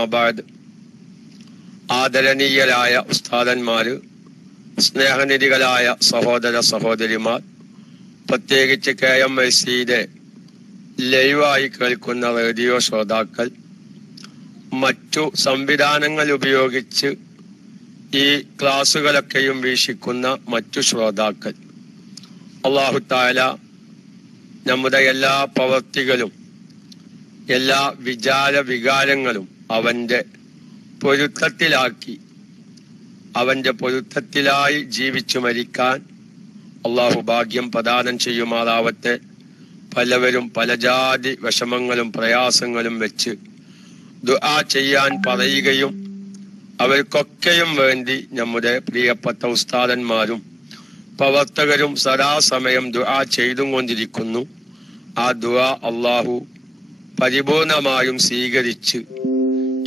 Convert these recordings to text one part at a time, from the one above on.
അമ്മാബാദ്. ആദരണീയരായ ഉസ്താദന്മാര്, സ്നേഹനിധികളായ സഹോദര സഹോദരിമാർ, പ്രത്യേകിച്ച് KMICയുടെ ലൈവായി കേൾക്കുന്ന റേഡിയോ ശ്രോതാക്കൾ, മറ്റു സംവിധാനങ്ങൾ ഉപയോഗിച്ച് ഈ ക്ലാസുകളൊക്കെയും വീക്ഷിക്കുന്ന മറ്റു ശ്രോതാക്കൾ, അല്ലാഹു തആല നമ്മുടെ എല്ലാ പ്രവൃത്തികളും എല്ലാ വികാരങ്ങളും അവന്റെ പൊരുത്തത്തിലാക്കി അവന്റെ പൊരുത്തത്തിലായി ജീവിച്ചു മരിക്കാൻ അള്ളാഹു ഭാഗ്യം പ്രദാനം ചെയ്യുമാറാവട്ടെ. പലവരും പല ജാതി വിഷമങ്ങളും പ്രയാസങ്ങളും വെച്ച് ദുആ ചെയ്യാൻ പറയുകയും അവർക്കൊക്കെയും വേണ്ടി നമ്മുടെ പ്രിയപ്പെട്ട ഉസ്താദന്മാരും പ്രവർത്തകരും സദാസമയം ദുആ ചെയ്തുകൊണ്ടിരിക്കുന്നു. ആ ദുആ അള്ളാഹു പരിപൂർണമായും സ്വീകരിച്ച്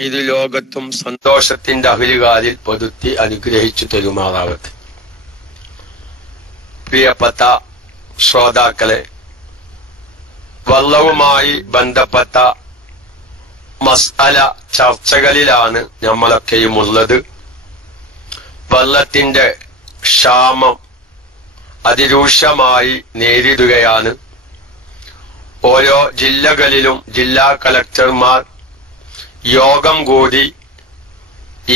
ഇത് ലോകത്തും സന്തോഷത്തിന്റെ അഹിലുകാരിൽ പൊതുത്തി അനുഗ്രഹിച്ചു തരുമാറാവട്ടെ. പ്രിയപ്പെട്ട ശ്രോതാക്കളെ, വെള്ളവുമായി ബന്ധപ്പെട്ട മസ്അല ചർച്ചകളിലാണ് നമ്മളൊക്കെയും ഉള്ളത്. വെള്ളത്തിന്റെ ക്ഷാമം അതിരൂക്ഷമായി നേരിടുകയാണ്. ഓരോ ജില്ലകളിലും ജില്ലാ കളക്ടർമാർ യോഗം കൂടി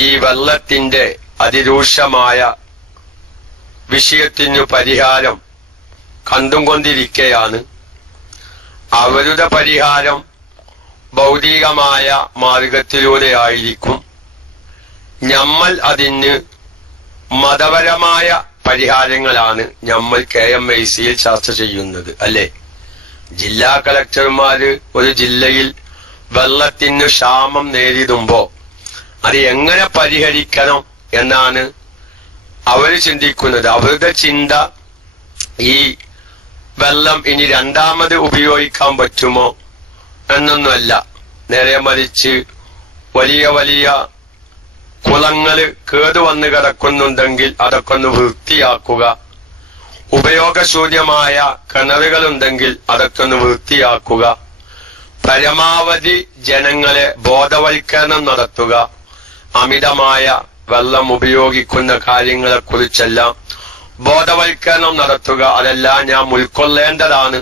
ഈ വെള്ളത്തിന്റെ അതിരൂക്ഷമായ വിഷയത്തിനു പരിഹാരം കണ്ടുകൊണ്ടിരിക്കുകയാണ്. അവരുടെ പരിഹാരം ഭൗതികമായ മാർഗത്തിലൂടെ ആയിരിക്കും. നമ്മൾ അതിന് മതപരമായ പരിഹാരങ്ങളാണ് നമ്മൾ KMICയിൽ ചർച്ച ചെയ്യുന്നത്, അല്ലെ? ജില്ലാ കളക്ടർമാര് ഒരു ജില്ലയിൽ വെള്ളത്തിന് ക്ഷാമം നേരിടുമ്പോ അത് എങ്ങനെ പരിഹരിക്കണം എന്നാണ് അവര് ചിന്തിക്കുന്നത്. അവരുടെ ചിന്ത ഈ വെള്ളം ഇനി രണ്ടാമത് ഉപയോഗിക്കാൻ പറ്റുമോ എന്നൊന്നുമല്ല. നേരെ മറിച്ച് വലിയ വലിയ കുളങ്ങള് കേടുവന്ന് കിടക്കുന്നുണ്ടെങ്കിൽ അതൊക്കെ ഒന്ന് വൃത്തിയാക്കുക, ഉപയോഗശൂന്യമായ കിണറുകളുണ്ടെങ്കിൽ അതൊക്കെ ഒന്ന് വൃത്തിയാക്കുക, പരമാവധി ജനങ്ങളെ ബോധവൽക്കരണം നടത്തുക, അമിതമായ വെള്ളം ഉപയോഗിക്കുന്ന കാര്യങ്ങളെക്കുറിച്ചെല്ലാം ബോധവൽക്കരണം നടത്തുക, അതെല്ലാം ഞാൻ ഉൾക്കൊള്ളേണ്ടതാണ്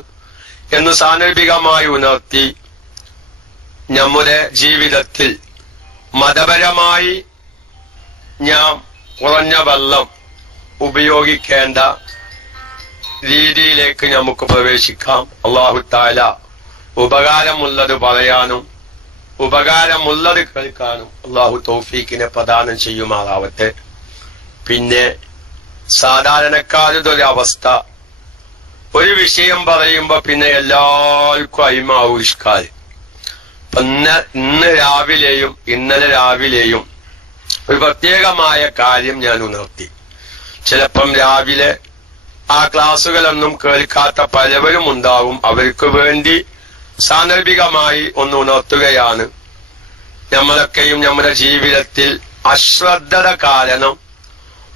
എന്ന് സാന്ദർഭികമായി ഉണർത്തി നമ്മുടെ ജീവിതത്തിൽ മതപരമായി ഞാൻ കുറഞ്ഞ വെള്ളം ഉപയോഗിക്കേണ്ട രീതിയിലേക്ക് നമുക്ക് പ്രവേശിക്കാം. അല്ലാഹു തആല ഉപകാരമുള്ളത് പറയാനും ഉപകാരമുള്ളത് കേൾക്കാനും അല്ലാഹു തൗഫീഖിനെ പ്രദാനം ചെയ്യുമാറാവട്ടെ. പിന്നെ സാധാരണക്കാരുടെ ഒരു അവസ്ഥ, ഒരു വിഷയം പറയുമ്പോ പിന്നെ എല്ലാവർക്കും അയിമാവിഷ്കാരം. ഇന്ന് രാവിലെയും ഇന്നലെ രാവിലെയും ഒരു പ്രത്യേകമായ കാര്യം ഞാൻ ഉണർത്തി. ചിലപ്പം രാവിലെ ആ ക്ലാസുകളൊന്നും കേൾക്കാത്ത പലവരും ഉണ്ടാവും. അവർക്ക് വേണ്ടി സാന്ദർഭികമായി ഒന്ന് ഉണർത്തുകയാണ്. നമ്മളൊക്കെയും നമ്മുടെ ജീവിതത്തിൽ അശ്രദ്ധത കാരണം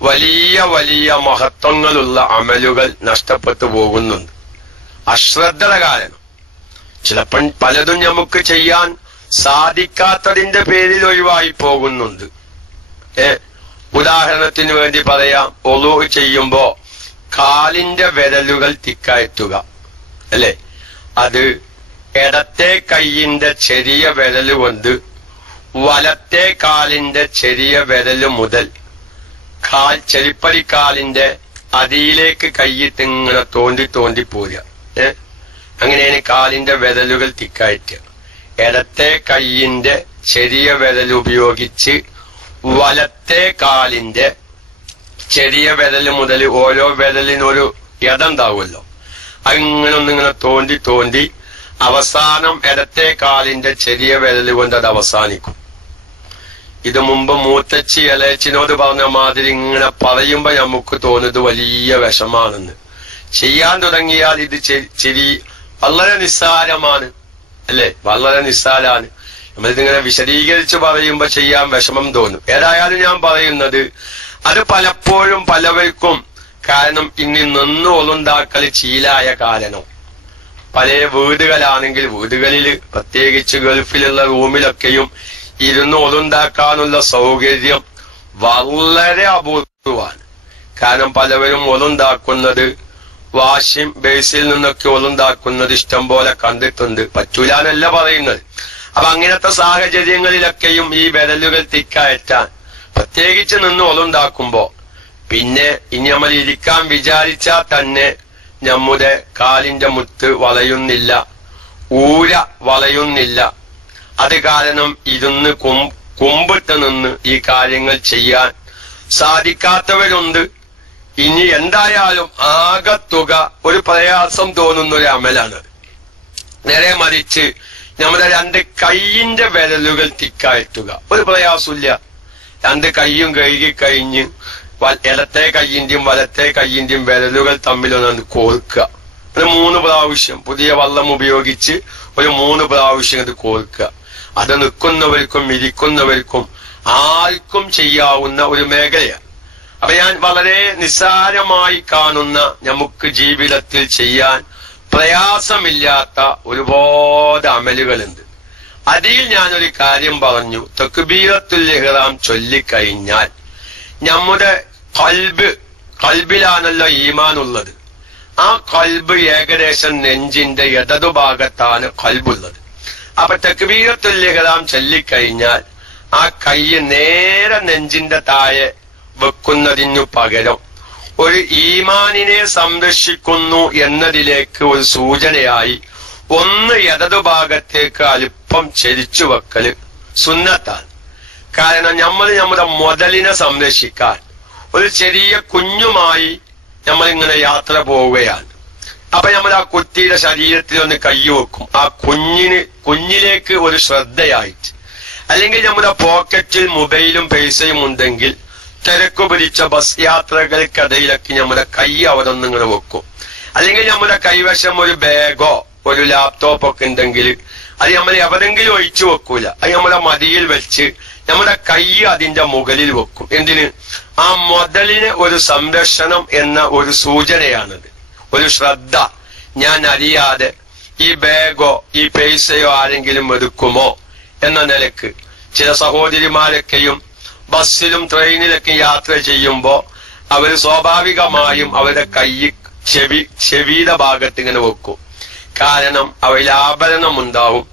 വലിയ വലിയ മഹത്വങ്ങളുള്ള അമലുകൾ നഷ്ടപ്പെട്ടു പോകുന്നുണ്ട്. അശ്രദ്ധത കാരണം ചിലപ്പോൾ പലതും നമുക്ക് ചെയ്യാൻ സാധിക്കാത്തതിന്റെ പേരിൽ ഒഴിവായി പോകുന്നുണ്ട്. ഉദാഹരണത്തിന് വേണ്ടി പറയാം, ഒളു ചെയ്യുമ്പോ കാലിന്റെ വിരലുകൾ തിക്കയറ്റുക, അല്ലെ? അത് ഇടത്തെ കൈയിന്റെ ചെറിയ വിരല് കൊണ്ട് വലത്തെ കാലിന്റെ ചെറിയ വിരല് മുതൽ ചെരിപ്പടിക്കാലിന്റെ അടിയിലേക്ക് കൈയിട്ട് ഇങ്ങനെ തോണ്ടി തോണ്ടി പോരുക. അങ്ങനെയാണ് കാലിന്റെ വിരലുകൾ തിക്കയറ്റുക. ഇടത്തെ കൈയിന്റെ ചെറിയ വിരൽ ഉപയോഗിച്ച് വലത്തെ കാലിന്റെ ചെറിയ വിരല് മുതൽ ഓരോ വിരലിനൊരു ഇടണ്ടാവുമല്ലോ, അങ്ങനെ ഒന്നിങ്ങനെ തോണ്ടി തോണ്ടി അവസാനം ഇടത്തെ കാലിന്റെ ചെറിയ വിരല് കൊണ്ട് അത് അവസാനിക്കും. ഇത് മുമ്പ് മൂത്തച്ചി ഇളയച്ചിനോട് പറഞ്ഞ മാതിരി ഇങ്ങനെ പറയുമ്പോ നമുക്ക് തോന്നുന്നത് വലിയ വിഷമാണെന്ന്. ചെയ്യാൻ തുടങ്ങിയാൽ ഇത് വളരെ നിസ്സാരമാണ്, അല്ലെ? വളരെ നിസ്സാരാണ്. നമ്മളിതിങ്ങനെ വിശദീകരിച്ച് പറയുമ്പോ ചെയ്യാൻ വിഷമം തോന്നും. ഏതായാലും ഞാൻ പറയുന്നത് അത് പലപ്പോഴും പലവർക്കും കാരണം ഇനി നിന്ന് ഒളുണ്ടാക്കൽ ശീലായ കാരണം. പല വീടുകളാണെങ്കിൽ വീടുകളിൽ പ്രത്യേകിച്ച് ഗൾഫിലുള്ള റൂമിലൊക്കെയും ഇരുന്ന് ഒലുണ്ടാക്കാനുള്ള സൗകര്യം വളരെ അപൂർവമാണ്. കാരണം പലവരും ഒലുണ്ടാക്കുന്നത് വാഷിംഗ് ബേസിൽ നിന്നൊക്കെ ഒലുണ്ടാക്കുന്നത് ഇഷ്ടം പോലെ കണ്ടിട്ടുണ്ട്. പറ്റൂലെന്നല്ല പറയുന്നത്. അപ്പൊ അങ്ങനത്തെ സാഹചര്യങ്ങളിലൊക്കെയും ഈ വിരലുകൾ തിക്കയറ്റാൻ പ്രത്യേകിച്ച് നിന്ന് ഒലുണ്ടാക്കുമ്പോ പിന്നെ ഇനി നമ്മൾ ഇരിക്കാൻ വിചാരിച്ചാൽ തന്നെ നമ്മുടെ കാലിന്റെ മുത്ത് വളയുന്നില്ല, ഊര വളയുന്നില്ല. അത് കാരണം ഇരുന്ന് കുമ്പിട്ട് നിന്ന് ഈ കാര്യങ്ങൾ ചെയ്യാൻ സാധിക്കാത്തവരുണ്ട്. ഇനി എന്തായാലും ആകത്തുക ഒരു പ്രയാസം തോന്നുന്ന ഒരു അമലാണ്. നേരെ മറിച്ച് നമ്മുടെ രണ്ട് കൈയിന്റെ വിരലുകൾ തിക്കയറ്റുക ഒരു പ്രയാസമില്ല. രണ്ട് കൈയും കഴുകി കഴിഞ്ഞ് ഇടത്തെ കൈയിന്റെയും വലത്തെ കൈയിന്റെയും വിരലുകൾ തമ്മിലൊന്ന് കോർക്കുക. ഒരു 3 പ്രാവശ്യം പുതിയ വെള്ളം ഉപയോഗിച്ച് ഒരു 3 പ്രാവശ്യം അത് കോർക്കുക. അത് നിൽക്കുന്നവർക്കും ഇരിക്കുന്നവർക്കും ആർക്കും ചെയ്യാവുന്ന ഒരു മേഖലയാണ്. അപ്പൊ ഞാൻ വളരെ നിസ്സാരമായി കാണുന്ന നമുക്ക് ജീവിതത്തിൽ ചെയ്യാൻ പ്രയാസമില്ലാത്ത ഒരുപാട് അമലുകളുണ്ട്. അതിൽ ഞാനൊരു കാര്യം പറഞ്ഞു. തക്ബീറത്തുൽ ഇഹ്റാം ചൊല്ലിക്കഴിഞ്ഞാൽ നമ്മുടെ കൽബിലാണല്ലോ ഈമാൻ ഉള്ളത്. ആ കൽബ് ഏകദേശം നെഞ്ചിന്റെ ഇടതുഭാഗത്താണ് കൽബുള്ളത്. അപ്പൊ തക്ബീറത്തുൽ ഇഹ്റാം ചൊല്ലിക്കഴിഞ്ഞാൽ ആ കൈ നേരെ നെഞ്ചിന്റെ താഴെ വെക്കുന്നതിനു പകരം ഒരു ഈമാനിനെ സംരക്ഷിക്കുന്നു എന്നതിലേക്ക് ഒരു സൂചനയായി ഒന്ന് ഇടതുഭാഗത്തേക്ക് അല്പം ചെരിച്ചു വെക്കല് സുന്നത്താണ്. കാരണം നമ്മുടെ മുതലിനെ സംരക്ഷിക്കാൻ ഒരു ചെറിയ കുഞ്ഞുമായി നമ്മളിങ്ങനെ യാത്ര പോവുകയാണ്. അപ്പൊ നമ്മൾ ആ കുട്ടിയുടെ ശരീരത്തിൽ ഒന്ന് കൈ വെക്കും. ആ കുഞ്ഞിലേക്ക് ഒരു ശ്രദ്ധയായിട്ട്. അല്ലെങ്കിൽ നമ്മുടെ പോക്കറ്റിൽ മൊബൈലും പൈസയും ഉണ്ടെങ്കിൽ തിരക്കു പിടിച്ച ബസ് യാത്രകൾക്കിടയിലൊക്കെ നമ്മുടെ കൈ അവിടെ ഒന്ന് ഇങ്ങനെ വെക്കും. അല്ലെങ്കിൽ നമ്മുടെ കൈവശം ഒരു ബാഗോ ഒരു ലാപ്ടോപ്പ് ഒക്കെ ഉണ്ടെങ്കിൽ അത് നമ്മൾ എവിടെങ്കിലും ഒഴിച്ചു വെക്കൂല. അത് നമ്മുടെ മടിയിൽ വെച്ച് നമ്മുടെ കൈ അതിന്റെ മുകളിൽ വെക്കും. എന്തിന്? ആ മുതലിന് ഒരു സംരക്ഷണം എന്ന ഒരു സൂചനയാണത്, ഒരു ശ്രദ്ധ. ഞാൻ അറിയാതെ ഈ ബാഗോ ഈ പൈസയോ ആരെങ്കിലും എടുക്കുമോ എന്ന നിലക്ക് ചില സഹോദരിമാരൊക്കെയും ബസ്സിലും ട്രെയിനിലൊക്കെ യാത്ര ചെയ്യുമ്പോ അവർ സ്വാഭാവികമായും അവരുടെ കൈ ചെവിയുടെ ഭാഗത്ത് ഇങ്ങനെ വെക്കും. കാരണം അവയിൽ ആഭരണം ഉണ്ടാവും.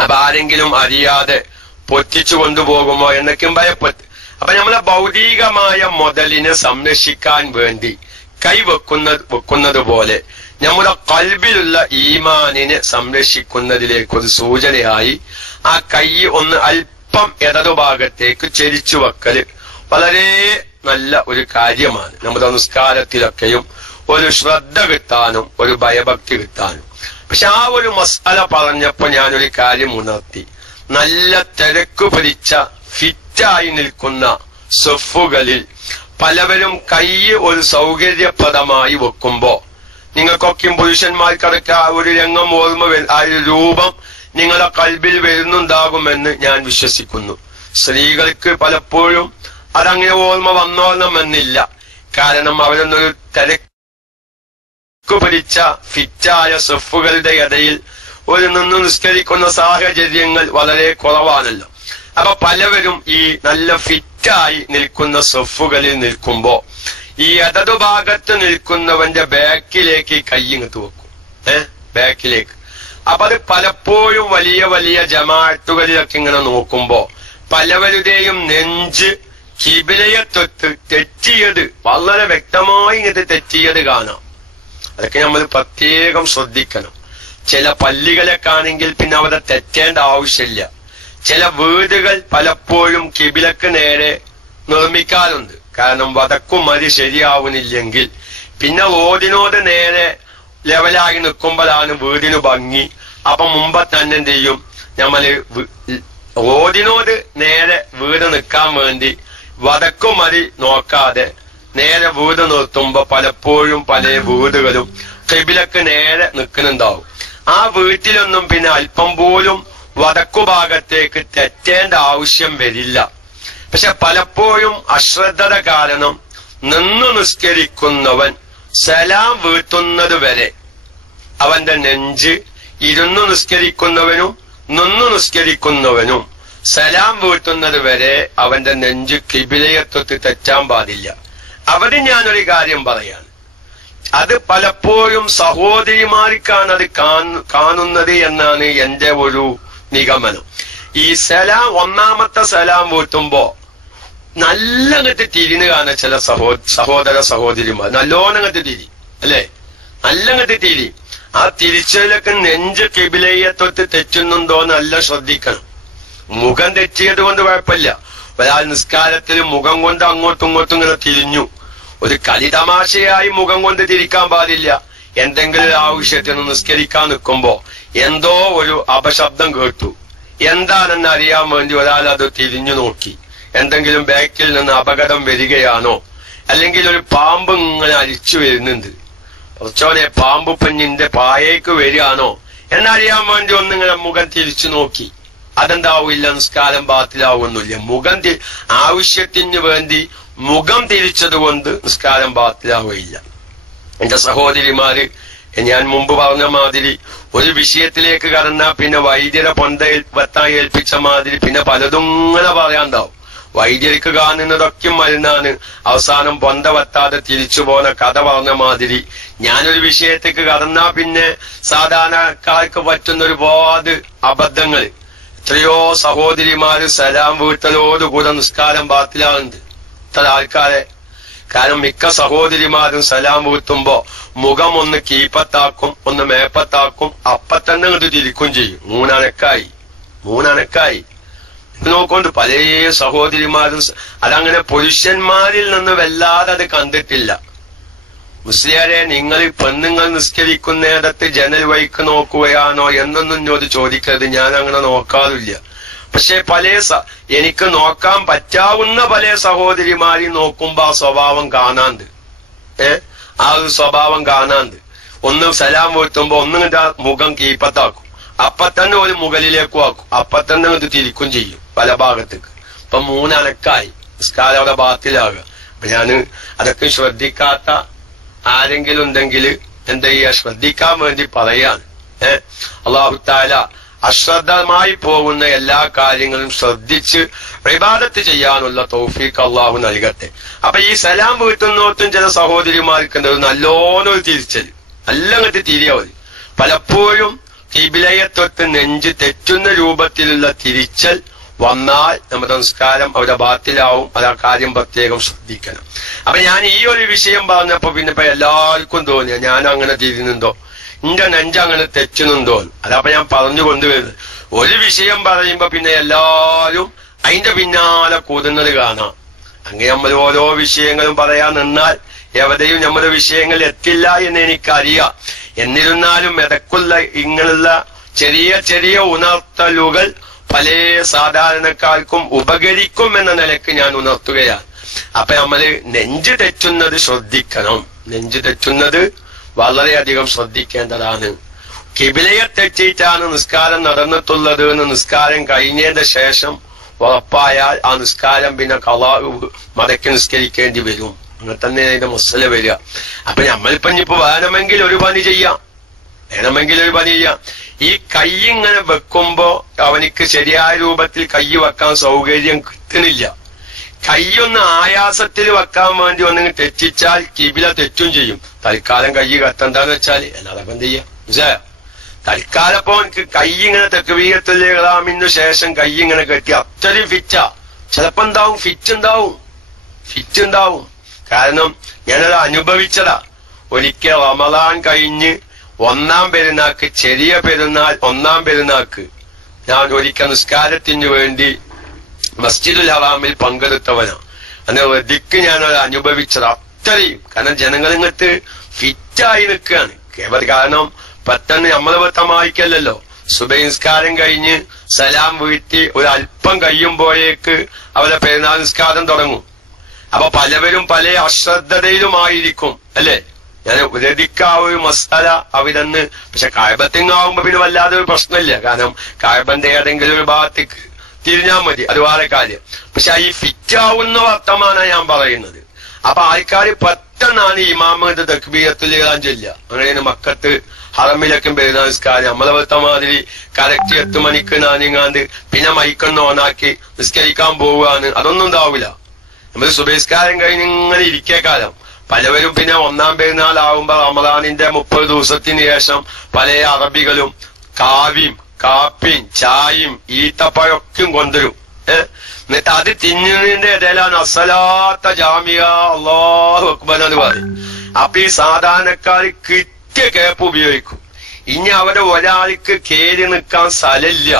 അപ്പൊ ആരെങ്കിലും അറിയാതെ പൊറ്റിച്ചു കൊണ്ടുപോകുമോ എന്നൊക്കെയും ഭയപ്പെട്ട്. അപ്പൊ നമ്മളെ ഭൗതികമായ മുതലിനെ സംരക്ഷിക്കാൻ വേണ്ടി കൈ വെക്കുന്നത് പോലെ നമ്മുടെ കൽബിലുള്ള ഈമാനിനെ സംരക്ഷിക്കുന്നതിലേക്കൊരു സൂചനയായി ആ കൈ ഒന്ന് അല്പം ഇടതുഭാഗത്തേക്ക് ചെരിച്ചു വെക്കല് വളരെ നല്ല ഒരു കാര്യമാണ്. നമ്മുടെ നിസ്കാരത്തിലൊക്കെയും ഒരു ശ്രദ്ധ കിട്ടാനും ഒരു ഭയഭക്തി കിട്ടാനും. പക്ഷെ ആ ഒരു മസാല പറഞ്ഞപ്പോ ഞാനൊരു കാര്യം ഉണർത്തി. നല്ല തിരക്ക് പിടിച്ച ഫിറ്റായി നിൽക്കുന്ന സഫുകളിൽ പലവരും കൈ ഒരു സൗകര്യപ്രദമായി വെക്കുമ്പോ നിങ്ങൾക്കൊക്കെയും പുരുഷന്മാർക്കടക്ക ആ ഒരു രംഗം ഓർമ്മ ആ ഒരു രൂപം നിങ്ങളുടെ കൽബിൽ വരുന്നുണ്ടാകുമെന്ന് ഞാൻ വിശ്വസിക്കുന്നു. സ്ത്രീകൾക്ക് പലപ്പോഴും അതങ്ങനെ ഓർമ്മ വന്നോളണമെന്നില്ല. കാരണം അവരൊന്നൊരു തിരക്ക് പിടിച്ച ഫിറ്റായ സഫുകളുടെ ഇടയിൽ ഒരു നിന്ന് നിസ്കരിക്കുന്ന സാഹചര്യങ്ങൾ വളരെ കുറവാണല്ലോ. അപ്പൊ പലവരും ഈ നല്ല ഫിറ്റായി നിൽക്കുന്ന സഫുകളിൽ നിൽക്കുമ്പോ ഈ ഇടതുഭാഗത്ത് നിൽക്കുന്നവന്റെ ബാക്കിലേക്ക് കൈ ഇങ്ങോട്ട് വെക്കും. ബാക്കിലേക്ക്. അപ്പൊ അത് പലപ്പോഴും വലിയ വലിയ ജമാഅത്തുകളിലൊക്കെ ഇങ്ങനെ നോക്കുമ്പോ പലവരുടെയും നെഞ്ച് കിബിലയെ തൊട്ട് തെറ്റിയത് വളരെ വ്യക്തമായി ഇങ്ങോട്ട് തെറ്റിയത് കാണാം. അതൊക്കെ നമ്മൾ പ്രത്യേകം ശ്രദ്ധിക്കണം. ചില പള്ളികളൊക്കെയാണെങ്കിൽ പിന്നെ അവിടെ തെറ്റേണ്ട ആവശ്യമില്ല. ചില വീടുകൾ പലപ്പോഴും കിബിലക്ക് നേരെ നിർമ്മിക്കാറുണ്ട്. കാരണം വടക്കും മതി ശരിയാവുന്നില്ലെങ്കിൽ പിന്നെ റോഡിനോട് നേരെ ലെവലായി നിൽക്കുമ്പോഴാണ് വീടിന് ഭംഗി. അപ്പൊ മുമ്പ് തന്നെ എന്ത് ചെയ്യും, നമ്മള് റോഡിനോട് നേരെ വീട് നിൽക്കാൻ വേണ്ടി വടക്കും മതി നോക്കാതെ നേരെ വീട് നിർത്തുമ്പോ പലപ്പോഴും പല വീടുകളും കിബിലക്ക് നേരെ നിൽക്കുന്നുണ്ടാവും. ആ വീട്ടിലൊന്നും പിന്നെ അല്പം പോലും വടക്കുഭാഗത്തേക്ക് തെറ്റേണ്ട ആവശ്യം വരില്ല. പക്ഷെ പലപ്പോഴും അശ്രദ്ധത കാരണം നിന്നു നിസ്കരിക്കുന്നവൻ സലാം വീട്ടുന്നത് വരെ അവന്റെ നെഞ്ച് ഇരുന്നു നിസ്കരിക്കുന്നവനും നിന്നു നിസ്കരിക്കുന്നവനും സലാം വീട്ടുന്നത് വരെ അവന്റെ നെഞ്ച് കിബിലയത്വത്ത് തെറ്റാൻ പാടില്ല. അവിടെ ഞാനൊരു കാര്യം പറയാണ്, അത് പലപ്പോഴും സഹോദരിമാർക്കാണ് അത് കാണുന്നത് എന്നാണ് എന്റെ ഒരു നിഗമനം. ഈ സലാം ഒന്നാമത്തെ സലാം വീട്ടുമ്പോ നല്ലങ്ങട്ട് തിരിഞ്ഞു കാണാൻ ചില സഹോദര സഹോദരിമാർ നല്ലോണങ്ങട്ട് തിരി അല്ലെ, നല്ലങ്ങട്ട് തിരി. ആ തിരിച്ചതിലൊക്കെ നെഞ്ച് കിബിലയത്വത്ത് തെറ്റുന്നുണ്ടോ നല്ല ശ്രദ്ധിക്കണം. മുഖം തെറ്റിയത് കൊണ്ട് കുഴപ്പമില്ല. ഒരാൾ നിസ്കാരത്തിൽ മുഖം കൊണ്ട് അങ്ങോട്ടും ഇങ്ങോട്ടും ഇങ്ങനെ തിരിഞ്ഞു, ഒരു കളിതമാശയായി മുഖം കൊണ്ട് തിരിക്കാൻ പാടില്ല. എന്തെങ്കിലും ആവശ്യത്തിന് നിസ്കരിക്കാൻ നിൽക്കുമ്പോ എന്തോ ഒരു അപശബ്ദം കേട്ടു, എന്താണെന്ന് അറിയാൻ വേണ്ടി ഒരാൾ അത് തിരിഞ്ഞു നോക്കി, എന്തെങ്കിലും ബാക്കിൽ നിന്ന് അപകടം വരികയാണോ, അല്ലെങ്കിൽ ഒരു പാമ്പ് ഇങ്ങനെ അരിച്ചു വരുന്നുണ്ട്, കുറച്ചോനെ പാമ്പ് പെഞ്ഞിന്റെ പായേക്ക് വരികയാണോ എന്നറിയാൻ വേണ്ടി ഒന്നിങ്ങനെ മുഖം തിരിച്ചു നോക്കി, അതെന്താവില്ല, നിസ്കാരം ബാത്തിലാവുന്നില്ല. മുഖം ആവശ്യത്തിന് വേണ്ടി മുഖം തിരിച്ചത് കൊണ്ട് നിസ്കാരം ബാത്തിലാവുകയില്ല. എന്റെ സഹോദരിമാര്, ഞാൻ മുമ്പ് പറഞ്ഞ മാതിരി ഒരു വിഷയത്തിലേക്ക് കടന്നാ പിന്നെ വൈദ്യരെ പൊന്ത വെത്താൻ ഏൽപ്പിച്ച മാതിരി പിന്നെ പലതും ഇങ്ങനെ പറയാണ്ടാവും. വൈദ്യർക്ക് കാണുന്നതൊക്കെ മരുന്നാണ്, അവസാനം പൊന്ത വെത്താതെ തിരിച്ചു പോന്ന കഥ പറഞ്ഞ മാതിരി ഞാനൊരു വിഷയത്തേക്ക് കടന്നാ പിന്നെ സാധാരണക്കാർക്ക് പറ്റുന്ന ഒരുപാട് അബദ്ധങ്ങൾ. എത്രയോ സഹോദരിമാര് സലാം വീട്ടലോടുകൂടെ നിസ്കാരം ബാത്തിലാകുന്നുണ്ട് ഇത്ര ആൾക്കാരെ. കാരണം മിക്ക സഹോദരിമാരും സലാം വീട്ടുമ്പോ മുഖം ഒന്ന് കീപ്പത്താക്കും, ഒന്ന് മേപ്പത്താക്കും, അപ്പത്തന്നെ അങ്ങോട്ട് തിരിക്കും ചെയ്യും. മൂന്നണക്കായി നോക്കൊണ്ട് പല സഹോദരിമാരും അതങ്ങനെ പുരുഷന്മാരിൽ നിന്ന് വല്ലാതെ അത് കണ്ടിട്ടില്ല. മുസ്ലിയാരെ, നിങ്ങൾ പെണ്ണുങ്ങൾ നിസ്കരിക്കുന്നിടത്ത് ജനൽ വഴിക്ക് നോക്കുകയാണോ എന്നൊന്നും എന്നോട് ചോദിക്കരുത്, ഞാൻ അങ്ങനെ നോക്കാറില്ല. പക്ഷെ എനിക്ക് നോക്കാൻ പറ്റാവുന്ന പല സഹോദരിമാരി നോക്കുമ്പോ ആ സ്വഭാവം കാണാണ്ട്, ആ ഒരു സ്വഭാവം കാണാണ്ട്. ഒന്ന് സലാം വീട്ടുമ്പോ ഒന്നിങ്ങോട്ട് മുഖം കീപ്പത്താക്കും, അപ്പൊ തന്നെ ഒരു മുകളിലേക്കും ആക്കും, അപ്പൊ തന്നെ അത് തിരിക്കും ചെയ്യും പല ഭാഗത്തേക്ക്. ഇപ്പൊ മൂന്നണക്കായി നിസ്കാരം അവിടെ ബാത്തിലാകുക. അപ്പൊ ഞാന് അതൊക്കെ ശ്രദ്ധിക്കാത്ത ആരെങ്കിലും ഉണ്ടെങ്കിൽ എന്താ ചെയ്യാ, ശ്രദ്ധിക്കാൻ വേണ്ടി പറയാണ്. അല്ലാഹു തആല അശ്രദ്ധമായി പോകുന്ന എല്ലാ കാര്യങ്ങളും ശ്രദ്ധിച്ച് ഇബാദത്ത് ചെയ്യാനുള്ള തൗഫീഖ് അള്ളാഹു നൽകട്ടെ. അപ്പൊ ഈ സലാം വീട്ടുന്നോട്ടും ചില സഹോദരിമാർക്ക് നല്ലോണം തിരിച്ചല്, നല്ലങ്ങട്ട് തിരിയാവത്. പലപ്പോഴും കിബിലയത്തൊട്ട് നെഞ്ച് തെറ്റുന്ന രൂപത്തിലുള്ള തിരിച്ചൽ വന്നാൽ നമ്മുടെ സംസ്കാരം അവിടെ ബാത്തിലാവും. അത് ആ കാര്യം പ്രത്യേകം ശ്രദ്ധിക്കണം. അപ്പൊ ഞാൻ ഈ ഒരു വിഷയം പറഞ്ഞപ്പോ പിന്നെ ഇപ്പൊ എല്ലാവർക്കും തോന്നിയ ഞാൻ അങ്ങനെ തിരിയുന്നുണ്ടോ, എന്റെ നെഞ്ച് അങ്ങനെ തെറ്റുന്നുണ്ടോ. അതപ്പൊ ഞാൻ പറഞ്ഞു കൊണ്ടുവരുന്നത്. ഒരു വിഷയം പറയുമ്പോ പിന്നെ എല്ലാവരും അതിന്റെ പിന്നാലെ കൂടുന്നത് കാണാം. അങ്ങനെ നമ്മൾ ഓരോ വിഷയങ്ങളും പറയാൻ നിന്നാൽ എവിടെയും നമ്മുടെ വിഷയങ്ങൾ എത്തില്ല എന്ന് എനിക്കറിയാം. എന്നിരുന്നാലും ഇടയ്ക്കുള്ള ഇങ്ങനെയുള്ള ചെറിയ ചെറിയ ഉണർത്തലുകൾ പല സാധാരണക്കാർക്കും ഉപകരിക്കും എന്ന നിലയ്ക്ക് ഞാൻ ഉണർത്തുകയാണ്. അപ്പൊ നമ്മള് നെഞ്ച് തെറ്റുന്നത് ശ്രദ്ധിക്കണം. നെഞ്ച് തെറ്റുന്നത് വളരെയധികം ശ്രദ്ധിക്കേണ്ടതാണ്. കിബിലയെ തെറ്റിയിട്ടാണ് നിസ്കാരം നടന്നിട്ടുള്ളത് എന്ന് നിസ്കാരം കഴിഞ്ഞതിന് ശേഷം ഉറപ്പായാൽ ആ നിസ്കാരം പിന്നെ മടക്കി നിസ്കരിക്കേണ്ടി വരും. അങ്ങനെ തന്നെ അതിന്റെ മസല വരിക. അപ്പൊ നമ്മളിപ്പോ ഇനിയിപ്പോ വേണമെങ്കിൽ ഒരു പണി ചെയ്യാം. ഈ കൈ ഇങ്ങനെ വെക്കുമ്പോ അവനിക്ക് ശരിയായ രൂപത്തിൽ കൈ വെക്കാൻ സൗകര്യം കിട്ടുന്നില്ല. കൈയൊന്ന് ആയാസത്തിൽ വെക്കാൻ വേണ്ടി ഒന്നെങ്കിൽ തെറ്റിച്ചാൽ കിബില തെറ്റും ചെയ്യും. തൽക്കാലം കൈ കത്തണ്ടെന്ന് വെച്ചാല് അല്ലാതെ എന്ത് ചെയ്യാം? മനസ്സിലായോ? തൽക്കാലം ഇപ്പൊ എനിക്ക് കൈ ഇങ്ങനെ തക്ബീറത്തുൽ ഇഹ്റാമിനു ശേഷം കൈ ഇങ്ങനെ കെട്ടി അത്രയും ഫിറ്റാ. ചിലപ്പോ ഫിറ്റ് ഉണ്ടാവും. കാരണം ഞാനത് അനുഭവിച്ചതാ. ഒരിക്കൽ റമളാൻ കഴിഞ്ഞ് ഒന്നാം പെരുന്നാക്ക്, ചെറിയ പെരുന്നാൾ ഒന്നാം പെരുന്നാക്ക് ഞാൻ ഒരിക്കൽ നിസ്കാരത്തിന് വേണ്ടി മസ്ജിദുൽ ഹറാമിൽ പങ്കെടുത്തവനാണ്. അന്ന് വെദിക്ക് ഞാനത് അനുഭവിച്ചത് അത്രയും. കാരണം ജനങ്ങൾ ഇങ്ങോട്ട് ഫിറ്റായി നിൽക്കുകയാണ്. കാരണം പെട്ടെന്ന് നമ്മളെ വ്യക്തമായിക്കല്ലോ. സുബഹി നിസ്കാരം കഴിഞ്ഞ് സലാം വീട്ടി ഒരു അല്പം കഴിയുമ്പോഴേക്ക് അവരെ പെരുന്നാൾ നിസ്കാരം തുടങ്ങും. അപ്പൊ പലവരും പല അശ്രദ്ധതയിലുമായിരിക്കും അല്ലെ. ഞാൻ വെദിക്ക് ആ ഒരു മസാല അവിടെന്ന്. പക്ഷെ കഅബത്തിങ്ങാവുമ്പോ പിന്നെ വല്ലാതെ ഒരു പ്രശ്നമില്ല. കാരണം കഅബന്റെ ഏതെങ്കിലും ഒരു ഭാഗത്തേക്ക് തിരിഞ്ഞാൽ മതി, അത് വേറെ കാര്യം. പക്ഷെ ഈ ഫിറ്റാവുന്ന വർത്തമാനാണ് ഞാൻ പറയുന്നത്. അപ്പൊ ആൾക്കാർ പെട്ടെന്നാണ് ഇമാമ തക്ബീറത്തുൽ ഇഹ്റാം ചൊല്ലുക. അങ്ങനെ മക്കത്ത് ഹറമിലൊക്കെ പെരുന്നാൾ നിസ്കാരം നമ്മളെ പോലത്തെ മാതിരി കറക്റ്റ് 8 മണിക്ക് നാനിങ്ങാണ്ട് പിന്നെ മൈക്കൊന്ന് ഓണാക്കി നിസ്കരിക്കാൻ പോവുകയാണ്, അതൊന്നും ഉണ്ടാവില്ല. നമ്മൾ സുബഹിസ്കാരം കഴിഞ്ഞ് ഇങ്ങനെ ഇരിക്കേ കാലം. പലവരും പിന്നെ 1-ാം പെരുന്നാൾ ആവുമ്പോ റമദാനിന്റെ 30 ദിവസത്തിന് ശേഷം പല അറബികളും കാപ്പിയും ചായയും ഈത്തപ്പഴൊക്കെ കൊണ്ടുവരും. എന്നിട്ട് അത് തിന്നുന്നതിന്റെ ഇടയിലാണ് അസ്സലാത്ത ജാമിയ അല്ലാഹു അക്ബർ എന്ന് പറയും. അപ്പൊ ഈ സാധാരണക്കാർ കൃത്യ കേപ്പ് ഉപയോഗിക്കും. ഇനി അവിടെ ഒരാൾക്ക് കേറി നിൽക്കാൻ സ്ഥലമില്ല,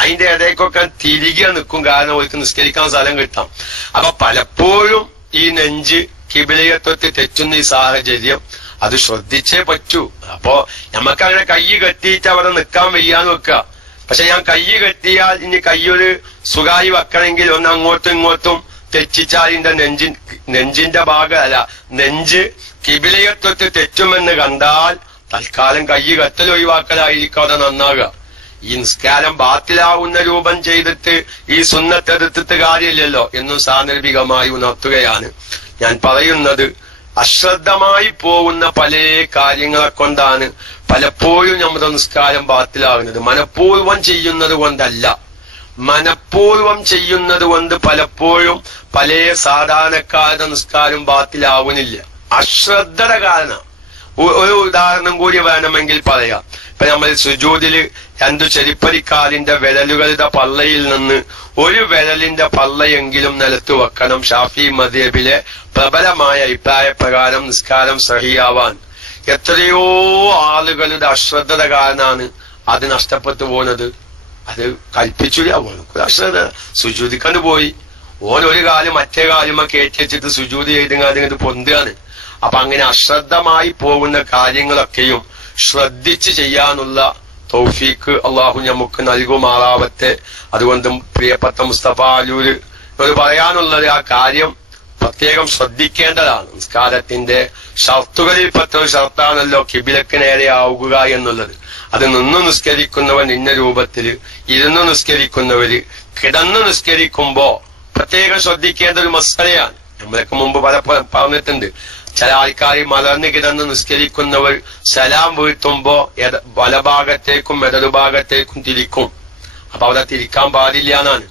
അതിന്റെ ഇടയ്ക്കൊക്കെ തിരികെ നിൽക്കും, കാരണം അവർക്ക് നിസ്കരിക്കാൻ സ്ഥലം കിട്ടാം. അപ്പൊ പലപ്പോഴും ഈ നെഞ്ച് കിബിലയത്വത്തിൽ തെറ്റുന്ന ഈ സാഹചര്യം അത് ശ്രദ്ധിച്ചേ പറ്റൂ. അപ്പോ നമുക്കങ്ങനെ കൈ കെട്ടിയിട്ട് അവിടെ നിൽക്കാൻ വയ്യാന്ന് വെക്കുക. പക്ഷെ ഞാൻ കൈ കെട്ടിയാൽ ഇനി കൈയൊരു സുഖായി വെക്കണമെങ്കിൽ ഒന്ന് അങ്ങോട്ടും ഇങ്ങോട്ടും തെറ്റിച്ചാൽ ഇതിന്റെ നെഞ്ചിന്റെ ഭാഗമല്ല, നെഞ്ച് കിബിലയത്വത്തിൽ തെറ്റുമെന്ന് കണ്ടാൽ തൽക്കാലം കൈ കെട്ടൽ ഒഴിവാക്കലായിരിക്കാതെ നന്നാകുക. ഈ നിസ്കാരം ബാത്തിലാവുന്ന രൂപം ചെയ്തിട്ട് ഈ സുന്നത്തെടുത്തിട്ട് കാര്യമില്ലല്ലോ എന്നും സാന്ദർഭികമായി ഉണർത്തുകയാണ് ഞാൻ പറയുന്നത്. അശ്രദ്ധമായി പോകുന്ന പല കാര്യങ്ങളെ കൊണ്ടാണ് പലപ്പോഴും നമ്മുടെ നിസ്കാരം ബാത്തിലാകുന്നത്. മനഃപൂർവം ചെയ്യുന്നത് കൊണ്ടല്ല, മനഃപൂർവം ചെയ്യുന്നത് കൊണ്ട് പലപ്പോഴും പല സാധാരണക്കാരുടെ നിസ്കാരം ബാത്തിലാവുന്നില്ല, അശ്രദ്ധയുടെ കാരണം. ഒരു ഉദാഹരണം കൂടി വേണമെങ്കിൽ പറയാം. ഇപ്പൊ നമ്മൾ സുജൂദില് 2 ചെരിപ്പരിക്കാലിന്റെ വിരലുകളുടെ പള്ളയിൽ നിന്ന് ഒരു വിരലിന്റെ പള്ളയെങ്കിലും നിലത്ത് വെക്കണം. ഷാഫി മദ്ഹബിലെ പ്രബലമായ അഭിപ്രായ പ്രകാരം നിസ്കാരം സഹിയാവാൻ എത്രയോ ആളുകളുടെ അശ്രദ്ധത കാരണമാണ് അത് നഷ്ടപ്പെട്ടു പോകുന്നത്. അത് കൽപ്പിച്ചില്ല, അശ്രദ്ധ സുജൂദിക്കണ്ട് പോയി, ഓരോ കാലം മറ്റേ കാലുമ കയറ്റി വെച്ചിട്ട് സുജൂദ് ചെയ്തെങ്കിൽ പൊന്തുകയാണ്. അപ്പൊ അങ്ങനെ അശ്രദ്ധമായി പോകുന്ന കാര്യങ്ങളൊക്കെയും ശ്രദ്ധിച്ച് ചെയ്യാനുള്ള തൗഫീക്ക് അള്ളാഹു നമുക്ക് നൽകുമാറാവട്ടെ. അതുകൊണ്ട് പ്രിയപ്പെട്ട മുസ്തഫ അലൂര് പറയാനുള്ളത് ആ കാര്യം പ്രത്യേകം ശ്രദ്ധിക്കേണ്ടതാണ്. നിസ്കാരത്തിന്റെ ഷർത്തുകളിൽപ്പെട്ട ഒരു ഷർത്താണല്ലോ കിബിലക്ക് നേരെ ആവുക എന്നുള്ളത്. അത് നിന്ന് നിസ്കരിക്കുന്നവൻ ഇന്ന രൂപത്തില്, ഇരുന്ന് നിസ്കരിക്കുന്നവര് കിടന്ന് നിസ്കരിക്കുമ്പോ പ്രത്യേകം ശ്രദ്ധിക്കേണ്ട ഒരു മസലയാണ്. നമ്മളൊക്കെ മുമ്പ് പലപ്പോഴും പറഞ്ഞിട്ടുണ്ട്. ചില ആൾക്കാർ മലർന്ന് കിടന്ന് നിസ്കരിക്കുന്നവർ സലാം വീഴ്ത്തുമ്പോ വലഭാഗത്തേക്കും ഇടതുഭാഗത്തേക്കും തിരിക്കും. അപ്പൊ അവിടെ തിരിക്കാൻ പാടില്ല എന്നാണ്.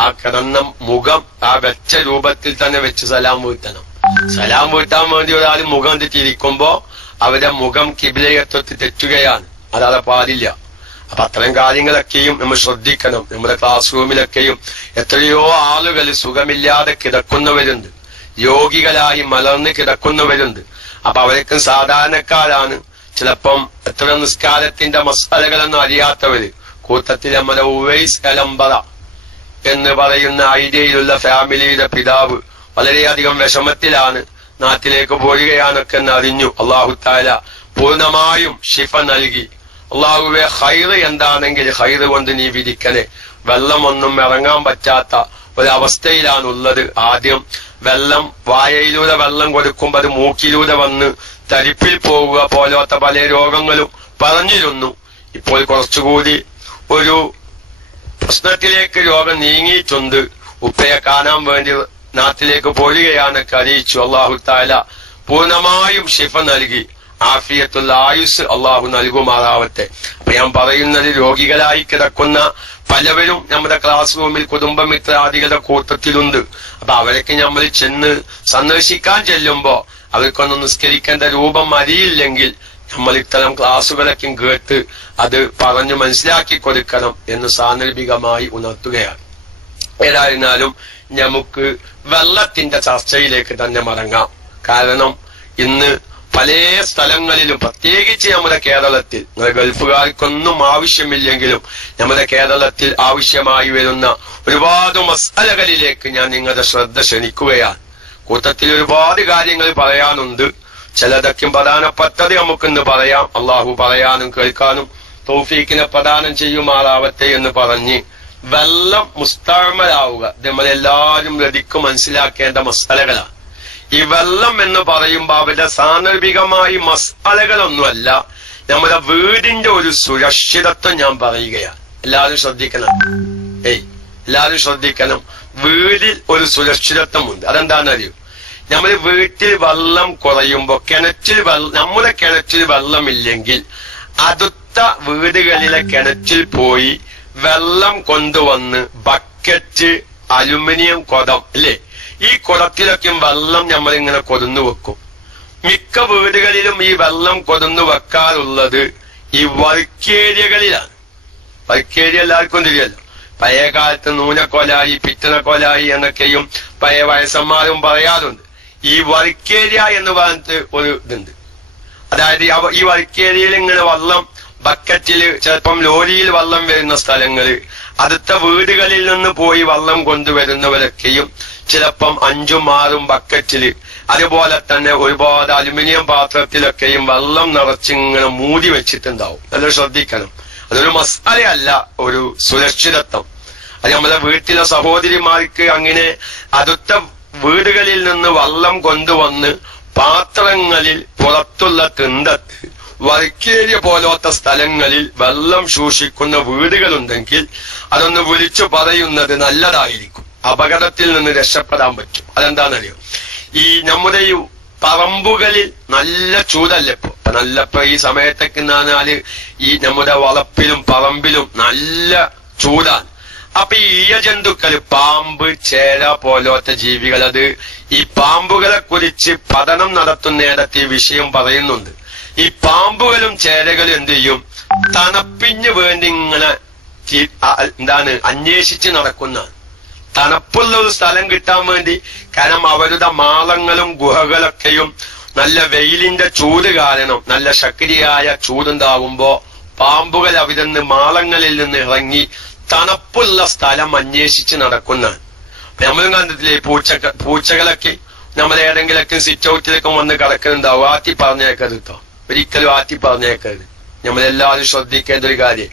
ആ കിടന്ന മുഖം ആ വെച്ച രൂപത്തിൽ തന്നെ വെച്ച് സലാം വീഴ്ത്തണം. സലാം വീഴ്ത്താൻ വേണ്ടി ഒരാൾ മുഖം തിരിക്കുമ്പോ അവരുടെ മുഖം കിബിലയത്വത്തിൽ തെറ്റുകയാണ്, അതവിടെ പാടില്ല. അപ്പൊ അത്തരം കാര്യങ്ങളൊക്കെയും നമ്മൾ ശ്രദ്ധിക്കണം. നമ്മുടെ ക്ലാസ് റൂമിലൊക്കെയും എത്രയോ ആളുകൾ സുഖമില്ലാതെ കിടക്കുന്നവരുണ്ട്, രോഗികളായി മലർന്ന് കിടക്കുന്നവരുണ്ട്. അപ്പൊ അവർക്കും സാധാരണക്കാരാണ്. ചിലപ്പം എത്ര നിസ്കാരത്തിന്റെ മസാലകളൊന്നും അറിയാത്തവര്. കൂട്ടത്തിൽ നമ്മുടെ ഉവൈസ് അലംബറ എന്ന് പറയുന്ന ഐഡിയയിലുള്ള ഫാമിലിയുടെ പിതാവ് വളരെയധികം വിഷമത്തിലാണ്, നാട്ടിലേക്ക് പോരുകയാണൊക്കെ എന്ന് അറിഞ്ഞു. അള്ളാഹു തആല പൂർണ്ണമായും ശിഫ നൽകി. അള്ളാഹുവെ ഖൈറ് എന്താണെങ്കിൽ ഖൈറ് കൊണ്ട് നീ വിധിക്കണേ. വെള്ളമൊന്നും ഇറങ്ങാൻ പറ്റാത്ത ഒരവസ്ഥയിലാണുള്ളത്. ആദ്യം വെള്ളം വായയിലൂടെ വെള്ളം കൊടുക്കുമ്പോൾ അത് മൂക്കിലൂടെ വന്ന് തരിപ്പിൽ പോവുക പോലത്തെ പല രോഗങ്ങളും പറഞ്ഞിരുന്നു. ഇപ്പോൾ കുറച്ചുകൂടി ഒരു പ്രശ്നത്തിലേക്ക് രോഗം നീങ്ങിയിട്ടുണ്ട്. ഉപ്പയെ കാണാൻ വേണ്ടി നാട്ടിലേക്ക് പോരുകയാണൊക്കെ അറിയിച്ചു. അള്ളാഹു തആല പൂർണ്ണമായും ശിഫ നൽകി ആഫിയത്തുള്ള ആയുസ് അള്ളാഹു നൽകുമാറാവട്ടെ. അപ്പൊ ഞാൻ പറയുന്നത്, രോഗികളായി കിടക്കുന്ന പലവരും നമ്മുടെ ക്ലാസ് റൂമിൽ കുടുംബമിത്രാദികളുടെ കൂട്ടത്തിലുണ്ട്. അപ്പൊ അവരൊക്കെ നമ്മൾ ചെന്ന് സന്ദർശിക്കാൻ ചെല്ലുമ്പോ അവർക്കൊന്നും നിസ്കരിക്കേണ്ട രൂപം അറിയില്ലെങ്കിൽ നമ്മൾ ഇത്തരം ക്ലാസുകളൊക്കെ കേട്ട് അത് പറഞ്ഞു മനസ്സിലാക്കി കൊടുക്കണം എന്ന് സാന്ദർഭികമായി ഉണർത്തുകയാണ്. ഏതായിരുന്നാലും നമുക്ക് വെള്ളത്തിന്റെ ചർച്ചയിലേക്ക് തന്നെ മടങ്ങാം. കാരണം ഇന്ന് പല സ്ഥലങ്ങളിലും, പ്രത്യേകിച്ച് നമ്മുടെ കേരളത്തിൽ, ഗൾഫുകാർക്കൊന്നും ആവശ്യമില്ലെങ്കിലും നമ്മുടെ കേരളത്തിൽ ആവശ്യമായി വരുന്ന ഒരുപാട് മസാലകളിലേക്ക് ഞാൻ നിങ്ങളുടെ ശ്രദ്ധ ക്ഷണിക്കുകയാണ്. കൂട്ടത്തിൽ ഒരുപാട് കാര്യങ്ങൾ പറയാനുണ്ട്. ചിലതൊക്കെ പ്രധാനപ്പെട്ടത് നമുക്കിന്ന് പറയാം. അള്ളാഹു പറയാനും കേൾക്കാനും തൗഫീഖിനെ പ്രദാനം ചെയ്യുമാറാവട്ടെ എന്ന് പറഞ്ഞ് വെള്ളം മുസ്തഅമലാവുക നമ്മളെല്ലാവരും രതിക്ക് മനസ്സിലാക്കേണ്ട മസാലകളാണ്. ഈ വെള്ളം എന്ന് പറയുമ്പോ അവരുടെ സാന്ദർഭികമായി മസാലകളൊന്നുമല്ല, നമ്മുടെ വീടിന്റെ ഒരു സുരക്ഷിതത്വം ഞാൻ പറയുകയാണ്. എല്ലാവരും ശ്രദ്ധിക്കണം. എല്ലാവരും ശ്രദ്ധിക്കണം. വീടിൽ ഒരു സുരക്ഷിതത്വമുണ്ട്. അതെന്താണെന്നറിയോ? നമ്മൾ വീട്ടിൽ വെള്ളം കുറയുമ്പോ നമ്മുടെ കിണറ്റിൽ വെള്ളമില്ലെങ്കിൽ അടുത്ത വീടുകളിലെ കിണറ്റിൽ പോയി വെള്ളം കൊണ്ടുവന്ന് ബക്കറ്റ്, അലുമിനിയം കുടം അല്ലേ, ഈ കുടത്തിലൊക്കെ വെള്ളം നമ്മളിങ്ങനെ കൊതുന്നു വെക്കും. മിക്ക വീടുകളിലും ഈ വെള്ളം കൊതുന്നു വെക്കാറുള്ളത് ഈ വർക്കേരിയകളിലാണ്. വർക്കേരിയ എല്ലാവർക്കും തിരിയല്ലോ. പഴയ കാലത്ത് നൂനക്കൊലായി, പിത്തനക്കൊലായി എന്നൊക്കെയും പഴയ വയസ്സന്മാരും പറയാറുണ്ട്. ഈ വർക്കേരിയ എന്ന് പറഞ്ഞിട്ട് ഒരു ഇതുണ്ട്. അതായത് ഈ വർക്കേരിയയിൽ ഇങ്ങനെ വെള്ളം ബക്കറ്റിൽ, ചിലപ്പം ലോറിയിൽ വെള്ളം വരുന്ന സ്ഥലങ്ങള്, അടുത്ത വീടുകളിൽ നിന്ന് പോയി വെള്ളം കൊണ്ടുവരുന്നവരൊക്കെയും ചിലപ്പം 5ഉം 6ഉം ബക്കറ്റില്, അതുപോലെ തന്നെ ഒരുപാട് അലുമിനിയം പാത്രത്തിലൊക്കെയും വെള്ളം നിറച്ചിങ്ങനെ മൂടി വെച്ചിട്ടുണ്ടാവും. നല്ല ശ്രദ്ധിക്കണം. അതൊരു മസാലയല്ല, ഒരു സുരക്ഷിതത്വം. അത് നമ്മുടെ വീട്ടിലെ സഹോദരിമാർക്ക് അങ്ങനെ അടുത്ത വീടുകളിൽ നിന്ന് വെള്ളം കൊണ്ടുവന്ന് പാത്രങ്ങളിൽ പുറത്തുള്ള തിണ്ടത്ത്, വർക്കേരിയ പോലത്തെ സ്ഥലങ്ങളിൽ വെള്ളം സൂക്ഷിക്കുന്ന വീടുകളുണ്ടെങ്കിൽ അതൊന്ന് വിളിച്ചു പറയുന്നത് നല്ലതായിരിക്കും. അപകടത്തിൽ നിന്ന് രക്ഷപ്പെടാൻ പറ്റും. അതെന്താണെന്നറിയോ, ഈ നമ്മുടെ ഈ പറമ്പുകളിൽ നല്ല ചൂടല്ലേ ഇപ്പൊ ഈ സമയത്തൊക്കെ പറഞ്ഞാല് ഈ നമ്മുടെ വളപ്പിലും പറമ്പിലും നല്ല ചൂടാണ്. അപ്പൊ ഈ ഇഴജന്തുക്കള്, പാമ്പ്, ചേര പോലത്തെ ജീവികൾ, അത് ഈ പാമ്പുകളെ കുറിച്ച് പഠനം നടത്തുന്നിടത്ത് ഈ വിഷയം പറയുന്നുണ്ട്. ഈ പാമ്പുകളും ചേരകളും എന്ത് ചെയ്യും, തണുപ്പിന് വേണ്ടി ഇങ്ങനെ അന്വേഷിച്ച് നടക്കുന്ന, തണുപ്പുള്ള ഒരു സ്ഥലം കിട്ടാൻ വേണ്ടി. കാരണം അവരുടെ മാളങ്ങളും ഗുഹകളൊക്കെയും നല്ല വെയിലിന്റെ ചൂട് കാരണം നല്ല ശക്തിയായ ചൂടുണ്ടാകുമ്പോ പാമ്പുകൾ അവിടുന്ന് മാളങ്ങളിൽ നിന്ന് ഇറങ്ങി തണുപ്പുള്ള സ്ഥലം അന്വേഷിച്ച് നടക്കുന്ന. നമ്മളും കണ്ടിട്ടില്ലേ പൂച്ചകളൊക്കെ നമ്മൾ ഏതെങ്കിലൊക്കെ സിറ്റ് ഔട്ടിലൊക്കെ വന്ന് കിടക്കുന്നുണ്ടാവും. ആറ്റി പറഞ്ഞേക്കരുത് കേട്ടോ, ഒരിക്കലും ആറ്റി പറഞ്ഞേക്കരുത്. നമ്മളെല്ലാവരും ശ്രദ്ധിക്കേണ്ട ഒരു കാര്യം.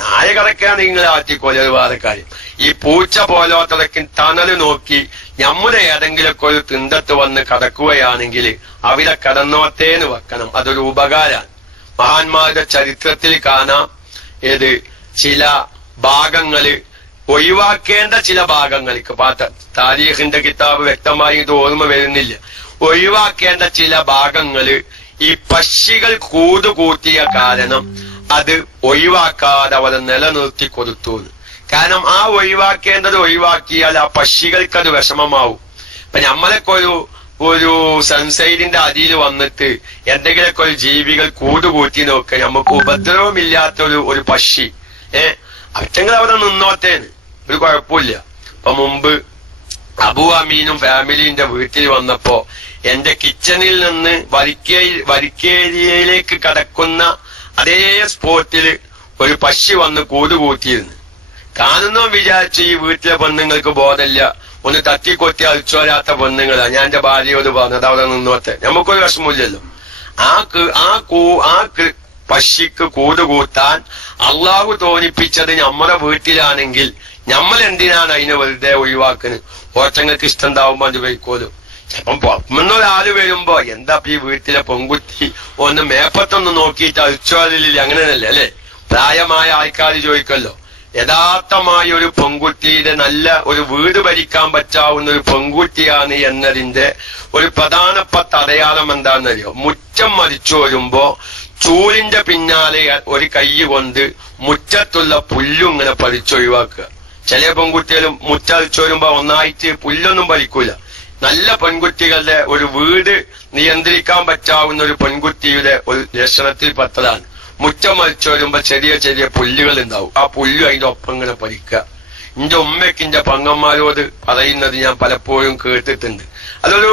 നായ കിടക്കുകയാണ് നിങ്ങൾ ആറ്റിക്കോലെ, ഒരു വേറെ കാര്യം. ഈ പൂച്ച പോലത്തതൊക്കെ തണല് നോക്കി നമ്മുടെ ഏതെങ്കിലൊക്കെ ഒരു തിണ്ടത്ത് വന്ന് കിടക്കുകയാണെങ്കിൽ അവിടെ കിടന്നോത്തേന്ന് വെക്കണം. അതൊരു ഉപകാരമാണ്. മഹാന്മാരുടെ ചരിത്രത്തിൽ കാണാം, ഏത് ചില ഭാഗങ്ങള് ഒഴിവാക്കേണ്ട ചില ഭാഗങ്ങൾക്ക്, താരീഖിന്റെ കിതാബ് വ്യക്തമായി ഇത് ഓർമ്മ വരുന്നില്ല, ഒഴിവാക്കേണ്ട ചില ഭാഗങ്ങള് ഈ പക്ഷികൾ കൂടുകൂട്ടിയ കാരണം അത് ഒഴിവാക്കാതെ അവരെ നിലനിർത്തി കൊടുത്തു. കാരണം ആ ഒഴിവാക്കേണ്ടത് ഒഴിവാക്കിയാൽ ആ പക്ഷികൾക്ക് അത് വിഷമമാവും. ഇപ്പൊ നമ്മളൊക്കെ ഒരു സൺസൈഡിന്റെ അടിയിൽ വന്നിട്ട് എന്തെങ്കിലുമൊക്കെ ഒരു ജീവികൾ കൂടുകൂട്ടി നോക്കുക, നമുക്ക് ഉപദ്രവമില്ലാത്ത ഒരു പക്ഷി, അറ്റങ്ങൾ അവിടെ നിന്നോട്ടേന്, ഒരു കുഴപ്പമില്ല. ഇപ്പൊ മുമ്പ് അബു അമീനും ഫാമിലിന്റെ വീട്ടിൽ വന്നപ്പോ എന്റെ കിച്ചണിൽ നിന്ന് വരിക്കേരിയയിലേക്ക് കടക്കുന്ന അതേ സ്പോട്ടില് ഒരു പക്ഷി വന്ന് കൂടുകൂട്ടിയിരുന്നു. കാണുന്നോ വിചാരിച്ചു ഈ വീട്ടിലെ പെണ്ണുങ്ങൾക്ക് ബോധമില്ല, ഒന്ന് തട്ടിക്കൊത്തി അഴിച്ചോരാത്ത പെണ്ണുങ്ങളാ. ഞാൻ എന്റെ ഭാര്യയോട് പറഞ്ഞത് അവിടെ നിന്നോട്ടെ, നമുക്കൊരു വിഷമമില്ലല്ലോ. ആ പക്ഷിക്ക് കൂടുകൂട്ടാൻ അള്ളാഹു തോന്നിപ്പിച്ചത് നമ്മുടെ വീട്ടിലാണെങ്കിൽ നമ്മൾ എന്തിനാണ് അതിനെ വെറുതെ ഒഴിവാക്കുന്നത്? ഓറ്റങ്ങൾക്ക് ഇഷ്ടം ഉണ്ടാവുമ്പോ അത് വയ്ക്കോലും. ചിലപ്പം പുറത്തുനിന്നൊരാള് വരുമ്പോ എന്താ ഈ വീട്ടിലെ പെൺകുട്ടി ഒന്ന് മേപ്പത്തൊന്ന് നോക്കിയിട്ട് അഴിച്ചോലില്ല, അങ്ങനെയല്ലേ അല്ലെ? പ്രായമായ ആൾക്കാർ ചോദിക്കല്ലോ, യഥാർത്ഥമായ ഒരു പെൺകുട്ടിയുടെ നല്ല ഒരു വീട് ഭരിക്കാൻ പറ്റാവുന്ന ഒരു പെൺകുട്ടിയാണ് എന്നതിന്റെ ഒരു പ്രധാനപ്പെട്ട അടയാളം എന്താണെന്നറിയോ? മുറ്റം മരിച്ചു വരുമ്പോ ചൂലിന്റെ പിന്നാലെ ഒരു കൈ കൊണ്ട് മുറ്റത്തുള്ള പുല്ലും ഇങ്ങനെ പറിച്ചൊഴിവാക്കുക. ചില പെൺകുട്ടികളും മുറ്റഴിച്ചു വരുമ്പോ ഒന്നായിട്ട് പുല്ലൊന്നും പറിക്കൂല. നല്ല പെൺകുട്ടികളുടെ ഒരു വീട് നിയന്ത്രിക്കാൻ പറ്റാവുന്ന ഒരു പെൺകുട്ടിയുടെ ഒരു ലക്ഷണത്തിൽ പെട്ടതാണ്. മുറ്റം മരിച്ചു വരുമ്പോ ചെറിയ ചെറിയ പുല്ലുകൾ ഉണ്ടാവും. ആ പുല്ല് അതിന്റെ ഒപ്പം ഇങ്ങനെ പറിക്കുക. എന്റെ ഉമ്മയ്ക്ക് എന്റെ പങ്ങന്മാരോട് പറയുന്നത് ഞാൻ പലപ്പോഴും കേട്ടിട്ടുണ്ട്. അതൊരു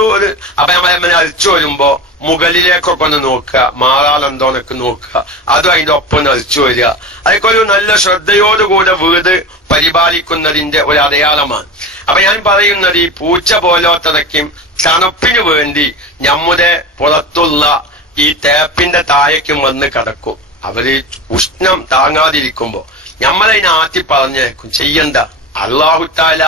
അപ്പൊ നമ്മൾ അഴിച്ചു വരുമ്പോ മുകളിലേക്കൊക്കെ ഒന്ന് നോക്കുക, മാറാലെന്തോന്നൊക്കെ നോക്കുക, അതും അതിന്റെ ഒപ്പം അഴിച്ചു വരിക. അതൊക്കെ ഒരു നല്ല ശ്രദ്ധയോടുകൂടെ വീട് പരിപാലിക്കുന്നതിന്റെ ഒരു അടയാളമാണ്. അപ്പൊ ഞാൻ പറയുന്നത് ഈ പൂച്ച പോലത്തതൊക്കെയും തണുപ്പിന് വേണ്ടി നമ്മുടെ പുറത്തുള്ള ഈ തേപ്പിന്റെ താഴേക്കും വന്ന് കിടക്കും. അവര് ഉഷ്ണം താങ്ങാതിരിക്കുമ്പോ നമ്മളതിനെ ആറ്റി പറഞ്ഞേക്കും, ചെയ്യണ്ട. അല്ലാഹു തആല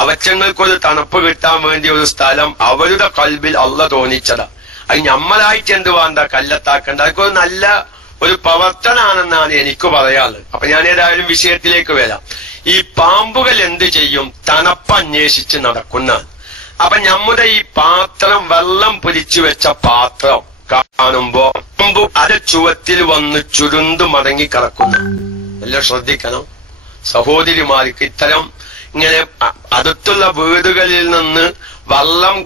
അവറ്റങ്ങൾക്കൊരു തണുപ്പ് കിട്ടാൻ വേണ്ടി ഒരു സ്ഥലം അവരുടെ കൽബിൽ അള്ള തോന്നിച്ചതാ. അത് നമ്മളായിട്ട് എന്ത് വേണ്ട, കല്ലെത്താക്കണ്ട. അതൊക്കെ ഒരു നല്ല ഒരു പ്രവർത്തനാണെന്നാണ് എനിക്ക് പറയാനുള്ളത്. അപ്പൊ ഞാൻ ഏതായാലും വിഷയത്തിലേക്ക് വരാം. ഈ പാമ്പുകൾ എന്ത് ചെയ്യും? തണുപ്പ് അന്വേഷിച്ച് നടക്കുന്ന. അപ്പൊ നമ്മുടെ ഈ പാത്രം, വെള്ളം പിടിച്ചു വെച്ച പാത്രം കാണുമ്പോ അത് ചുവത്തിൽ വന്ന് ചുരുണ്ടു മടങ്ങി കറക്കുന്നു. എല്ലാം ശ്രദ്ധിക്കണം സഹോദരിമാർക്ക്. ഇത്തരം ഇങ്ങനെ അടുത്തുള്ള വീടുകളിൽ നിന്ന് വെള്ളം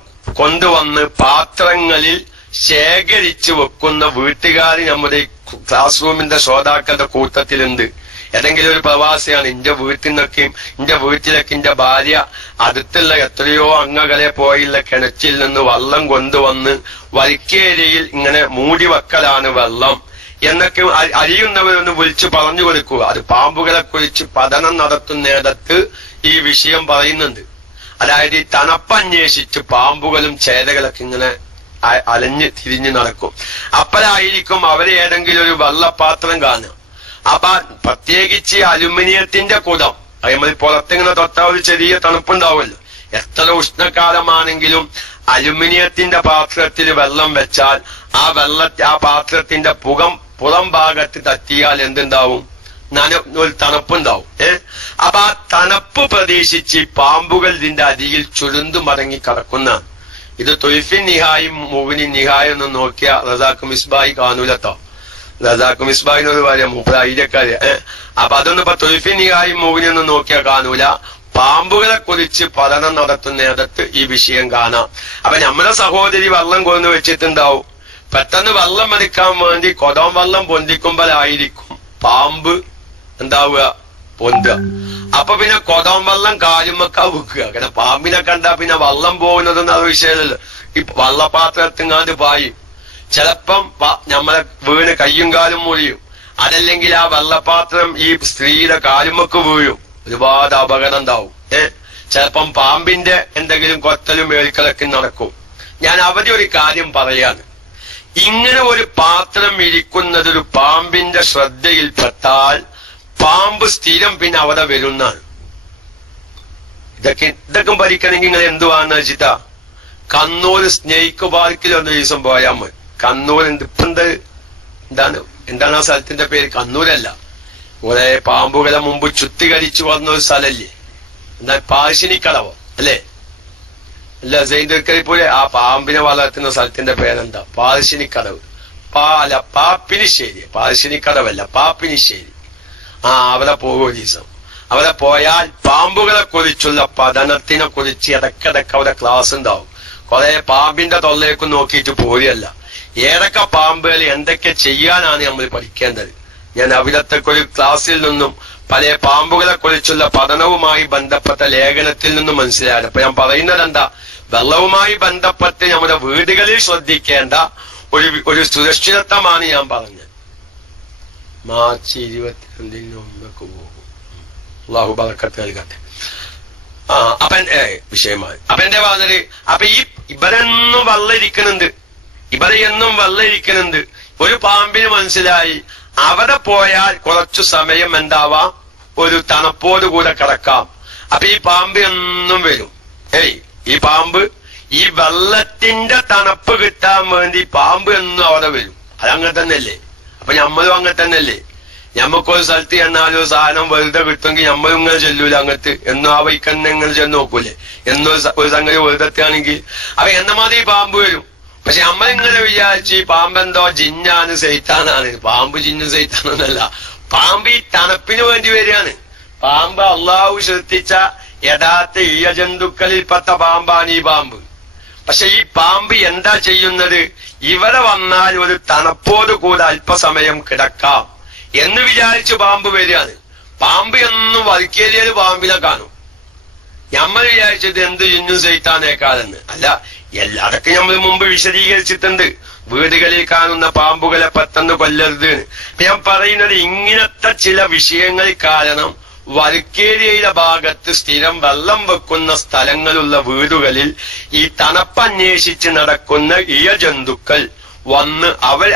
കൊണ്ടുവന്ന് പാത്രങ്ങളിൽ ശേഖരിച്ചു വെക്കുന്ന വീട്ടുകാർ നമ്മുടെ ക്ലാസ് റൂമിന്റെ ശ്രോതാക്കളുടെ കൂട്ടത്തിലുണ്ട്. ഏതെങ്കിലും ഒരു പ്രവാസിയാണ് എന്റെ വീട്ടിലൊക്കെ എന്റെ ഭാര്യ അടുത്തുള്ള എത്രയോ അംഗങ്ങളെ പോയുള്ള കിണറ്റിൽ നിന്ന് വെള്ളം കൊണ്ടുവന്ന് വരിക്കേരിയിൽ ഇങ്ങനെ മൂടി വെക്കലാണ് വെള്ളം എന്നൊക്കെ അറിയുന്നവരൊന്ന് വിളിച്ചു പറഞ്ഞു കൊടുക്കുക. അത് പാമ്പുകളെ കുറിച്ച് പഠനം നടത്തുന്നിടത്ത് ഈ വിഷയം പറയുന്നുണ്ട്. അതായത് ഈ തണുപ്പന്വേഷിച്ച് പാമ്പുകളും ചേരകളൊക്കെ ഇങ്ങനെ അലഞ്ഞ് തിരിഞ്ഞു നടക്കും. അപ്പോഴായിരിക്കും അവരെ ഏതെങ്കിലും ഒരു വെള്ളപാത്രം കാണുക. അപ്പൊ പ്രത്യേകിച്ച് അലുമിനിയത്തിന്റെ കുടം നമ്മൾ പുറത്തിങ്ങനെ തൊട്ടാൽ ഒരു ചെറിയ തണുപ്പുണ്ടാവുമല്ലോ. എത്ര ഉഷ്ണകാലമാണെങ്കിലും അലുമിനിയത്തിന്റെ പാത്രത്തിൽ വെള്ളം വെച്ചാൽ ആ പാത്രത്തിന്റെ പുറം ഭാഗത്ത് തട്ടിയാൽ എന്തുണ്ടാവും? ഒരു തണുപ്പുണ്ടാവും. അപ്പൊ ആ തണുപ്പ് പ്രതീക്ഷിച്ച് പാമ്പുകൾ ഇതിന്റെ അരികിൽ ചുരുണ്ടു മടങ്ങി കടക്കുന്നതാണ്. ഇത് തൊയ്ഫിൻ നിഹായും മുഗ്നി നിഹായും ഒന്ന് നോക്കിയ റസാഖ് മിസ്ബായി കാണൂലട്ടോ. റസാഖ് മിസ്ബാഹിനൊരു കാര്യം മൂപ്പര് ഐര്യക്കാര്. അപ്പൊ അതൊന്നും ഇപ്പൊ തൊയ്ഫിൻ നിഹായും മുഗ്നി ഒന്ന് നോക്കിയാൽ കാണൂല. പാമ്പുകളെ കുറിച്ച് പഠനം നടത്തുന്നിടത്ത് ഈ വിഷയം കാണാം. അപ്പൊ നമ്മുടെ സഹോദരി വെള്ളം കൊണ്ടു വെച്ചിട്ടുണ്ടാവും. പെട്ടെന്ന് വെള്ളം എടുക്കാൻ വേണ്ടി കൊടം വെള്ളം പൊന്തിക്കുമ്പോഴായിരിക്കും പാമ്പ് എന്താവുക? പൊന്തുക. അപ്പൊ പിന്നെ കൊടം വെള്ളം കാലുമൊക്കെ വെക്കുക. കാരണം പാമ്പിനെ കണ്ടാ പിന്നെ വെള്ളം പോകുന്നതൊന്നും അത് വിഷയമല്ലല്ലോ. ഈ വള്ളപാത്രത്തിങ്ങാണ്ട് പായും. ചിലപ്പം നമ്മളെ വീണ് കയ്യും കാലും മുറിയും. അതല്ലെങ്കിൽ ആ വെള്ളപാത്രം ഈ സ്ത്രീയുടെ കാലുമൊക്കെ വീഴും. ഒരുപാട് അപകടം ഉണ്ടാവും. ചിലപ്പം പാമ്പിന്റെ എന്തെങ്കിലും കൊത്തലും മേൽക്കളൊക്കെ നടക്കും. ഞാൻ അവധി ഒരു കാര്യം പറയാണ്. ഇങ്ങനെ ഒരു പാത്രം ഇരിക്കുന്നതൊരു പാമ്പിന്റെ ശ്രദ്ധയിൽപ്പെട്ടാൽ പാമ്പ് സ്ഥിരം പിന്നെ അവിടെ വരുന്നതാണ്. ഇതൊക്കെ ഭരിക്കണമെങ്കിൽ നിങ്ങൾ എന്തുവാന്ന് വെച്ചിട്ടാ കണ്ണൂർ സ്നേഹിക്ക് പാർക്കിലൊന്ന് ദിവസം പോയാൽ മതി. കണ്ണൂർ എന്താണ് ആ സ്ഥലത്തിന്റെ പേര്? കണ്ണൂരല്ല, കുറെ പാമ്പുകളെ മുമ്പ് ചുത്തികരിച്ചു വന്ന ഒരു സ്ഥലല്ലേ, എന്നാൽ പാശിനിക്കടവോ അല്ലേ? അല്ല സെയ്ദുൽക്കരിപ്പൂരെ ആ പാമ്പിനെ വളർത്തുന്ന സ്ഥലത്തിന്റെ പേരെന്താ? പാശിനിക്കടവ്. പാപ്പിനിശ്ശേരി. പാശിനിക്കടവല്ല, പാപ്പിനിശ്ശേരി. അവിടെ പോകും ദിവസം. അവിടെ പോയാൽ പാമ്പുകളെ കുറിച്ചുള്ള പഠനത്തിനെ കുറിച്ച് ഇടക്കിടക്ക് അവിടെ ക്ലാസ് ഉണ്ടാവും. കുറെ പാമ്പിന്റെ തൊള്ളേക്കും നോക്കിയിട്ട് പോവുകയല്ല. ഏതൊക്കെ പാമ്പുകൾ എന്തൊക്കെ ചെയ്യാനാണ് നമ്മൾ പഠിക്കേണ്ടത്. ഞാൻ അവിടത്തെ ഒരു ക്ലാസ്സിൽ നിന്നും പല പാമ്പുകളെ കുറിച്ചുള്ള പഠനവുമായി ബന്ധപ്പെട്ട ലേഖനത്തിൽ നിന്നും മനസ്സിലായത്. അപ്പൊ ഞാൻ പറയുന്നത് എന്താ? വെള്ളവുമായി ബന്ധപ്പെട്ട് നമ്മുടെ വീടുകളിൽ ശ്രദ്ധിക്കേണ്ട ഒരു സുരക്ഷിതത്വമാണ് ഞാൻ പറഞ്ഞത്. മാർച്ച് 22 മുമ്പൊക്കെ പോകും. അള്ളാഹു ബറക്കത്ത് നൽകട്ടെ. അപ്പൻ വിഷയമായി അപ്പൊ എന്റെ പറഞ്ഞത്, അപ്പൊ ഇവരെന്നും വെള്ളം ഇരിക്കുന്നുണ്ട്. ഒരു പാമ്പിന് മനസ്സിലായി അവിടെ പോയാൽ കുറച്ചു സമയം എന്താവാം, ഒരു തണുപ്പോടുകൂടെ കിടക്കാം. അപ്പൊ ഈ പാമ്പ് എന്നും വരും. ഈ പാമ്പ് ഈ വെള്ളത്തിന്റെ തണുപ്പ് കിട്ടാൻ വേണ്ടി പാമ്പ് എന്നും അവിടെ വരും. അതങ്ങനെ തന്നെയല്ലേ? അപ്പൊ നമ്മളും അങ്ങനെ തന്നെയല്ലേ? ഞമ്മക്കൊരു സ്ഥലത്ത് ചെന്നാലും ഒരു സാധനം വെറുതെ കിട്ടുമെങ്കിൽ നമ്മളും ഇങ്ങനെ ചെല്ലൂല അങ്ങത്ത്. എന്നും ആ വൈക്കന്നെ ഇങ്ങനെ ചെന്ന് നോക്കൂലേ? എന്നും ഒരു സംഗതി വെറുതെയാണെങ്കിൽ അപ്പൊ എന്ന മാതിരി പാമ്പ് വരും. പക്ഷെ നമ്മളിങ്ങനെ വിചാരിച്ച് ഈ പാമ്പെന്തോ ജിന്നാണ് സൈത്താനാണ്. പാമ്പ് ജിന്നും സൈത്താനൊന്നല്ല. പാമ്പ് ഈ തണുപ്പിന് വേണ്ടി വരികയാണ്. പാമ്പ് അള്ളാഹു ശ്രദ്ധിച്ച യഥാർത്ഥ ഇഴജന്തുക്കളിൽപ്പെട്ട പാമ്പാണ് ഈ പാമ്പ്. പക്ഷെ ഈ പാമ്പ് എന്താ ചെയ്യുന്നത്? ഇവിടെ വന്നാൽ ഒരു തണുപ്പോടുകൂടെ അല്പസമയം കിടക്കാം എന്ന് വിചാരിച്ച് പാമ്പ് വരികയാണ്. പാമ്പ് എന്നും വരിക്കേരിയത് പാമ്പിനെ കാണും. നമ്മൾ വിചാരിച്ചത് എന്ത് ജിന്നും സൈത്താനേക്കാളെന്ന്. അല്ല, അതൊക്കെ നമ്മൾ മുമ്പ് വിശദീകരിച്ചിട്ടുണ്ട്. വീടുകളിൽ കാണുന്ന പാമ്പുകളെ പെട്ടെന്ന് കൊല്ലരുത്. ഞാൻ പറയുന്നത് ഇങ്ങനത്തെ ചില വിഷയങ്ങൾ കാരണം വരിക്കേരിയയുടെ ഭാഗത്ത് സ്ഥിരം വെള്ളം വെക്കുന്ന സ്ഥലങ്ങളുള്ള വീടുകളിൽ ഈ തണുപ്പന്വേഷിച്ച് നടക്കുന്ന ഇഴജന്തുക്കൾ വന്ന്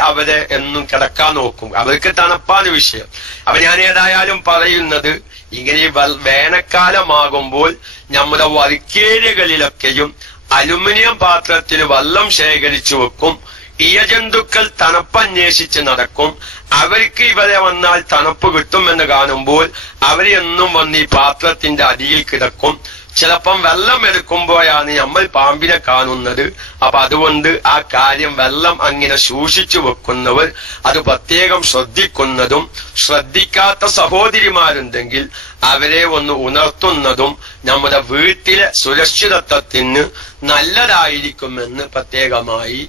അവരെ എന്നും കിടക്കാൻ നോക്കും. അവർക്ക് തണുപ്പാണ് വിഷയം. അപ്പൊ ഞാൻ ഏതായാലും പറയുന്നത്, ഇങ്ങനെ വേനൽക്കാലമാകുമ്പോൾ നമ്മുടെ വരിക്കേരികളിലൊക്കെയും അലുമിനിയം പാത്രത്തിൽ വെള്ളം ശേഖരിച്ചു വെക്കും. ഇഴജന്തുക്കൾ തണുപ്പന്വേഷിച്ച് നടക്കും. അവർക്ക് ഇവരെ വന്നാൽ തണുപ്പ് കിട്ടുമെന്ന് കാണുമ്പോൾ അവരെന്നും വന്ന് ഈ പാത്രത്തിന്റെ അടിയിൽ കിടക്കും. ചിലപ്പം വെള്ളം എടുക്കുമ്പോഴാണ് നമ്മൾ പാമ്പിനെ കാണുന്നത്. അപ്പൊ അതുകൊണ്ട് ആ കാര്യം വെള്ളം അങ്ങനെ സൂക്ഷിച്ചു വെക്കുന്നവർ അത് പ്രത്യേകം ശ്രദ്ധിക്കുന്നതും, ശ്രദ്ധിക്കാത്ത സഹോദരിമാരുണ്ടെങ്കിൽ അവരെ ഒന്ന് ഉണർത്തുന്നതും നമ്മുടെ വീട്ടിലെ സുരക്ഷിതത്വത്തിന് നല്ലതായിരിക്കുമെന്ന് പ്രത്യേകമായി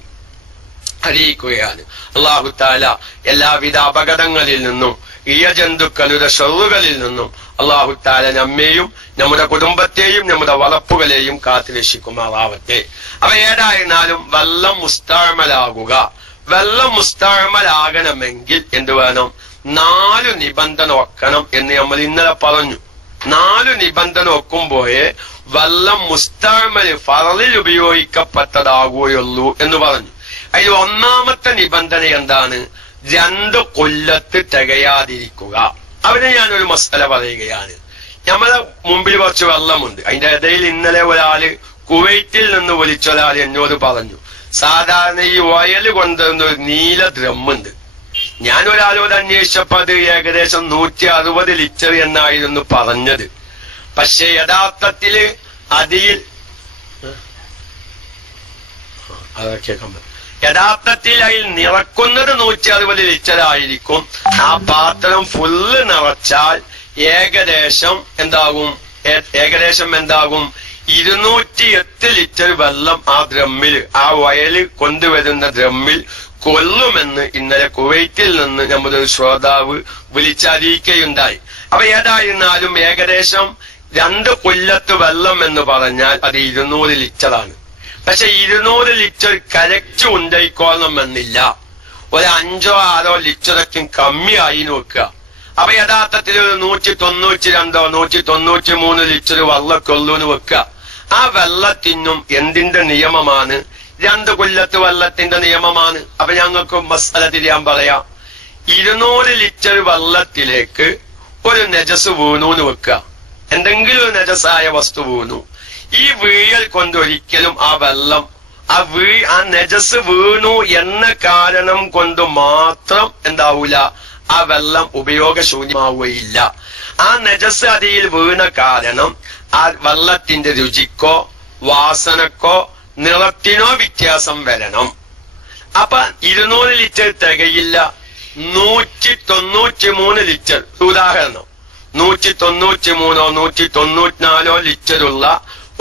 അറിയിക്കുകയാണ്. അല്ലാഹു തആല എല്ലാവിധ അപകടങ്ങളിൽ നിന്നും ഇഴജന്തുക്കളുടെ ഷറുകളിൽ നിന്നും അല്ലാഹു തആല നമ്മെയും നമ്മുടെ കുടുംബത്തെയും നമ്മുടെ വളപ്പുകളെയും കാത്തുരക്ഷിക്കുമാറാവട്ടെ. അവ ഏതായിരുന്നാലും വെള്ളം മുസ്തഅമലാകുക. വെള്ളം മുസ്തഅമലാകണമെങ്കിൽ എന്ത് വേണം? 4 നിബന്ധന വെക്കണം എന്ന് നമ്മൾ ഇന്നലെ പറഞ്ഞു. 4 നിബന്ധന വെക്കുമ്പോഴേ വെള്ളം മുസ്തഅമൽ ഫറളിൽ ഉപയോഗിക്കപ്പെട്ടതാകുകയുള്ളൂ എന്ന് പറഞ്ഞു. അതിൽ ഒന്നാമത്തെ നിബന്ധന എന്താണ്? 2 കൊല്ലത്ത് തികയാതിരിക്കുക. അവിടെ ഞാനൊരു മസല പറയുകയാണ്. നമ്മളെ മുമ്പിൽ കുറച്ച് വെള്ളമുണ്ട്. അതിന്റെ ഇടയിൽ ഇന്നലെ ഒരാള് കുവൈറ്റിൽ നിന്ന് വിളിച്ചൊരാൾ എന്നോട് പറഞ്ഞു, സാധാരണ ഈ ഓയിൽ കൊണ്ടുവരുന്ന ഒരു നീല ഡ്രമ്മുണ്ട്. ഞാൻ ഒരാളോട് അന്വേഷിച്ചപ്പോ അത് ഏകദേശം 160 ലിറ്റർ എന്നായിരുന്നു പറഞ്ഞത്. പക്ഷെ യഥാർത്ഥത്തില് അതിൽ യഥാർത്ഥത്തിൽ അതിൽ നിറക്കുന്നത് 160 ലിറ്റർ ആയിരിക്കും. ആ പാത്രം ഫുള്ള് നിറച്ചാൽ ഏകദേശം എന്താകും? 208 ലിറ്റർ വെള്ളം ആ ഡ്രമ്മിൽ, ആ വയല് കൊണ്ടുവരുന്ന ഡ്രമ്മിൽ കൊള്ളുമെന്ന് ഇന്നലെ കുവൈറ്റിൽ നിന്ന് നമ്മുടെ ഒരു ശ്രോതാവ് വിളിച്ചറിയിക്കുകയുണ്ടായി. അപ്പൊ ഏതായിരുന്നാലും ഏകദേശം 2 കൊല്ലത്ത് വെള്ളം എന്ന് പറഞ്ഞാൽ അത് 200 ലിറ്ററാണ്. പക്ഷെ 200 ലിറ്റർ കറക്റ്റ് ഉണ്ടായിക്കോളണമെന്നില്ല. ഒരു 5-6 ലിറ്ററൊക്കെ കമ്മിയായി നോക്കുക. അപ്പൊ യഥാർത്ഥത്തിൽ ഒരു 192 193 ലിറ്റർ വെള്ളമൊക്കെ എന്ന് വെക്കുക. ആ വെള്ളത്തിനും എന്തിന്റെ നിയമമാണ്? 2 കൊല്ലത്ത് വെള്ളത്തിന്റെ നിയമമാണ്. അപ്പൊ ഞങ്ങൾക്ക് മസാല തിരിയാൻ പറയാം. 200 ലിറ്റർ വെള്ളത്തിലേക്ക് ഒരു നജസ് വീണു എന്ന് വെക്കുക. എന്തെങ്കിലും ഒരു നജസായ വസ്തു വീണു. ഈ വീഴൽ കൊണ്ടൊരിക്കലും ആ വെള്ളം ആ നജസ് വീണു എന്ന കാരണം കൊണ്ട് മാത്രം എന്താവൂല, ആ വെള്ളം ഉപയോഗശൂന്യമാവുകയില്ല. ആ നജസ് അതിൽ വീണ കാരണം ആ വെള്ളത്തിന്റെ രുചിക്കോ വാസനക്കോ നിറത്തിനോ വ്യത്യാസം വരണം. അപ്പൊ 200 ലിറ്റർ തികയില്ല. 193 ലിറ്റർ, ഉദാഹരണം 193 194 ലിറ്ററുള്ള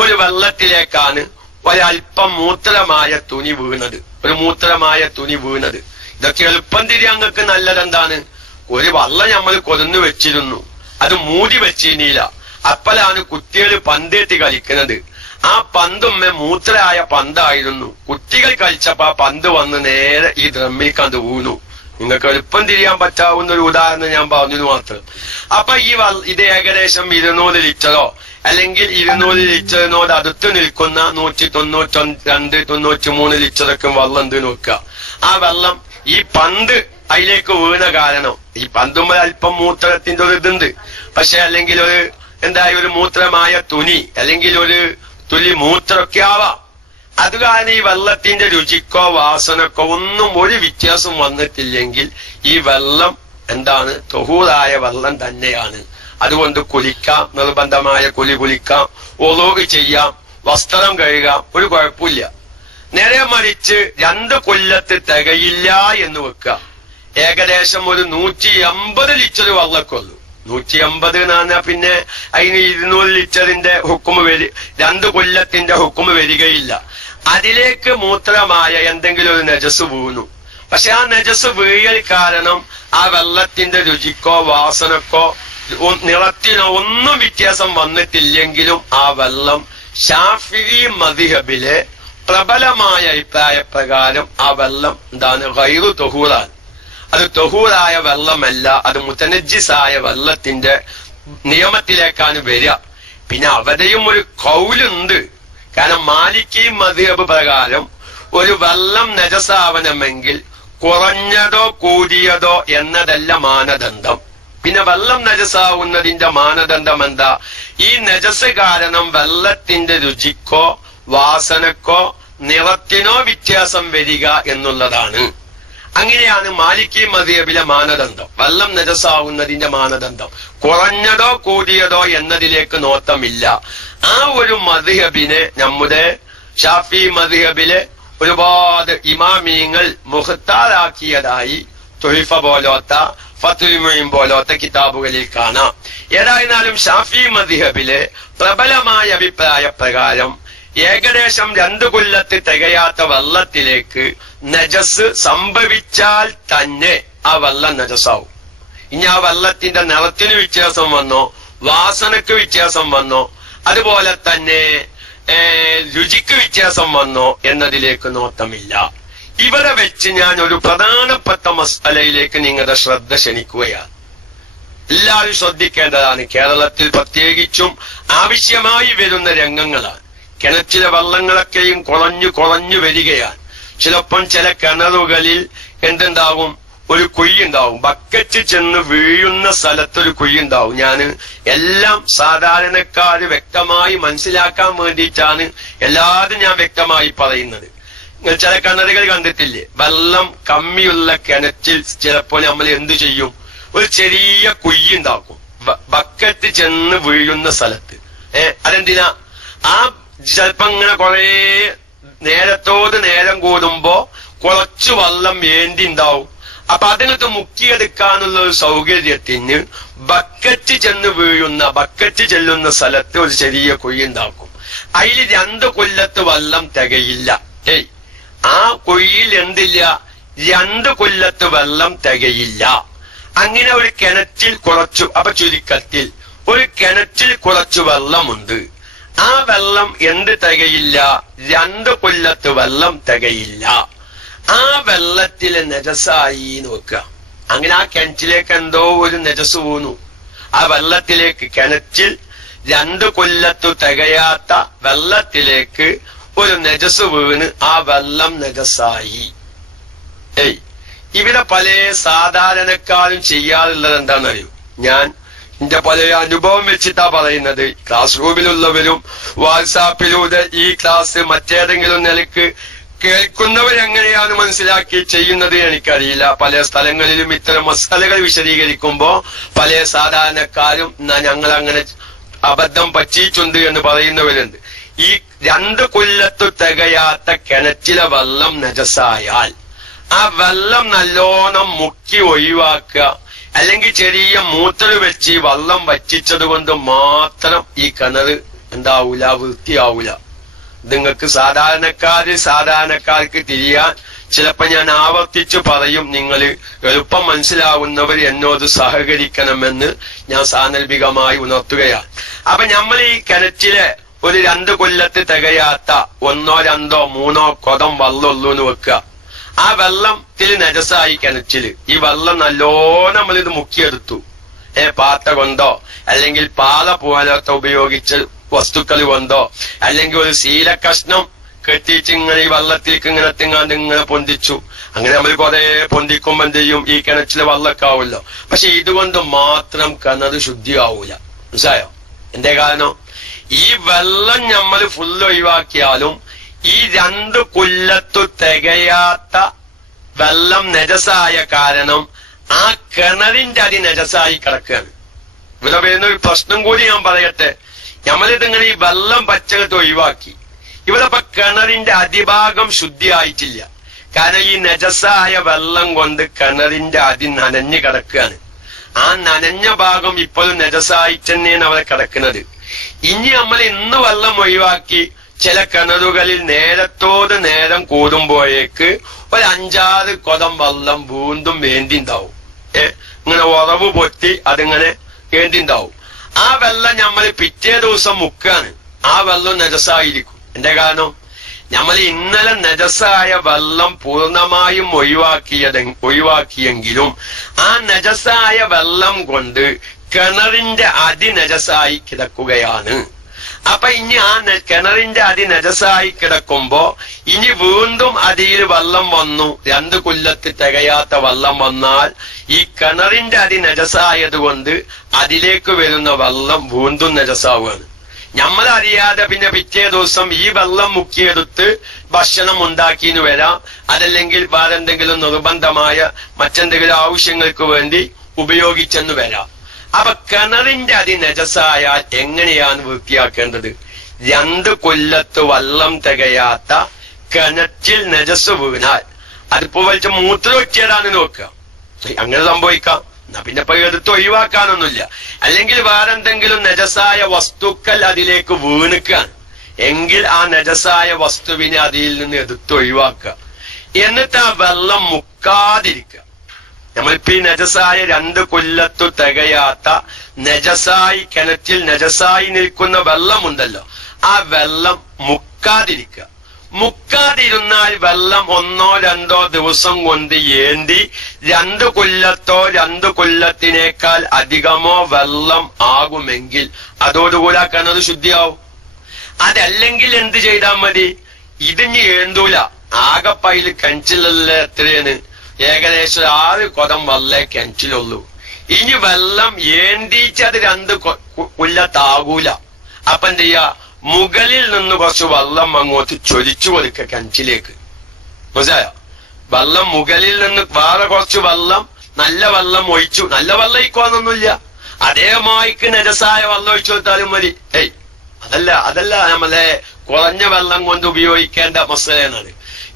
ഒരു വെള്ളത്തിലേക്കാണ് ഒരൽപ്പം മൂത്രമായ തുണി വീണത്. ഇതൊക്കെ എളുപ്പം തിരിയാങ്ങൾക്ക് നല്ലതെന്താണ്? ഒരു വെള്ളം നമ്മൾ കൊതന്നു വെച്ചിരുന്നു, അത് മൂടി വെച്ചിരുന്നില്ല. അപ്പോഴാണ് കുട്ടികൾ പന്തേറ്റി കളിക്കുന്നത്. ആ പന്തുമ്മ മൂത്രമായ പന്തായിരുന്നു. കുട്ടികൾ കളിച്ചപ്പോ ആ പന്ത് വന്ന് നേരെ ഈ ഡ്രമ്മിൽ കണ്ട് വീണു. നിങ്ങൾക്ക് എളുപ്പം തിരിയാൻ പറ്റാവുന്ന ഒരു ഉദാഹരണം ഞാൻ പറഞ്ഞത് മാത്രം. അപ്പൊ ഇത് ഏകദേശം 200 ലിറ്ററോ അല്ലെങ്കിൽ 200 ലിറ്ററിനോട് അടുത്ത് നിൽക്കുന്ന 192 93 ലിറ്ററൊക്കെ വെള്ളം എന്ത് നോക്കുക. ആ വെള്ളം ഈ പന്ത് അതിലേക്ക് വീണ കാരണം, ഈ പന്തുമ്പോൾ അല്പം മൂത്രത്തിന്റെ ഒരു ഇതുണ്ട്. പക്ഷെ അല്ലെങ്കിൽ ഒരു മൂത്രമായ തുണി അല്ലെങ്കിൽ ഒരു തുലി മൂത്രമൊക്കെ ആവാം. അത് കാരണം ഈ വെള്ളത്തിന്റെ രുചിക്കോ വാസനക്കോ ഒന്നും ഒരു വ്യത്യാസം വന്നിട്ടില്ലെങ്കിൽ ഈ വെള്ളം എന്താണ്? തൊഹൂറായ വെള്ളം തന്നെയാണ്. അതുകൊണ്ട് കുളിക്കാം, നിർബന്ധമായ കുളിക്കാം, ഒളൂഹ് ചെയ്യാം, വസ്ത്രം കഴുകാം, ഒരു കുഴപ്പമില്ല. നേരെ മറിച്ച് 2 കൊല്ലത്ത് തികയില്ല എന്ന് വെക്കുക. ഏകദേശം ഒരു 180 ലിറ്റർ വെള്ളമൊക്കെ ഉള്ളൂ. 180 എന്ന് പറഞ്ഞാൽ പിന്നെ അതിന് 200 ലിറ്ററിന്റെ ഹുക്കുമ് 2 കൊല്ലത്തിന്റെ ഹുക്കുമ് വരികയില്ല. അതിലേക്ക് മൂത്രമായ എന്തെങ്കിലും ഒരു നജസ് വീണു. പക്ഷെ ആ നജസ് വീഴൽ കാരണം ആ വെള്ളത്തിന്റെ രുചിക്കോ വാസനക്കോ നിറത്തിനോ ഒന്നും വ്യത്യാസം വന്നിട്ടില്ലെങ്കിലും ആ വെള്ളം ശാഫിഈ മദ്ഹബിലെ പ്രബലമായ അഭിപ്രായ പ്രകാരം ആ വെള്ളം എന്താണ്? ഗൈറു തൊഹൂറാണ്. അത് തൊഹൂറായ വെള്ളമല്ല, അത് മുതനജ്ജിസായ വെള്ളത്തിന്റെ നിയമത്തിലേക്കാണ് വരിക. പിന്നെ അവിടെയും ഒരു കൗലുണ്ട്. കാരണം മാലിക്കി മദ്ഹബ് പ്രകാരം ഒരു വെള്ളം നജസാവണമെങ്കിൽ കുറഞ്ഞതോ കൂടിയതോ എന്നതല്ല മാനദണ്ഡം. പിന്നെ വെള്ളം നജസാവുന്നതിന്റെ മാനദണ്ഡം എന്താ? ഈ നജസ് കാരണം വെള്ളത്തിന്റെ രുചിക്കോ വാസനക്കോ നിറത്തിനോ വ്യത്യാസം വരിക എന്നുള്ളതാണ്. അങ്ങനെയാണ് മാലിക്കി മദ്ഹബിലെ മാനദണ്ഡം. വെള്ളം നജസാവുന്നതിന്റെ മാനദണ്ഡം കുറഞ്ഞതോ കൂടിയതോ എന്നതിലേക്ക് നോട്ടമില്ല. ആ ഒരു മദ്ഹബിനെ നമ്മുടെ ഷാഫി മദ്ഹബിലെ ഒരുപാട് ഇമാമീങ്ങൾ മുഖ്താറാക്കിയതായി തുഹിഫ പോലോത്ത ഫത്തുൽ മുഈൻ പോലോത്ത കിതാബുകളിൽ കാണാം. ഏതായിരുന്നാലും ഷാഫി മദ്ഹബിലെ പ്രബലമായ അഭിപ്രായ പ്രകാരം ഏകദേശം 2 കൊല്ലത്ത് തികയാത്ത വെള്ളത്തിലേക്ക് നജസ് സംഭവിച്ചാൽ തന്നെ ആ വെള്ളം നജസാവും. ഇനി ആ വെള്ളത്തിന്റെ നിറത്തിന് വ്യത്യാസം വന്നോ, വാസനക്ക് വ്യത്യാസം വന്നോ, അതുപോലെ തന്നെ രുചിക്ക് വ്യത്യാസം വന്നോ എന്നതിലേക്ക് നോട്ടമില്ല. ഇവിടെ വെച്ച് ഞാൻ ഒരു പ്രധാനപ്പെട്ട മസ്അലയിലേക്ക് നിങ്ങളുടെ ശ്രദ്ധ ക്ഷണിക്കുകയാണ്. എല്ലാവരും ശ്രദ്ധിക്കേണ്ടതാണ്. കേരളത്തിൽ പ്രത്യേകിച്ചും ആവശ്യമായി വരുന്ന രംഗങ്ങളാണ്. കിണറ്റിലെ വെള്ളങ്ങളൊക്കെയും കുറഞ്ഞു വരികയാണ്. ചിലപ്പം ചില കിണറുകളിൽ എന്തുണ്ടാവും, ഒരു കുഴിയുണ്ടാവും. ബക്കറ്റ് ചെന്ന് വീഴുന്ന സ്ഥലത്തൊരു കുഴിയുണ്ടാവും. ഞാൻ എല്ലാം സാധാരണക്കാര് വ്യക്തമായി മനസ്സിലാക്കാൻ വേണ്ടിയിട്ടാണ് എല്ലാതും ഞാൻ വ്യക്തമായി പറയുന്നത്. ചില കിണറുകൾ കണ്ടിട്ടില്ലേ, വെള്ളം കമ്മിയുള്ള കിണറ്റിൽ ചിലപ്പോൾ നമ്മൾ എന്തു ചെയ്യും, ഒരു ചെറിയ കുഴിയുണ്ടാക്കും ബക്കറ്റ് ചെന്ന് വീഴുന്ന സ്ഥലത്ത്. അതെന്തിനാ? ആ ചിലപ്പോ ഇങ്ങനെ കുറെ നേരത്തോട് നേരം കൂടുമ്പോ കുറച്ചു വെള്ളം വേണ്ടി ഉണ്ടാവും. അപ്പൊ അതിനകത്ത് മുക്കിയെടുക്കാനുള്ള ഒരു സൗകര്യത്തിന് ബക്കറ്റ് ചെല്ലുന്ന സ്ഥലത്ത് ഒരു ചെറിയ കുഴി ഉണ്ടാക്കും. അതിൽ 2 കൊല്ലത്ത് വെള്ളം തികയില്ല. ആ കുഴിയിൽ എന്തില്ല, 2 കൊല്ലത്ത് വെള്ളം തികയില്ല. അങ്ങനെ ഒരു കിണറ്റിൽ അപ്പൊ ചുരുക്കത്തിൽ ഒരു കിണറ്റിൽ കുറച്ചു വെള്ളമുണ്ട്. ആ വെള്ളം എന്ത് തികയില്ല, 2 കൊല്ലത്ത് വെള്ളം തികയില്ല. ആ വെള്ളത്തിലെ നജസായി നോക്കുക. അങ്ങനെ ആ കിണറ്റിലേക്ക് എന്തോ ഒരു നജസ് വീണു. ആ വെള്ളത്തിലേക്ക്, കിണറ്റിൽ 2 കൊല്ലത്തു തികയാത്ത വെള്ളത്തിലേക്ക് ഒരു നജസ് വീണ് ആ വെള്ളം നജസായി. ഇവിടെ പല സാധാരണക്കാരും ചെയ്യാറുള്ളത് എന്താണെന്നറിയോ? ഞാൻ എന്റെ പല അനുഭവം വെച്ചിട്ടാ പറയുന്നത്. ക്ലാസ് റൂമിലുള്ളവരും വാട്സാപ്പിലൂടെ ഈ ക്ലാസ് മറ്റേതെങ്കിലും നിലക്ക് കേൾക്കുന്നവരെങ്ങനെയാണ് മനസ്സിലാക്കി ചെയ്യുന്നത് എനിക്കറിയില്ല. പല സ്ഥലങ്ങളിലും ഇത്തരം മസാലകൾ വിശദീകരിക്കുമ്പോ പല സാധാരണക്കാരും ഞങ്ങൾ അങ്ങനെ അബദ്ധം പറ്റിയിട്ടുണ്ട് എന്ന് പറയുന്നവരുണ്ട്. ഈ 2 കൊല്ലത്തു തികയാത്ത കിണറ്റിലെ വെള്ളം നജസായാൽ ആ വെള്ളം നല്ലോണം മുക്കി ഒഴിവാക്കുക. അല്ലെങ്കിൽ ചെറിയ മൂത്രൽ വെച്ച് വെള്ളം വറ്റിച്ചത് കൊണ്ട് മാത്രം ഈ കിണറ് എന്താവൂല, വൃത്തിയാവൂല. നിങ്ങൾക്ക് സാധാരണക്കാർക്ക് തിരിയാൻ ചിലപ്പോ ഞാൻ ആവർത്തിച്ചു പറയും. നിങ്ങൾ എളുപ്പം മനസ്സിലാവുന്നവർ എന്നോട് സഹകരിക്കണമെന്ന് ഞാൻ സാന്ദർഭികമായി ഉണർത്തുകയാണ്. അപ്പൊ നമ്മൾ ഈ കിണറ്റിലെ ഒരു 2 കൊല്ലത്ത് തികയാത്ത 1, 2, 3 കുടം വെള്ളമുള്ളൂ എന്ന് വെക്കുക. ആ വെള്ളത്തിൽ നജസായി കിണറ്റില്. ഈ വെള്ളം നല്ലോണം നമ്മളിത് മുക്കിയെടുത്തു. പാത്ത കൊണ്ടോ അല്ലെങ്കിൽ പാല പോലത്തെ ഉപയോഗിച്ച് വസ്തുക്കൾ കൊണ്ടോ അല്ലെങ്കിൽ ഒരു ശീല കഷ്ണം കെട്ടിച്ച് ഇങ്ങനെ ഈ വെള്ളത്തിലേക്ക് ഇങ്ങനെ തിങ്ങാണ്ട് ഇങ്ങനെ പൊന്തിച്ചു. അങ്ങനെ നമ്മൾ കുറെ പൊന്തിക്കുമ്പോ എന്ത് ചെയ്യും, ഈ കിണറ്റിലെ വെള്ളമൊക്കെ ആവുമല്ലോ. പക്ഷെ ഇതുകൊണ്ട് മാത്രം കിണർ ശുദ്ധിയാവൂല. മനസ്സിലായോ? എന്തേ കാരണം? ഈ വെള്ളം നമ്മൾ ഫുള്ള് ഒഴിവാക്കിയാലും ഈ 2 കൊല്ലത്തു തികയാത്ത വെള്ളം നജസായ കാരണം ആ കിണറിന്റെ അടി നജസായി കിടക്കുകയാണ്. ഇവിടെ വരുന്ന ഒരു പ്രശ്നം കൂടി ഞാൻ പറയട്ടെ. നമ്മളിതിങ്ങനെ ഈ വെള്ളം പച്ചകത്ത് ഒഴിവാക്കി. ഇവിടെ ഇപ്പൊ കിണറിന്റെ അടിഭാഗം ശുദ്ധിയായിട്ടില്ല. കാരണം ഈ നജസായ വെള്ളം കൊണ്ട് കിണറിന്റെ അടി നനഞ്ഞു കിടക്കുകയാണ്. ആ നനഞ്ഞ ഭാഗം ഇപ്പോഴും നജസായിട്ട് തന്നെയാണ് അവിടെ കിടക്കുന്നത്. ഇനി നമ്മൾ ഇന്ന് വെള്ളം ഒഴിവാക്കി ചില കിണറുകളിൽ നേരത്തോട് നേരം കൂടുമ്പോഴേക്ക് ഒരു 5-6 കുടം വെള്ളം വീണ്ടും വേണ്ടിണ്ടാവും. ഇങ്ങനെ ഉറവ് പൊട്ടി അതിങ്ങനെ വേണ്ടിണ്ടാവും. ആ വെള്ളം നമ്മൾ പിറ്റേ ദിവസം മുക്കാണ്. ആ വെള്ളം നജസായിരിക്കും. എന്റെ കാരണം നമ്മൾ ഇന്നലെ നജസായ വെള്ളം പൂർണ്ണമായും ഒഴിവാക്കിയെങ്കിലും ആ നജസായ വെള്ളം കൊണ്ട് കിണറിന്റെ അടി നജസായി കിടക്കുകയാണ്. അപ്പൊ ഇനി ആ കിണറിന്റെ അടി നജസായി കിടക്കുമ്പോ ഇനി വീണ്ടും അടിയിൽ വെള്ളം വന്നു, 2 കൊല്ലത്ത് തികയാത്ത വെള്ളം വന്നാൽ ഈ കിണറിന്റെ അടി നജസായത് കൊണ്ട് അതിലേക്ക് വരുന്ന വെള്ളം വീണ്ടും നജസാവുകയാണ്. നമ്മളറിയാതെ പിന്നെ പിറ്റേ ദിവസം ഈ വെള്ളം മുക്കിയെടുത്ത് ഭക്ഷണം ഉണ്ടാക്കിയെന്ന് വരാം, അതല്ലെങ്കിൽ വേറെന്തെങ്കിലും നിർബന്ധമായ മറ്റെന്തെങ്കിലും ആവശ്യങ്ങൾക്ക് വേണ്ടി ഉപയോഗിച്ചെന്ന് വരാം. അപ്പൊ കിണറിന്റെ അതി നജസായാൽ എങ്ങനെയാണ് വൃത്തിയാക്കേണ്ടത്? 2 കൊല്ലത്ത് വെള്ളം തികയാത്ത കിണറ്റിൽ നജസ് വീണാൽ അതിപ്പോ വലിച്ച മൂത്രം ഒറ്റിയതാണെന്ന് നോക്കുക, അങ്ങനെ സംഭവിക്കാം. എന്നാ പിന്നെ ഇപ്പൊ എടുത്ത് ഒഴിവാക്കാനൊന്നുമില്ല. അല്ലെങ്കിൽ വേറെന്തെങ്കിലും നജസായ വസ്തുക്കൾ അതിലേക്ക് വീണിക്കാണ് എങ്കിൽ ആ നജസായ വസ്തുവിനെ അതിൽ നിന്ന് എടുത്ത് ഒഴിവാക്കുക. എന്നിട്ട് ആ വെള്ളം മുക്കാതിരിക്കുക. നമ്മളിപ്പോ ഈ നജസായ 2 കൊല്ലത്തു തികയാത്ത നജസായി കിണറ്റിൽ നജസായി നിൽക്കുന്ന വെള്ളമുണ്ടല്ലോ, ആ വെള്ളം മുക്കാതിരിക്കുക. മുക്കാതിരുന്നാൽ വെള്ളം 1-2 ദിവസം കൊണ്ട് ഏന്തി 2 കൊല്ലത്തോ 2 കൊല്ലത്തിനേക്കാൾ അധികമോ വെള്ളം ആകുമെങ്കിൽ അതോടുകൂടി ആ കിണർ ശുദ്ധിയാവും. അതല്ലെങ്കിൽ എന്ത് ചെയ്താൽ മതി? ഇതിഞ്ഞ് ഏന്തൂല, ആകപ്പയിൽ കിണറ്റിലുള്ള എത്രയാണ്? ഏകദേശം 6 കുടം വെള്ളേ കിണറ്റിലുള്ളൂ. ഇനി വെള്ളം ഏന്തിച്ചത് 2 കൊല്ലത്താകൂല. അപ്പൊ എന്ത് ചെയ്യാ? മുകളിൽ നിന്ന് കുറച്ച് വെള്ളം അങ്ങോട്ട് ചൊരിച്ചു കൊടുക്കുക കിണറ്റിലേക്ക്. മനസ്സിലായോ? വെള്ളം മുകളിൽ നിന്ന് വേറെ കുറച്ച് വെള്ളം, നല്ല വെള്ളം ഒഴിച്ചു. നല്ല വെള്ളം ഒഴിക്കുവാന്നൊന്നുമില്ല, അതേമായിക്ക് നജസായ വെള്ളം ഒഴിച്ചു കൊടുത്താലും മതി. അതല്ല നമ്മളെ കുറഞ്ഞ വെള്ളം കൊണ്ട് ഉപയോഗിക്കേണ്ട മസലയാണ്.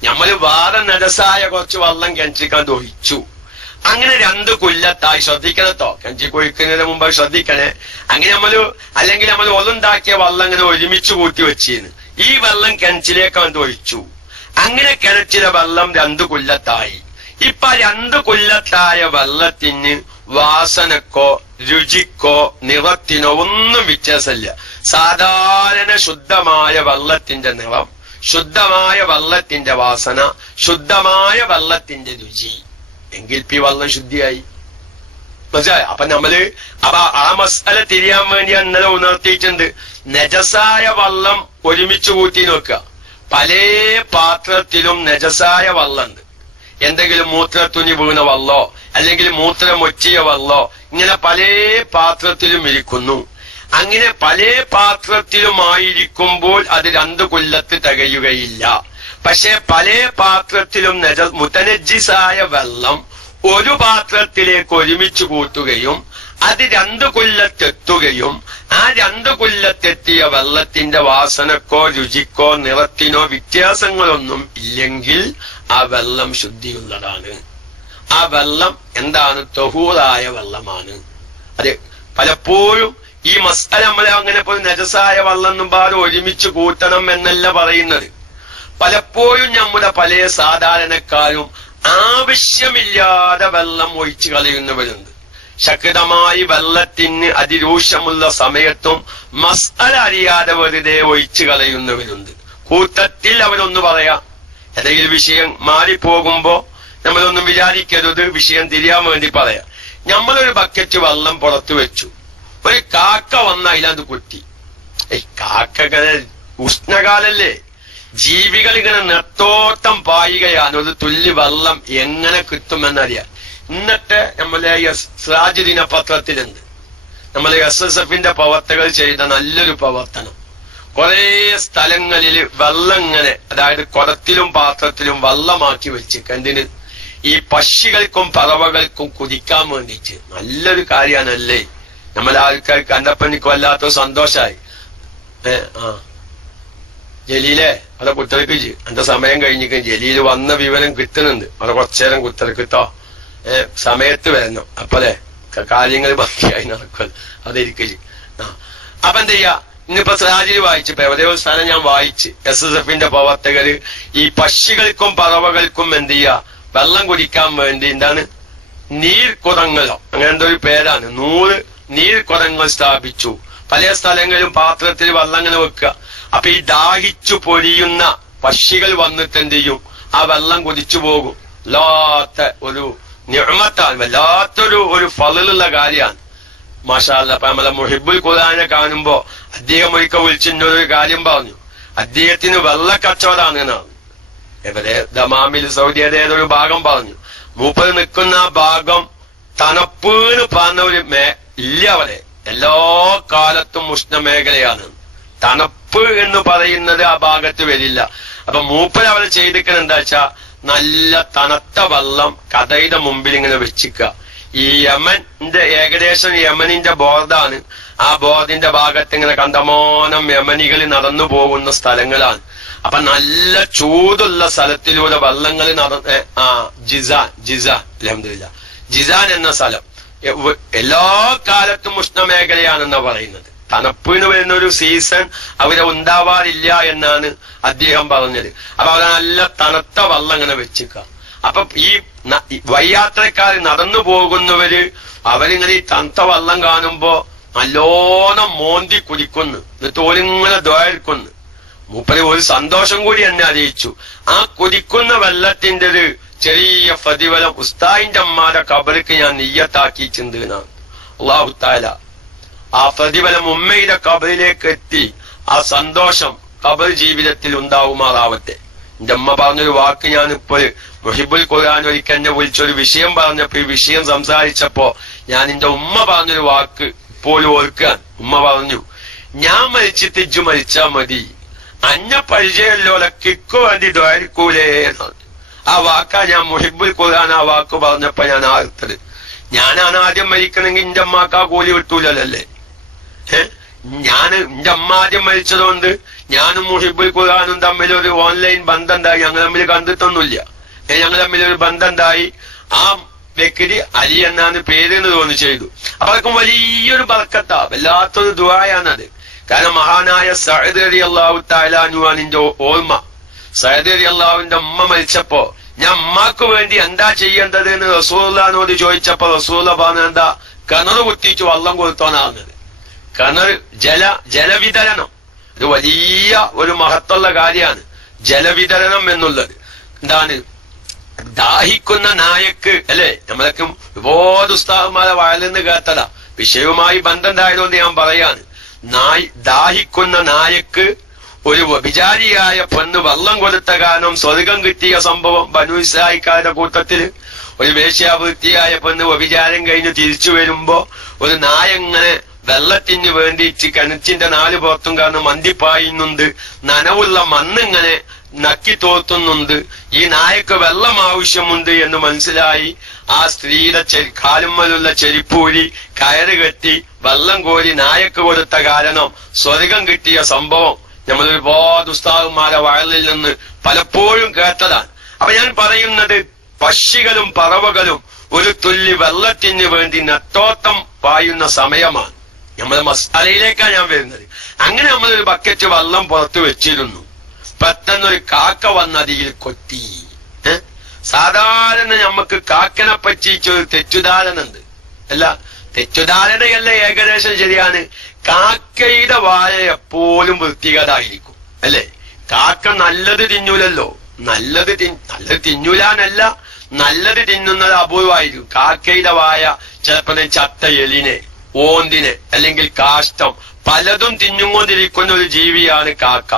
നമ്മള് വേറെ നജസായ കുറച്ച് വെള്ളം കിണറ്റിക്കാൻ ഒഴിച്ചു. അങ്ങനെ 2 കൊല്ലത്തായി ശ്രദ്ധിക്കണട്ടോ, കിണറ്റി കൊഴിക്കുന്നതിന് മുമ്പ് ശ്രദ്ധിക്കണേ. അങ്ങനെ അല്ലെങ്കിൽ നമ്മൾ ഒന്നുണ്ടാക്കിയ വെള്ളം ഇങ്ങനെ ഒരുമിച്ച് കൂട്ടി വെച്ചിരുന്നു. ഈ വെള്ളം കിണറ്റിലേക്കാണ് ഒഴിച്ചു. അങ്ങനെ കിണറ്റിലെ വെള്ളം 2 കൊല്ലത്തായി. ഇപ്പൊ 2 കൊല്ലത്തായ വെള്ളത്തിന് വാസനക്കോ രുചിക്കോ നിറത്തിനോ ഒന്നും വ്യത്യാസമില്ല. സാധാരണ ശുദ്ധമായ വെള്ളത്തിന്റെ നിറം, ശുദ്ധമായ വെള്ളത്തിന്റെ വാസന, ശുദ്ധമായ വെള്ളത്തിന്റെ രുചി എങ്കിൽ ഈ വെള്ളം ശുദ്ധിയായി. മനസ്സിലായോ? അപ്പൊ ആ മസാല തിരിയാൻ വേണ്ടി ഇന്നലെ ഉണർത്തിയിട്ടുണ്ട്. നജസായ വെള്ളം ഒരുമിച്ച് കൂട്ടി നോക്കുക. പല പാത്രത്തിലും നജസായ വെള്ളമുണ്ട്. എന്തെങ്കിലും മൂത്രത്തുണി വീണ വെള്ളോ അല്ലെങ്കിൽ മൂത്രം ഒറ്റിയ വെള്ളോ ഇങ്ങനെ പല പാത്രത്തിലും ഇരിക്കുന്നു. അങ്ങനെ പല പാത്രത്തിലുമായിരിക്കുമ്പോൾ അത് 2 കൊല്ലത്ത് തികയുകയില്ല. പക്ഷെ പല പാത്രത്തിലും മുതനജ്ജിസായ വെള്ളം ഒരു പാത്രത്തിലേക്ക് ഒരുമിച്ച് കൂട്ടുകയും അത് 2 കൊല്ലത്തെത്തുകയും ആ 2 കൊല്ലത്തെത്തിയ വെള്ളത്തിന്റെ വാസനക്കോ രുചിക്കോ നിറത്തിനോ വ്യത്യാസങ്ങളൊന്നും ഇല്ലെങ്കിൽ ആ വെള്ളം ശുദ്ധിയുള്ളതാണ്. ആ വെള്ളം എന്താണ്? തൊഹൂറായ വെള്ളമാണ്. അത് പലപ്പോഴും ഈ മസാല നമ്മളെ അങ്ങനെ നജസായ വെള്ളം എന്നും പാടും ഒരുമിച്ച് കൂട്ടണം എന്നല്ല പറയുന്നത്. പലപ്പോഴും നമ്മുടെ പല സാധാരണക്കാരും ആവശ്യമില്ലാതെ വെള്ളം ഒഴിച്ചു കളയുന്നവരുണ്ട്. ശക്തമായി വെള്ളത്തിന് അതിരൂക്ഷമുള്ള സമയത്തും മസാല അറിയാതെ വെറുതെ ഒഴിച്ചു കളയുന്നവരുണ്ട്. കൂട്ടത്തിൽ അവരൊന്ന് പറയാം, ഏതെങ്കിലും വിഷയം മാറിപ്പോകുമ്പോ നമ്മളൊന്നും വിചാരിക്കരുത്, വിഷയം തിരിയാൻ വേണ്ടി പറയാം. നമ്മളൊരു ബക്കറ്റ് വെള്ളം പുറത്തു വെച്ചു, ഒരു കാക്ക വന്ന അതിലത് കുത്തി. കാക്ക ഉഷ്ണകാലല്ലേ, ജീവികൾ ഇങ്ങനെ നെത്തോട്ടം പായുകയാണ്. ഒരു തുള്ളി വെള്ളം എങ്ങനെ കിട്ടുമെന്നറിയാം. ഇന്നത്തെ നമ്മളെ സിറാജ് ദിനപത്രത്തിലുണ്ട് നമ്മളെ SSFന്റെ പ്രവർത്തകർ ചെയ്ത നല്ലൊരു പ്രവർത്തനം. കുറെ സ്ഥലങ്ങളിൽ വെള്ളം ഇങ്ങനെ, അതായത് കുടത്തിലും പാത്രത്തിലും വെള്ളമാക്കി വെച്ച് കണ്ടിന് ഈ പക്ഷികൾക്കും പറവകൾക്കും കുടിക്കാൻ വേണ്ടിയിട്ട്. നല്ലൊരു കാര്യമാണല്ലേ. നമ്മളെ ആൾക്കാർ കണ്ടപ്പോ എനിക്ക് വല്ലാത്ത സന്തോഷമായി. ജലീലെ അവിടെ കുത്തരക്ക് എന്റെ സമയം കഴിഞ്ഞിട്ട് ജലീല് വന്ന വിവരം കിട്ടുന്നുണ്ട്. അവിടെ കുറച്ചേരം കുത്തരക്കിട്ടോ സമയത്ത് വരണം. അപ്പല്ലേ കാര്യങ്ങൾ ബാക്കിയായി നടക്കുമല്ലോ, അതിരിക്കല്. അപ്പൊ എന്ത് ചെയ്യാ, ഇന്നിപ്പോ സിറാജിൽ വായിച്ചപ്പോ എവിടെയോ സ്ഥലം ഞാൻ വായിച്ച് SSFന്റെ പ്രവർത്തകര് ഈ പക്ഷികൾക്കും പറവകൾക്കും എന്ത് ചെയ്യാ, വെള്ളം കുടിക്കാൻ വേണ്ടി എന്താണ് നീർക്കുടങ്ങളോ അങ്ങനെ എന്തോ ഒരു പേരാണ്, 100 നീർക്കുടങ്ങൾ സ്ഥാപിച്ചു. പല സ്ഥലങ്ങളിലും പാത്രത്തിൽ വെള്ളം ഇങ്ങനെ വെക്കുക. അപ്പൊ ഈ ദാഹിച്ചു പൊരിയുന്ന പക്ഷികൾ വന്നിട്ട് എന്ത് ചെയ്യും, ആ വെള്ളം കുടിച്ചു പോകും. വല്ലാത്ത ഒരു നിഅമത്താണ്, വല്ലാത്തൊരു ഫളലുള്ള കാര്യമാണ്. മാഷാ അല്ലാഹ്. അപ്പൊ നമ്മളെ മുഹിബുൽ ഖുർആനെ കാണുമ്പോ അദ്ദേഹം ഒരിക്കൽ വിളിച്ചിട്ടൊരു കാര്യം പറഞ്ഞു. അദ്ദേഹത്തിന് വെള്ളക്കച്ചവടാണ് എന്നാണ്. എവിടെ ദമാമിൽ സൗദിയുടെ ഏതൊരു ഭാഗം പറഞ്ഞു. മൂപ്പർ നിൽക്കുന്ന ആ ഭാഗം തണുപ്പെന്ന് പറഞ്ഞ ഒരു ഇല്ല, അവിടെ എല്ലാ കാലത്തും ഉഷ്ണമേഖലയാണ്. തണുപ്പ് എന്ന് പറയുന്നത് ആ ഭാഗത്ത് വരില്ല. അപ്പൊ മൂപ്പര് അവിടെ ചെയ്തിരിക്കുന്നത് എന്താ വെച്ചാ നല്ല തണുത്ത വെള്ളം കഥയുടെ മുമ്പിൽ ഇങ്ങനെ വെച്ചിക്കുക. ഈ യമന്റെ ഏകദേശം യമനിന്റെ ബോർഡാണ്. ആ ബോർഡിന്റെ ഭാഗത്ത് ഇങ്ങനെ കണ്ടമാനം യമനികൾ നടന്നു പോകുന്ന സ്ഥലങ്ങളാണ്. അപ്പൊ നല്ല ചൂടുള്ള സ്ഥലത്തിലൂടെ വെള്ളങ്ങൾ അൽഹംദുലില്ലാ ജിസാൻ എന്ന സ്ഥലം എല്ലാ കാലത്തും ഉഷ്ണമേഖലയാണെന്നാ പറയുന്നത്. തണുപ്പിന് വരുന്ന ഒരു സീസൺ അവിടെ ഉണ്ടാവാറില്ല എന്നാണ് അദ്ദേഹം പറഞ്ഞത്. അപ്പൊ അവിടെ നല്ല തണുത്ത വെള്ളം ഇങ്ങനെ വെച്ചിക്ക. അപ്പൊ ഈ വയ്യാത്രക്കാർ നടന്നു പോകുന്നവര് അവരിങ്ങനെ ഈ തണുത്ത വെള്ളം കാണുമ്പോ നല്ലോണം മോന്തി കുടിക്കുന്നു, എന്നിട്ട് ഓരിങ്ങനെ ദ്വാരിക്കുന്നു. മൂപ്പര് ഒരു സന്തോഷം കൂടി എന്നെ അറിയിച്ചു. ആ കുടിക്കുന്ന വെള്ളത്തിന്റെ ഒരു ചെറിയ പ്രതിഫലം ഉസ്താദിന്റെ അമ്മാരെ ഖബർക്ക് ഞാൻ നിയ്യത്താക്കിയിട്ടുണ്ട് എന്നാണ്. അല്ലാഹു തആല ആ പ്രതിഫലം ഉമ്മയുടെ ഖബറിലേക്ക് എത്തി ആ സന്തോഷം ഖബർ ജീവിതത്തിൽ ഉണ്ടാവുമാറാവട്ടെ. എന്റെ അമ്മ പറഞ്ഞൊരു വാക്ക് ഞാനിപ്പോൾ മുഹിബുൽ ഖുർആൻ ഒരിക്കൽ എന്നെ വിളിച്ചൊരു വിഷയം പറഞ്ഞപ്പോ ഈ വിഷയം സംസാരിച്ചപ്പോ ഞാൻ എന്റെ ഉമ്മ പറഞ്ഞൊരു വാക്ക് ഇപ്പോഴും ഓർക്കാൻ. ഉമ്മ പറഞ്ഞു, ഞാൻ മരിച്ചിട്ട് ഇജ്ജ് മരിച്ചാ മതി, അഞ്ഞ പരിചയമല്ലോലെ കിക്കു വേണ്ടി ദ്വാരിക്കൂലേ എന്നാണ്. ആ വാക്കാ ഞാൻ മുഹിബുൽ ഖുർആൻ ആ വാക്ക് പറഞ്ഞപ്പോ ഞാൻ ആർത്തത്. ഞാനാണ് ആദ്യം മരിക്കണമെങ്കിൽ എന്റെ അമ്മാക്ക് ആ കൂലി കിട്ടൂലല്ലേ. എന്റെ അമ്മ ആദ്യം മരിച്ചതുകൊണ്ട് ഞാനും മുഹിബുൽ ഖുർആനും തമ്മിലൊരു ഓൺലൈൻ ബന്ധം ഉണ്ടായി. ഞങ്ങൾ തമ്മിൽ കണ്ടിട്ടൊന്നുമില്ല. ഞങ്ങൾ തമ്മിലൊരു ബന്ധം ഉണ്ടായി. ആ വ്യക്തി അലി എന്നാണ് പേരെന്ന് തോന്നി ചെയ്തു. അപ്പൊ അതൊക്കെ വലിയൊരു ബർക്കത്താ, വല്ലാത്തൊരു ദുആയാണത്. കാരണം മഹാനായ സഅദ് റളിയല്ലാഹു തആല അൻഹു എന്റെ ഓർമ്മ. സഅദ് റളിയല്ലാഹുവിന്റെ ഉമ്മ മരിച്ചപ്പോ ഞാൻ അമ്മാക്ക് വേണ്ടി എന്താ ചെയ്യേണ്ടത് എന്ന് റസൂലുള്ളാഹിനോട് ചോദിച്ചപ്പോ റസൂലുള്ള പറഞ്ഞത് എന്താ, കിണറ് കുത്തിച്ചു വെള്ളം കൊടുത്തോന്നാകുന്നത്. കിണർ ജലവിതരണം ഇത് വലിയ ഒരു മഹത്തുള്ള കാര്യമാണ്. ജലവിതരണം എന്നുള്ളത് എന്താണ്, ദാഹിക്കുന്ന നായക്ക് അല്ലെ, നമ്മളൊക്കെ ഒരുപാട് ഉസ്താദന്മാരെ വയലിന്ന് കേട്ടതാ. വിഷയവുമായി ബന്ധമുണ്ടായതുകൊണ്ട് ഞാൻ പറയാണ്. ദാഹിക്കുന്ന നായക്ക് ഒരു വ്യഭിചാരിയായ പെണ്ണ് വെള്ളം കൊടുത്ത കാരണം സ്വർഗം കിട്ടിയ സംഭവം ബനൂ ഇസ്രായേൽക്കാരുടെ കൂട്ടത്തില് ഒരു വേശ്യാവൃത്തിയായ പെണ്ണ് വ്യഭിചാരം കഴിഞ്ഞ് തിരിച്ചു വരുമ്പോ ഒരു നായങ്ങനെ വെള്ളത്തിന് വേണ്ടിയിട്ട് കിണറ്റിന്റെ 4 പുറത്തും കാരണം മന്തിപ്പായുന്നുണ്ട്, നനവുള്ള മണ്ണിങ്ങനെ നക്കി തോർത്തുന്നുണ്ട്. ഈ നായക്ക് വെള്ളം ആവശ്യമുണ്ട് എന്ന് മനസ്സിലായി ആ സ്ത്രീയുടെ കാലുമ്മലുള്ള ചെരിപ്പൂരി കയറ് കെട്ടി വെള്ളം കോരി നായക്ക് കൊടുത്ത കാരണം സ്വർഗം കിട്ടിയ സംഭവം നമ്മൾ ഒരുപാട് ഉസ്താദുമാരെ വയലിൽ നിന്ന് പലപ്പോഴും കേട്ടതാണ്. അപ്പൊ ഞാൻ പറയുന്നത്, പക്ഷികളും പറവകളും ഒരു തുള്ളി വെള്ളത്തിന് വേണ്ടി നെട്ടോട്ടം പായുന്ന സമയമാണ്. നമ്മൾ മസാലയിലേക്കാണ് ഞാൻ വരുന്നത്. അങ്ങനെ നമ്മളൊരു ബക്കറ്റ് വെള്ളം പുറത്ത് വെച്ചിരുന്നു. പെട്ടെന്നൊരു കാക്ക വന്ന് അതിൽ കൊത്തി. സാധാരണ നമുക്ക് കാക്കനെ പറ്റിച്ചൊരു തെറ്റുധാരണ ഉണ്ട്. അല്ല, തെറ്റുധാരണയല്ല, ഏകദേശം ശരിയാണ്. കാക്കയുടെ വായ എപ്പോഴും വൃത്തികേടായിരിക്കും അല്ലെ. കാക്ക നല്ലത് തിന്നൂലല്ലോ. നല്ലത് തിന്നൂലാനല്ല, നല്ലത് തിന്നുന്നത് അപൂർവമായിരിക്കും. കാക്കയുടെ വായ ചിലപ്പോൾ ചത്ത എലിനെ, ഓന്തിനെ, അല്ലെങ്കിൽ കാഷ്ടം പലതും തിന്നുകൊണ്ടിരിക്കുന്ന ഒരു ജീവിയാണ് കാക്ക.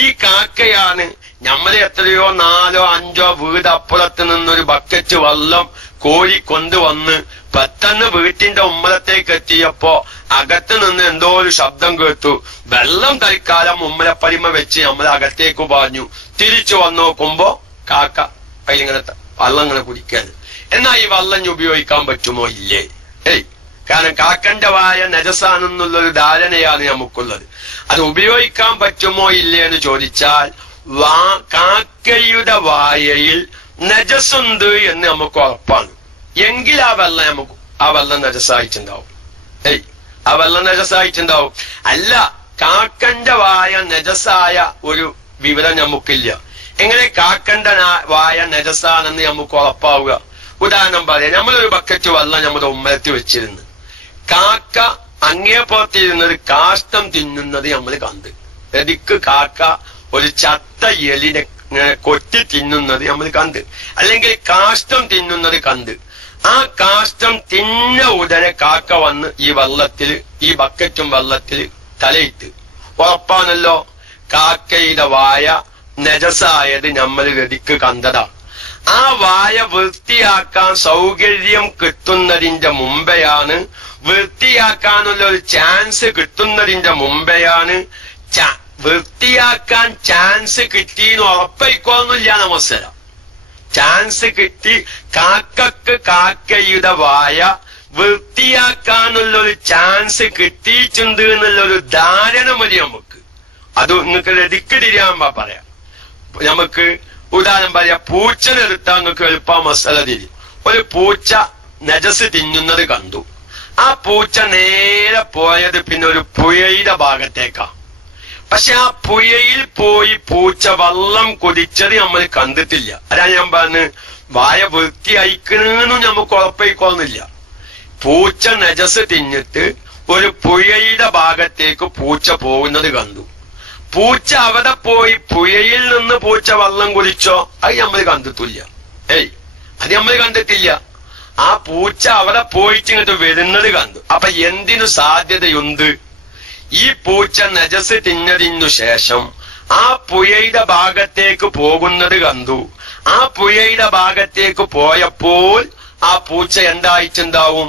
ഈ കാക്കയാണ് നമ്മളെ എത്രയോ 4 or 5 വീട് അപ്പുറത്ത് നിന്നൊരു ബക്കറ്റ് വെള്ളം കോരി കൊണ്ടുവന്ന് പെട്ടെന്ന് വീട്ടിന്റെ ഉമ്മലത്തേക്ക് എത്തിയപ്പോ അകത്ത് നിന്ന് എന്തോ ഒരു ശബ്ദം കേട്ടു. വെള്ളം തൽക്കാലം ഉമ്മലപ്പരിമ വെച്ച് നമ്മൾ അകത്തേക്ക് പാഞ്ഞു. തിരിച്ചു വന്നു നോക്കുമ്പോ കാക്ക അതിലിങ്ങനെ വെള്ളം ഇങ്ങനെ കുടിക്കാൻ. എന്നാ ഈ വെള്ളം ഉപയോഗിക്കാൻ പറ്റുമോ? ഇല്ലേ. കാരണം കാക്കന്റെ വായ നജസാണെന്നുള്ളൊരു ധാരണയാണ് നമുക്കുള്ളത്. അത് ഉപയോഗിക്കാൻ പറ്റുമോ ഇല്ലേ എന്ന് ചോദിച്ചാൽ കാക്കയുടെ വായയിൽ നജസുണ്ട് എന്ന് നമുക്ക് ഉറപ്പാണ്. എങ്കിൽ ആ വെള്ളം നജസായിട്ടുണ്ടാവും. ആ വെള്ളം നജസായിട്ടുണ്ടാവും. അല്ല, കാക്കന്റെ വായ നജസായ ഒരു വിവരം നമുക്കില്ല. എങ്ങനെ കാക്കന്റെ വായ നജസാണെന്ന് നമുക്ക് ഉറപ്പാവുക? ഉദാഹരണം പറയാം, നമ്മളൊരു ബക്കറ്റ് വെള്ളം നമ്മുടെ ഉമ്മരത്തി വെച്ചിരുന്നു. കാക്ക അങ്ങേപ്പുറത്തിരുന്നൊരു കാഷ്ടം തിന്നുന്നത് നമ്മൾ കണ്ട്. എതിക്ക് കാക്ക ഒരു ചത്ത എലിനെ കൊത്തി തിന്നുന്നത് നമ്മൾ കണ്ട്, അല്ലെങ്കിൽ കാഷ്ടം തിന്നുന്നത് കണ്ട്. ആ കാഷ്ടം തിന്ന ഉടനെ കാക്ക വന്ന് ഈ ബക്കറ്റും വെള്ളത്തില് തലയിട്ട്. ഉറപ്പാണല്ലോ കാക്കയുടെ വായ നജസായത് നമ്മൾ ഗതിക്ക് കണ്ടതാണ്. ആ വായ വൃത്തിയാക്കാൻ സൗകര്യം കിട്ടുന്നതിന്റെ മുമ്പെയാണ്, വൃത്തിയാക്കാനുള്ള ഒരു ചാൻസ് കിട്ടുന്നതിന്റെ മുമ്പെയാണ് വൃത്തിയാക്കാൻ ചാൻസ് കിട്ടിയെന്ന് ഉറപ്പായിക്കോന്നില്ല മസല. ചാൻസ് കിട്ടി, കാക്കക്ക് കാക്കയുടെ വായ വൃത്തിയാക്കാനുള്ളൊരു ചാൻസ് കിട്ടിയിട്ടുണ്ട് എന്നുള്ളൊരു ധാരണ മതി നമുക്ക്. അത് നിങ്ങൾക്ക് രതിക്കടിരാകുമ്പോ പറയാം. നമുക്ക് ഉദാഹരണം പറയാം, പൂച്ചനെടുത്താൽ നിങ്ങൾക്ക് എളുപ്പം മസാല തിരി. ഒരു പൂച്ച നജസ് തിന്നുന്നത് കണ്ടു. ആ പൂച്ച നേരെ പോയത് പിന്നെ ഒരു പുഴയുടെ ഭാഗത്തേക്കാ. പക്ഷെ ആ പുഴയിൽ പോയി പൂച്ച വെള്ളം കുടിച്ചത് നമ്മൾ കണ്ടിട്ടില്ല. അതാ ഞാൻ പറഞ്ഞ് വായ വൃത്തിയായിക്കണെന്നും നമുക്ക് ഉറപ്പായിക്കോന്നില്ല. പൂച്ച നജസ് തിന്നിട്ട് ഒരു പുഴയുടെ ഭാഗത്തേക്ക് പൂച്ച പോകുന്നത് കണ്ടു. പൂച്ച അവിടെ പോയി പുഴയിൽ നിന്ന് പൂച്ച വെള്ളം കുടിച്ചോ? അത് നമ്മൾ കണ്ടിട്ടില്ല. അത് നമ്മൾ കണ്ടിട്ടില്ല. ആ പൂച്ച അവിടെ പോയിട്ട് ഇങ്ങോട്ട് വരുന്നത് കണ്ടു. അപ്പൊ എന്തിനു സാധ്യതയുണ്ട്? ഈ പൂച്ച നജസ് തിന്നതിനു ശേഷം ആ പുഴയുടെ ഭാഗത്തേക്ക് പോകുന്നത് കണ്ടു. ആ പുഴയുടെ ഭാഗത്തേക്ക് പോയപ്പോൾ ആ പൂച്ച എന്തായിട്ടുണ്ടാവും?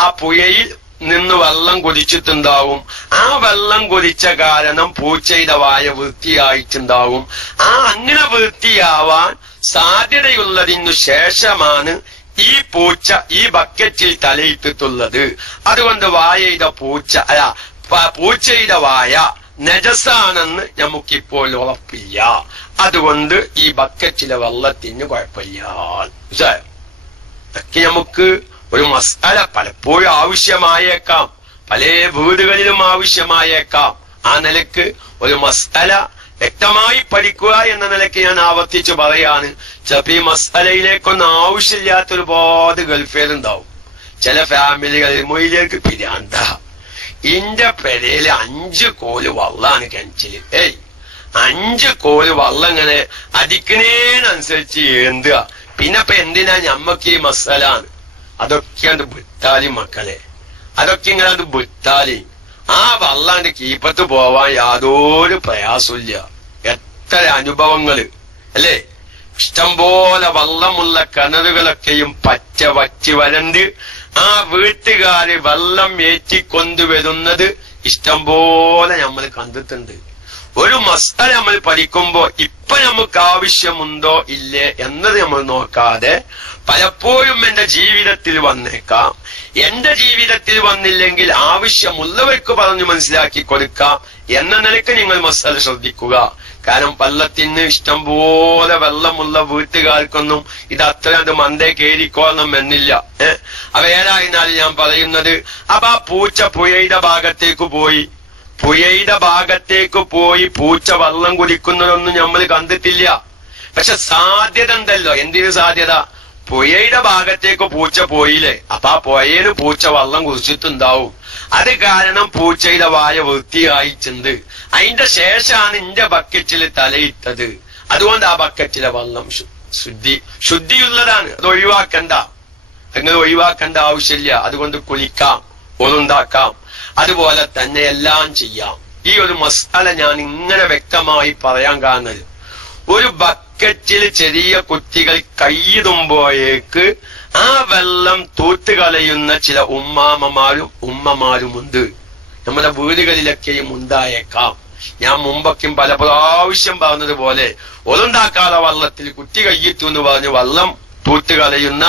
ആ പുഴയിൽ നിന്ന് വെള്ളം കുടിച്ചിട്ടുണ്ടാവും. ആ വെള്ളം കുടിച്ച കാരണം പൂച്ചയുടെ വായ വൃത്തിയായിട്ടുണ്ടാവും. അങ്ങനെ വൃത്തിയാവാൻ സാധ്യതയുള്ളതിനു ശേഷമാണ് ഈ പൂച്ച ഈ ബക്കറ്റിൽ തലയിട്ടിട്ടുള്ളത്. അതുകൊണ്ട് വായയുടെ പൂച്ചയുടെ വായ നജസാണെന്ന് നമുക്കിപ്പോൾ ഉറപ്പില്ല. അതുകൊണ്ട് ഈ ബക്കറ്റിലെ വെള്ളത്തിന് കുഴപ്പമില്ല. ഇതൊക്കെ നമുക്ക് ഒരു മസാല പലപ്പോഴും ആവശ്യമായേക്കാം, പല വീടുകളിലും ആവശ്യമായേക്കാം. ആ നിലക്ക് ഒരു മസാല വ്യക്തമായി പഠിക്കുക എന്ന നിലയ്ക്ക് ഞാൻ ആവർത്തിച്ച് പറയാണ്. ചിലപ്പോ ഈ മസാലയിലേക്കൊന്നും ആവശ്യമില്ലാത്ത ഒരുപാട് ഗൾഫേലുണ്ടാവും. ചില ഫാമിലികളിൽ മൊയിലേക്ക് പിരാന്ത, ഇന്റെ പെരയില് 5 കോല് വള്ളാണ് കിണറ്റില്. 5 കോല് വള്ളം ഇങ്ങനെ അടിക്കണേനനുസരിച്ച് ഏന്തുക. പിന്നെ ഇപ്പൊ എന്തിനാ ഞമ്മക്ക് ഈ മസാലാണ്? അതൊക്കെ അത് വിട്ടാലി മക്കളെ, അതൊക്കെ ഇങ്ങനെ അത് വിട്ടാലി ആ വള്ളാണ്ട് കീപ്പത്ത് പോവാൻ യാതൊരു പ്രയാസമില്ല. എത്ര അനുഭവങ്ങള് അല്ലേ? ഇഷ്ടംപോലെ വള്ളമുള്ള കിണറുകളൊക്കെയും പച്ച വറ്റി വരണ്ട് ആ വീട്ടുകാര് വെള്ളം ഏറ്റിക്കൊണ്ടുവരുന്നത് ഇഷ്ടംപോലെ നമ്മൾ കണ്ടിട്ടുണ്ട്. ഒരു മസാല നമ്മൾ പഠിക്കുമ്പോ ഇപ്പൊ നമുക്ക് ആവശ്യമുണ്ടോ ഇല്ലേ എന്നത് നമ്മൾ നോക്കാതെ പലപ്പോഴും എന്റെ ജീവിതത്തിൽ വന്നേക്കാം, എന്റെ ജീവിതത്തിൽ വന്നില്ലെങ്കിൽ ആവശ്യമുള്ളവർക്ക് പറഞ്ഞു മനസ്സിലാക്കി കൊടുക്കാം എന്ന നിലയ്ക്ക് നിങ്ങൾ മസാല ശ്രദ്ധിക്കുക. കാരണം വെള്ളത്തിന് ഇഷ്ടംപോലെ വെള്ളമുള്ള വീട്ടുകാർക്കൊന്നും ഇത് അത്ര അത് മണ്ടേ കയറിക്കോണം എന്നില്ല. അവ ഏതായിരുന്നാലും ഞാൻ പറയുന്നത്, അപ്പൊ ആ പൂച്ച പുഴയുടെ ഭാഗത്തേക്ക് പോയി പൂച്ച വെള്ളം കുടിക്കുന്നതൊന്നും നമ്മൾ കണ്ടിട്ടില്ല. പക്ഷെ സാധ്യത ഉണ്ടല്ലോ. എന്തിനു സാധ്യത? പുഴയുടെ ഭാഗത്തേക്ക് പൂച്ച പോയില്ലേ, അപ്പൊ ആ പുഴയില് പൂച്ച വെള്ളം കുടിച്ചിട്ടുണ്ടാവും. അത് കാരണം പൂച്ചയുടെ വായ വൃത്തിയായിട്ടുണ്ട്. അതിന്റെ ശേഷമാണ് ഇന്റെ ബക്കറ്റിൽ തലയിട്ടത്. അതുകൊണ്ട് ആ ബക്കറ്റിലെ വെള്ളം ശുദ്ധിയുള്ളതാണ്. അത് ഒഴിവാക്കേണ്ട ആവശ്യമില്ല. അതുകൊണ്ട് കുളിക്കാം, ഒന്നുണ്ടാക്കാം, അതുപോലെ തന്നെ എല്ലാം ചെയ്യാം. ഈ ഒരു മസാല ഞാൻ ഇങ്ങനെ വ്യക്തമായി പറയാൻ കാരണം, ഒരു ബക്കറ്റിൽ ചെറിയ കുട്ടികൾ കൈയിടുമ്പോഴേക്ക് ആ വെള്ളം തൂത്തുകളയുന്ന ചില ഉമ്മമാരുമുണ്ട്. നമ്മുടെ വീടുകളിലൊക്കെയും ഉണ്ടായേക്കാം. ഞാൻ മുമ്പൊക്കെയും പല പ്രാവശ്യം പറഞ്ഞതുപോലെ ഒന്നുണ്ടാക്കാതെ വെള്ളത്തിൽ കുട്ടി കയ്യിട്ടു എന്ന് പറഞ്ഞ് വെള്ളം തൂത്തുകളയുന്ന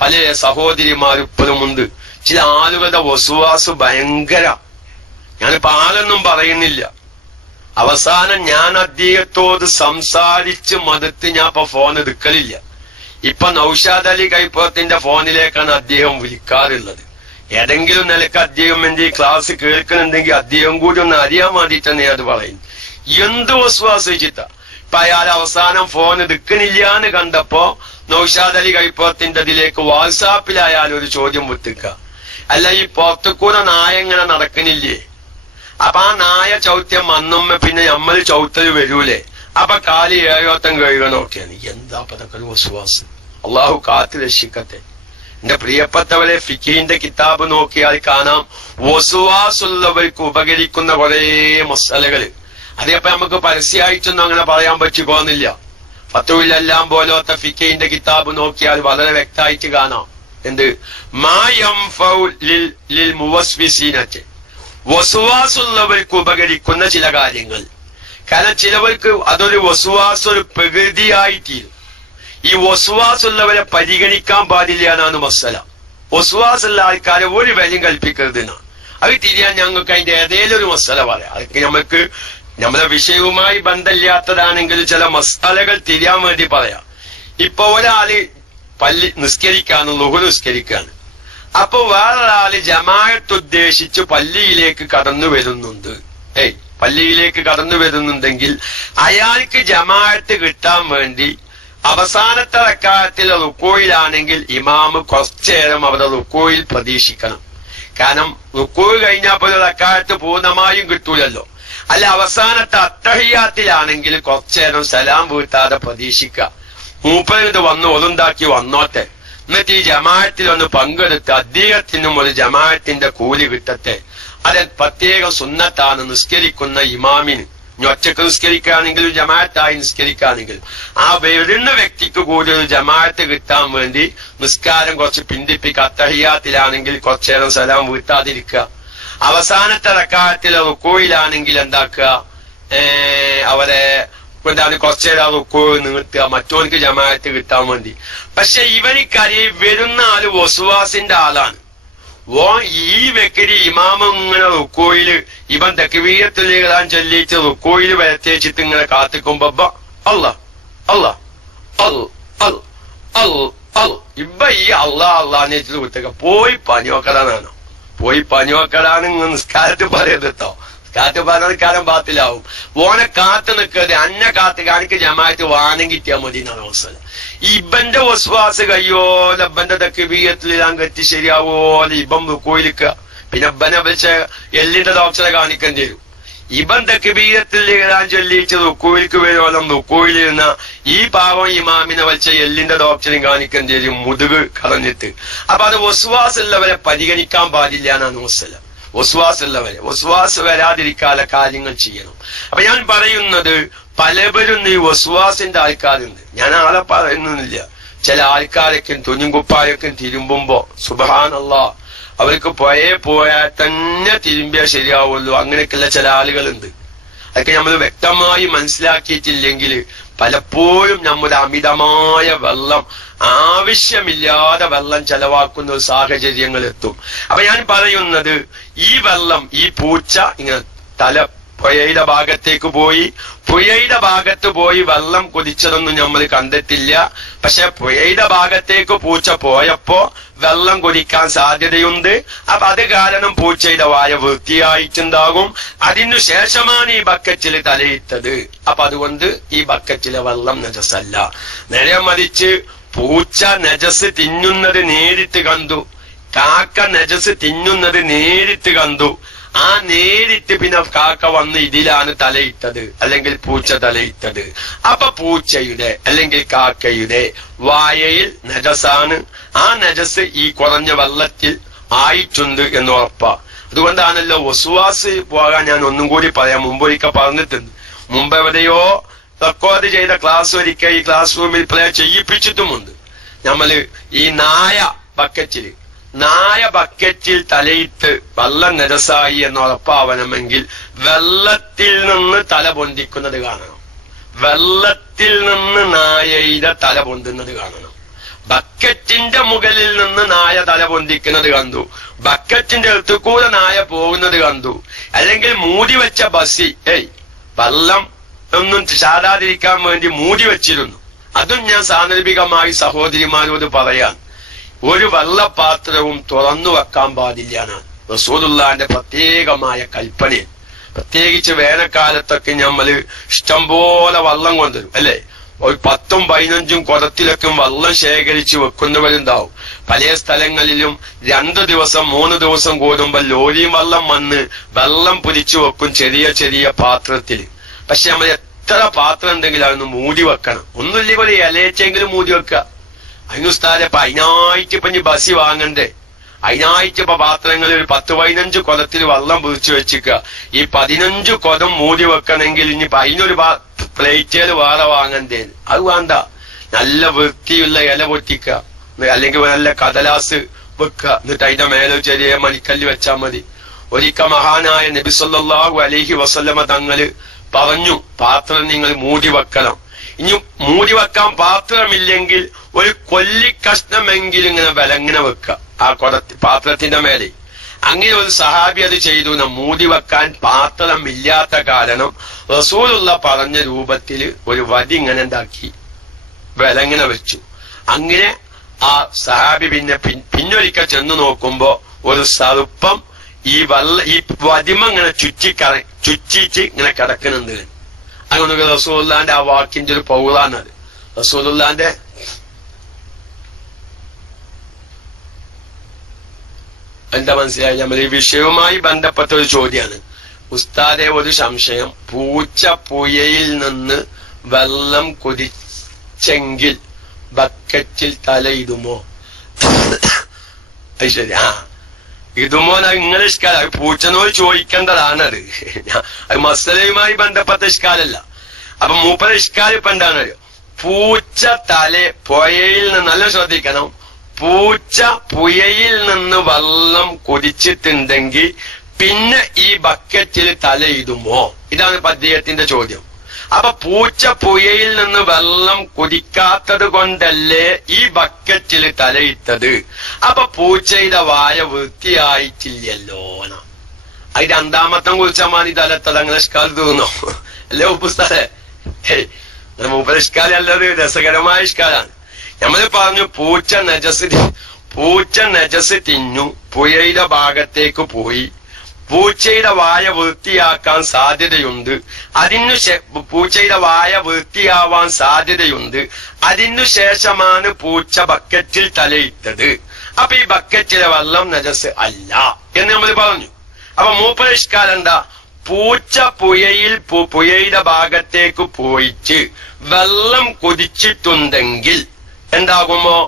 പല സഹോദരിമാരിപ്പോഴുമുണ്ട്. ചില ആളുകളുടെ വസുവാസ് ഭയങ്കര. ഞാനിപ്പോ ആളൊന്നും പറയുന്നില്ല. അവസാനം ഞാൻ അദ്ദേഹത്തോട് സംസാരിച്ച് മടുത്ത് ഞാൻ ഇപ്പൊ ഫോൺ എടുക്കലില്ല. ഇപ്പൊ നൗഷാദ് അലി കൈപ്പുറത്തിന്റെ ഫോണിലേക്കാണ് അദ്ദേഹം വിളിക്കാറുള്ളത്. ഏതെങ്കിലും നിലക്ക് അദ്ദേഹം എന്റെ ഈ ക്ലാസ് കേൾക്കണമെങ്കിൽ അദ്ദേഹം കൂടി ഒന്ന് അറിയാൻ വേണ്ടിയിട്ടാണ് അത് പറയുന്നത്. എന്ത് വസ്വാസിച്ചിട്ടാ ഇപ്പൊ അയാൾ അവസാനം ഫോൺ എടുക്കണില്ല എന്ന് കണ്ടപ്പോ നൗഷാദ് അലി കൈപ്പുറത്തിന്റെ അതിലേക്ക് വാട്സാപ്പിൽ അയാൾ ഒരു ചോദ്യം വിട്ടിക്ക, അല്ല ഈ പുറത്തുകൂടെ നായ ഇങ്ങനെ നടക്കണില്ലേ, അപ്പൊ ആ നായ ചൗത്യം വന്നുമ്പോ പിന്നെ നമ്മൾ ചൗത്തൽ വരൂലേ, അപ്പൊ കാലി ഏകോത്തം കഴുകണമൊക്കെയാണ്. എന്താ അതൊക്കെ ഒരു വസ്വാസ്. അള്ളാഹു കാത്ത് രക്ഷിക്കട്ടെ. എന്റെ പ്രിയപ്പെട്ടവരെ, ഫിഖിന്റെ കിതാബ് നോക്കിയാൽ കാണാം വസ്വാസുള്ളവർക്ക് ഉപകരിക്കുന്ന കുറെ മസാലകള്. അതേപ്പോ നമുക്ക് പരസ്യമായിട്ടൊന്നും അങ്ങനെ പറയാൻ പറ്റി പോകുന്നില്ല. ഫത്തുവിലെല്ലാം പോലത്തെ ഫിഖിന്റെ കിതാബ് നോക്കിയാൽ വളരെ വ്യക്തമായിട്ട് കാണാം. എന്ത് വസുവാസുള്ളവർക്ക് ഉപകരിക്കുന്ന ചില കാര്യങ്ങൾ. കാരണം ചിലവർക്ക് അതൊരു വസുവാസ് ഒരു പ്രകൃതിയായി തീരും. ഈ വസുവാസുള്ളവരെ പരിഗണിക്കാൻ പാടില്ല എന്നാണ് മസല. വസുവാസുള്ള ആൾക്കാരെ ഒരു വിലയും കൽപ്പിക്കരുതെന്നാണ്. അത് തിരിയാൻ ഞങ്ങൾക്ക് അതിന്റെ ഏതെങ്കിലും ഒരു മസല പറയാം. അതൊക്കെ നമുക്ക് നമ്മളെ വിഷയവുമായി ബന്ധമില്ലാത്തതാണെങ്കിൽ ചില മസാലകൾ തിരിയാൻ വേണ്ടി പറയാം. ഇപ്പൊ ഒരാള് പള്ളി നിസ്കരിക്കാണ്, ളുഹ്ർ നിസ്കരിക്കാണ്. അപ്പൊ വേറൊരാള് ജമാഅത്ത് ഉദ്ദേശിച്ച് പള്ളിയിലേക്ക് കടന്നു വരുന്നുണ്ട്. പള്ളിയിലേക്ക് കടന്നു വരുന്നുണ്ടെങ്കിൽ അയാൾക്ക് ജമാഅത്ത് കിട്ടാൻ വേണ്ടി അവസാനത്തെ റക്അത്തിൽ റുക്കൂയിലാണെങ്കിൽ ഇമാമ് കുറച്ചേരം അവിടെ റുക്കൂയിൽ പ്രതീക്ഷിക്കണം. കാരണം റുക്കൂ കഴിഞ്ഞാൽ പോലും റക്അത്ത് പൂർണ്ണമായും കിട്ടൂലല്ലോ. അല്ല, അവസാനത്തെ അത്തഹിയ്യാത്തിലാണെങ്കിൽ കുറച്ചേരം സലാം വീട്ടാതെ പ്രതീക്ഷിക്കുക. മൂപ്പരിത് വന്ന് ഒതുണ്ടാക്കി വന്നോട്ടെ, എന്നിട്ട് ഈ ജമാഅത്തിൽ ഒന്ന് പങ്കെടുത്ത് അദ്ദേഹത്തിനും ഒരു ജമാഅത്തിന്റെ കൂലി കിട്ടട്ടെ. അത് പ്രത്യേക സുന്നത്താണ് നിസ്കരിക്കുന്ന ഇമാമിന്. ഇനി ഒറ്റക്ക് നിസ്കരിക്കുകയാണെങ്കിലും ജമാഅത്തായി നിസ്കരിക്കുകയാണെങ്കിലും ആ വരുന്ന വ്യക്തിക്ക് കൂടി ഒരു ജമാഅത്ത് കിട്ടാൻ വേണ്ടി നിസ്കാരം കുറച്ച് പിന്തിപ്പിക്കുക. അത്തഹിയ്യാത്തിലാണെങ്കിൽ കുറച്ചേരം സലാം വീട്ടാതിരിക്കുക. അവസാനത്തെ റക്അത്തിൽ റുക്കൂയിലാണെങ്കിൽ എന്താക്കുക, അവരെ എന്താണ് കുറച്ചേരം റുക്കൂ നീട്ടുക, മറ്റോർക്ക് ജമാഅത്ത് കിട്ടാൻ വേണ്ടി. പക്ഷെ ഇവനിക്കറിയാം വരുന്ന ആള് വസുവാസിന്റെ ആളാണ്. ഈ വ്യക്തി ഇമാമം ഇങ്ങനെ റുക്കോയില് ഇവൻ തക്ബീറത്തുൽ ഇഹ്റാം ചൊല്ലിച്ച് റുക്കോയില് വരത്തേച്ചിട്ട് ഇങ്ങനെ കാത്തിക്കുമ്പോ അല്ലാ അല്ലാ ഇവ ഈ അള്ളാന്ന് വെച്ചിട്ട് കുത്തക്ക പോയി പനിവക്കടാനാണ്. പോയി പനിവക്കടാണ് നിസ്കാരത്തിൽ പറയുന്നത് കേട്ടോ. കാത്ത് പറഞ്ഞത് കാലം ബാത്തിലാവും. ഓനെ കാത്തു നിൽക്കരുത്, അന്നെ കാത്ത് കാണിക്ക് ജമാഅത്ത് വാനം കിട്ടിയാൽ മതി എന്നാണ് അവസരം. ഇബന്റെ വസ്വാസ് കയ്യോല ഇബന്റെ തക്ബീറത്തുൽ ഇഹ്റാം കെട്ടി ശരിയാവോലെ ഇബൻ റുക്കോയിലിക്ക. പിന്നെ ഇബനെ വെച്ച എല്ലിന്റെ ഡോക്ടറെ കാണിക്കേണ്ടി വരും. ഇബൻ തക്ബീറത്തുൽ ഇഹ്റാം ചൊല്ലിച്ച് റുക്കോയിലേക്ക് വരുവോളം റുക്കോയിലിരുന്ന ഈ പാവം ഇമാമിനെ വെച്ച എല്ലിന്റെ ഡോക്ടറെയും കാണിക്കേണ്ടി വരും, മുതുക് കളഞ്ഞിട്ട്. അപ്പൊ അത് വസ്വാസ് ഉള്ളവരെ പരിഗണിക്കാൻ പാടില്ല എന്നാണ് വസ്സല. വസ്വാസ് ഉള്ളവരെ വസ്വാസ് വരാതിരിക്കാനുള്ള കാര്യങ്ങൾ ചെയ്യണം. അപ്പൊ ഞാൻ പറയുന്നത് പലവരും ഈ വസ്വാസിന്റെ ആൾക്കാരുണ്ട്. ഞാൻ ആളെ പറയുന്നില്ല. ചില ആൾക്കാരൊക്കെ തുഞ്ഞുംകുപ്പായൊക്കെ തിരുമ്പുമ്പോ സുബ്ഹാനല്ലാഹ് അവർക്ക് പോയാൽ തന്നെ തിരുമ്പിയാൽ ശരിയാവുള്ളൂ. അങ്ങനെയൊക്കെയുള്ള ചില ആളുകളുണ്ട്. അതൊക്കെ നമ്മൾ വ്യക്തമായി മനസ്സിലാക്കിയിട്ടില്ലെങ്കിൽ പലപ്പോഴും നമ്മുടെ അമിതമായ വെള്ളം, ആവശ്യമില്ലാതെ വെള്ളം ചെലവാക്കുന്ന ഒരു സാഹചര്യങ്ങൾ എത്തും. അപ്പൊ ഞാൻ പറയുന്നത് ഈ വെള്ളം, ഈ പൂച്ച ഇങ്ങനെ പുഴയുടെ ഭാഗത്തേക്ക് പോയി, പുഴയുടെ ഭാഗത്ത് പോയി വെള്ളം കുടിച്ചതൊന്നും നമ്മൾ കണ്ടിട്ടില്ല. പക്ഷെ പുഴയുടെ ഭാഗത്തേക്ക് പൂച്ച പോയപ്പോ വെള്ളം കുടിക്കാൻ സാധ്യതയുണ്ട്. അപ്പൊ അത് കാരണം പൂച്ചയുടെ വായ വൃത്തിയായിട്ടുണ്ടാകും. അതിനു ശേഷമാണ് ഈ ബക്കറ്റിൽ തലയിട്ടത്. അപ്പൊ അതുകൊണ്ട് ഈ ബക്കറ്റിലെ വെള്ളം നജസല്ല. നേരെ മറിച്ച് പൂച്ച നജസ് തിന്നുന്നത് നേരിട്ട് കണ്ടു, കാക്ക നജസ് തിന്നുന്നത് നേരിട്ട് കണ്ടു. ആ നേരിട്ട് പിന്നെ കാക്ക വന്ന് ഇതിലാണ് തലയിട്ടത്, അല്ലെങ്കിൽ പൂച്ച തലയിട്ടത്. അപ്പൊ പൂച്ചയുടെ അല്ലെങ്കിൽ കാക്കയുടെ വായയിൽ നജസാണ്. ആ നജസ് ഈ കുറഞ്ഞ വെള്ളത്തിൽ ആയിട്ടുണ്ട് എന്ന് ഉറപ്പാ. അതുകൊണ്ടാണല്ലോ വസ്വാസ് പോകാൻ ഞാൻ ഒന്നും കൂടി പറയാം. മുമ്പൊരിക്കൽ പറഞ്ഞിട്ടുണ്ട്. മുമ്പ് എവിടെയോ റെക്കോർഡ് ചെയ്ത ക്ലാസ് ഒരിക്കൽ ഈ ക്ലാസ് റൂമിൽ പ്ലേ ചെയ്യിപ്പിച്ചിട്ടുമുണ്ട്. നമ്മള് ഈ നായ ബക്കറ്റിൽ തലയിട്ട് വെള്ളം നജസായി എന്ന് ഉറപ്പാവണമെങ്കിൽ വെള്ളത്തിൽ നിന്ന് തല പൊന്തിക്കുന്നത് കാണണം. വെള്ളത്തിൽ നിന്ന് നായയുടെ തല പൊന്തുന്നത് കാണണം. ബക്കറ്റിന്റെ മുകളിൽ നിന്ന് നായ തല പൊന്തിക്കുന്നത് കണ്ടു, ബക്കറ്റിന്റെ അടുത്ത് കൂടെ നായ പോകുന്നത് കണ്ടു, അല്ലെങ്കിൽ മൂടി വെച്ച ബസ്സി വെള്ളം ഒന്നും ചാടാതിരിക്കാൻ വേണ്ടി മൂടി വെച്ചിരുന്നു. അതും ഞാൻ സാന്ദർഭികമായി സഹോദരിമാരോട് പറയാൻ, ഒരു വെള്ളപാത്രവും തുറന്നു വെക്കാൻ പാടില്ലാണ് റസൂലുള്ളാഹിന്റെ പ്രത്യേകമായ കൽപ്പന. പ്രത്യേകിച്ച് വേനൽക്കാലത്തൊക്കെ നമ്മള് ഇഷ്ടംപോലെ വെള്ളം കൊണ്ടുവരും അല്ലെ. ഒരു 10ഉം 15ഉം കുടത്തിലൊക്കെ വെള്ളം ശേഖരിച്ച് വെക്കുന്നവരുണ്ടാവും. പല സ്ഥലങ്ങളിലും 2 ദിവസം 3 ദിവസം കൂടുമ്പോൾ ലോറിയും വെള്ളം വന്ന് വെള്ളം പൊരിച്ചു വെക്കും ചെറിയ ചെറിയ പാത്രത്തിൽ. പക്ഷെ നമ്മൾ എത്ര പാത്രം ഉണ്ടെങ്കിലും അതൊന്ന് മൂടി വെക്കണം. ഒന്നുമില്ലെങ്കിൽ ഒരു ഇലയെങ്കിലും മൂടി വെക്കുക. അതിനുസ്താരെ ഇപ്പൊ അതിനായിട്ട് ഇപ്പൊ ബസ് വാങ്ങണ്ടേ, അതിനായിട്ട് ഇപ്പൊ പാത്രങ്ങളിൽ ഒരു 10-15 കുടത്തിൽ വെള്ളം പൊരിച്ചു വെച്ചിക്കുക. ഈ 15 കുടം മൂടി വെക്കണമെങ്കിൽ ഇനിയിപ്പൊ അതിനൊരു പ്ലേറ്റേല് വേറെ വാങ്ങണ്ടേ. അത് വേണ്ട. നല്ല വൃത്തിയുള്ള ഇല പൊട്ടിക്കുക, അല്ലെങ്കിൽ നല്ല കടലാസ് വെക്കുക, എന്നിട്ട് അതിന്റെ മേലെ ചെറിയ മണിക്കല്ല് വെച്ചാൽ മതി. ഒരിക്കൽ മഹാനായ നബി സല്ലല്ലാഹു അലൈഹി വസല്ലമ തങ്ങള് പറഞ്ഞു, പാത്രം നിങ്ങൾ മൂടി വെക്കണം. ഇനി മൂടി വെക്കാൻ പാത്രമില്ലെങ്കിൽ ഒരു കൊല്ലിക്കഷ്ണമെങ്കിലും ഇങ്ങനെ വിലങ്ങനെ വെക്കുക ആ പാത്രത്തിന്റെ മേലെ. അങ്ങനെ ഒരു സഹാബി അത് ചെയ്തു. മൂടി വെക്കാൻ പാത്രമില്ലാത്ത കാരണം റസൂലുള്ള പറഞ്ഞ രൂപത്തിൽ ഒരു വടി ഇങ്ങനെ ഉണ്ടാക്കി വിലങ്ങനെ വെച്ചു. അങ്ങനെ ആ സഹാബി പിന്നൊരിക്കൽ ചെന്ന് നോക്കുമ്പോ ഒരു സർപ്പം ഈ വടിമ ഇങ്ങനെ ചുറ്റിച്ച് ഇങ്ങനെ കിടക്കുന്നുണ്ട്. അതുകൊണ്ട് റസൂലുള്ളാന്റെ ആ വാക്കിന്റെ ഒരു പൗറാണത്. റസൂലുള്ളാന്റെ എന്താ മനസ്സിലായി? നമ്മൾ ഈ വിഷയവുമായി ബന്ധപ്പെട്ട ഒരു ചോദ്യമാണ്. ഉസ്താദെ, ഒരു സംശയം. പൂച്ച പുഴയിൽ നിന്ന് വെള്ളം കുടിച്ചെങ്കിൽ ബക്കറ്റിൽ തലയിടുമോ? അത് ശരി. ഇതുമോ ഇങ്ങനെ ഇഷ്കാല പൂച്ചനോട് ചോദിക്കേണ്ടതാണത്. അത് മസലയുമായി ബന്ധപ്പെട്ട ഇഷ്കാലല്ല. അപ്പൊ മൂപ്പര ഇഷ്കാൽ ഇപ്പൊ എന്താണ്? പൂച്ച പുഴയിൽ നിന്ന്, നല്ല ശ്രദ്ധിക്കണം, പൂച്ച പുഴയിൽ നിന്ന് വെള്ളം കുടിച്ചിട്ടുണ്ടെങ്കിൽ പിന്നെ ഈ ബക്കറ്റിൽ തലയിടുമോ? ഇതാണ് അദ്ദേഹത്തിന്റെ ചോദ്യം. അപ്പൊ പൂച്ച പുഴയിൽ നിന്ന് വെള്ളം കുടിക്കാത്തത് കൊണ്ടല്ലേ ഈ ബക്കറ്റിൽ തലയിട്ടത്? അപ്പൊ പൂച്ചയുടെ വായ വൃത്തിയായിട്ടില്ലല്ലോ. അത് രണ്ടാമത്തം കുറിച്ചാൽ മതി തലത്തത്. അങ്ങനെ ഇഷ്കാൽ തോന്നോ? അല്ലേ ഉപ്പുസ്താദെ? മൂപ്പര ഇഷ്കാലല്ലത് രസകരമായ ഇഷ്കാലാണ്. നമ്മൾ പറഞ്ഞു പൂച്ച നജസ് തിന്നു പുഴയുടെ ഭാഗത്തേക്ക് പോയി. പൂച്ചയുടെ വായ വൃത്തിയാക്കാൻ സാധ്യതയുണ്ട്. പൂച്ചയുടെ വായ വൃത്തിയാവാൻ സാധ്യതയുണ്ട്. അതിനുശേഷമാണ് പൂച്ച ബക്കറ്റിൽ തലയിട്ടത്. അപ്പൊ ഈ ബക്കറ്റിലെ വെള്ളം നജസ് അല്ല എന്ന് നമ്മൾ പറഞ്ഞു. അപ്പൊ മൂപ്പരിഷ്കാരം എന്താ? പൂച്ച പുഴയുടെ ഭാഗത്തേക്ക് പോയിച്ച് വെള്ളം കുടിച്ചിട്ടുണ്ടെങ്കിൽ എന്താകുമോ?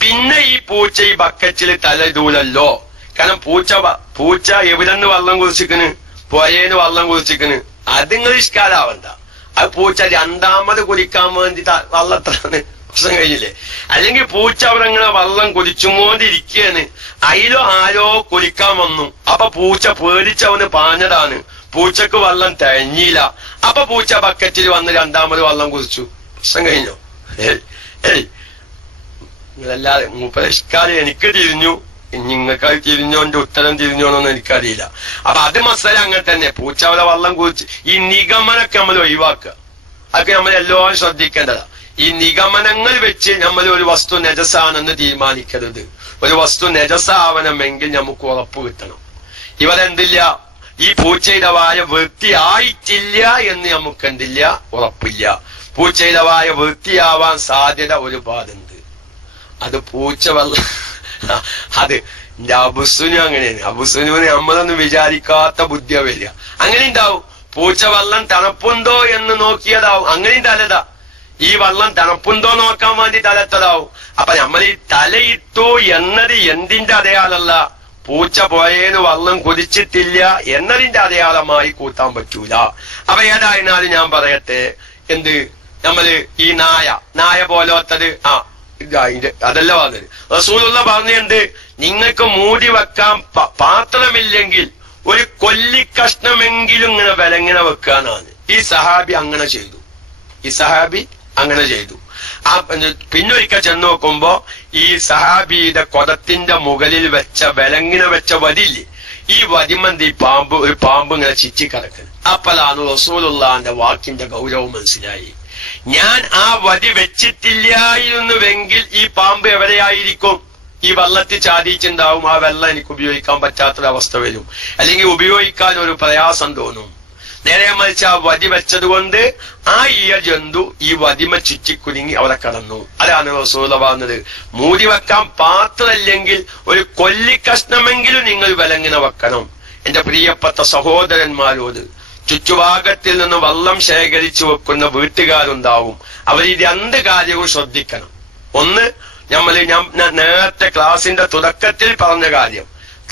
പിന്നെ ഈ പൂച്ച ഈ ബക്കറ്റിൽ തലയിടൂലല്ലോ. കാരണം പൂച്ച എവിടെന്ന് വെള്ളം കുടിച്ചിക്കണ്? പുഴേന്ന് വെള്ളം കുടിച്ചിക്കണ്. അത് നിങ്ങൾ ഇഷ്കാലാവണ്ട. അത് പൂച്ച രണ്ടാമത് കുടിക്കാൻ വേണ്ടി വെള്ളത്താണ് പ്രശ്നം കഴിഞ്ഞില്ലേ? അല്ലെങ്കിൽ പൂച്ച അവിടെ ഇങ്ങനെ വെള്ളം കുടിച്ചുകൊണ്ടിരിക്കുകയാണ്. അതിലോ ആരോ കുടിക്കാൻ വന്നു. അപ്പൊ പൂച്ച പേടിച്ചവന് പാഞ്ഞതാണ്. പൂച്ചക്ക് വെള്ളം തഴഞ്ഞില്ല. അപ്പൊ പൂച്ച ബക്കറ്റിൽ വന്ന് രണ്ടാമത് വെള്ളം കുടിച്ചു. പ്രശ്നം കഴിഞ്ഞോ? നിങ്ങളല്ലാതെ മൂപ്പരിഷ്കാലം എനിക്ക് തിരിഞ്ഞു, നിങ്ങൾക്കത് തിരിഞ്ഞോ, എന്റെ ഉത്തരം തിരിഞ്ഞോന്നൊന്നും എനിക്കറിയില്ല. അപ്പൊ അത് മസാല അങ്ങനെ തന്നെ. പൂച്ചവളെ വെള്ളം കുടിച്ച് ഈ നിഗമനമൊക്കെ നമ്മൾ ഒഴിവാക്കുക. അതൊക്കെ നമ്മൾ എല്ലാവരും ശ്രദ്ധിക്കേണ്ടതാ. ഈ നിഗമനങ്ങൾ വെച്ച് നമ്മൾ ഒരു വസ്തു നജസാണെന്ന് തീരുമാനിക്കരുത്. ഒരു വസ്തു നജസാവണമെങ്കിൽ നമുക്ക് ഉറപ്പ് കിട്ടണം. ഇവരെന്തില്ല, ഈ പൂച്ചയുടെ വായ വൃത്തിയായിട്ടില്ല എന്ന് നമുക്ക് എന്തില്ല, ഉറപ്പില്ല. പൂച്ചയുടെ വായ വൃത്തിയാവാൻ സാധ്യത ഒരുപാടുണ്ട്. അത് പൂച്ച വെള്ളം അത് എന്റെ അബുസുനും അങ്ങനെയാണ്. അബുസുനുവിന് നമ്മളൊന്നും വിചാരിക്കാത്ത ബുദ്ധിയാ വരിക. അങ്ങനെ ഉണ്ടാവും. പൂച്ച വെള്ളം തണുപ്പുണ്ടോ എന്ന് നോക്കിയതാവും. അങ്ങനെയും തലതാ. ഈ വെള്ളം തണുപ്പുണ്ടോ നോക്കാൻ വേണ്ടി തലത്തതാവും. അപ്പൊ നമ്മൾ ഈ തലയിട്ടു എന്നത് എന്തിന്റെ അടയാളമല്ല, പൂച്ച പുഴേന്ന് വെള്ളം കുടിച്ചിട്ടില്ല എന്നതിന്റെ അടയാളമായി കൂട്ടാൻ പറ്റൂല. അപ്പൊ ഏതായിരുന്നാലും ഞാൻ പറയട്ടെ, എന്ത് നമ്മള് ഈ നായ പോലത്തത് അതല്ല പറഞ്ഞത്. റസൂലുള്ള പറഞ്ഞുണ്ട്, നിങ്ങൾക്ക് മൂടി വെക്കാൻ പാത്രമില്ലെങ്കിൽ ഒരു കൊല്ലിക്കഷ്ണമെങ്കിലും ഇങ്ങനെ വിലങ്ങനെ വെക്കാനാണ്. ഈ സഹാബി അങ്ങനെ ചെയ്തു. ആ പിന്നൊരിക്കൽ ചെന്ന് നോക്കുമ്പോ ഈ സഹാബിയുടെ കൊടത്തിന്റെ മുകളിൽ വെച്ച വിലങ്ങിനെ വെച്ച വടിയില്ലേ, ഈ വടിമന്തി ഒരു പാമ്പ് ഇങ്ങനെ ചിറ്റിക്കിടക്കുന്നു. അപ്പോഴാണ് റസൂലുള്ളാന്റെ വാക്കിന്റെ ഗൗരവം മനസ്സിലായി. ഞാൻ ആ വടി വെച്ചിട്ടില്ലായിരുന്നുവെങ്കിൽ ഈ പാമ്പ് എവിടെയായിരിക്കും? ഈ വെള്ളത്തിൽ ചാടിയിട്ടുണ്ടാവും. ആ വെള്ളം എനിക്ക് ഉപയോഗിക്കാൻ പറ്റാത്തൊരവസ്ഥ വരും, അല്ലെങ്കിൽ ഉപയോഗിക്കാൻ ഒരു പ്രയാസം തോന്നും. നേരെ മറിച്ച് ആ വടി വെച്ചത് കൊണ്ട് ആ ജന്തു ഈ വടിമ ചുറ്റിക്കുലുങ്ങി അവിടെ കടന്നു. അതാണ് റസൂലുള്ളാഹി പറഞ്ഞത്, മൂടി വെക്കാൻ പാത്രമില്ലെങ്കിൽ ഒരു കൊല്ലിക്കഷ്ണമെങ്കിലും നിങ്ങൾ വിലങ്ങനെ വെക്കണം. എന്റെ പ്രിയപ്പെട്ട സഹോദരന്മാരോട്, ചുറ്റുഭാഗത്തിൽ നിന്ന് വെള്ളം ശേഖരിച്ചു വെക്കുന്ന വീട്ടുകാരുണ്ടാവും. അവർ ഈ രണ്ട് കാര്യവും ശ്രദ്ധിക്കണം. ഒന്ന്, ഞാൻ നേരത്തെ ക്ലാസിന്റെ തുടക്കത്തിൽ പറഞ്ഞ കാര്യം,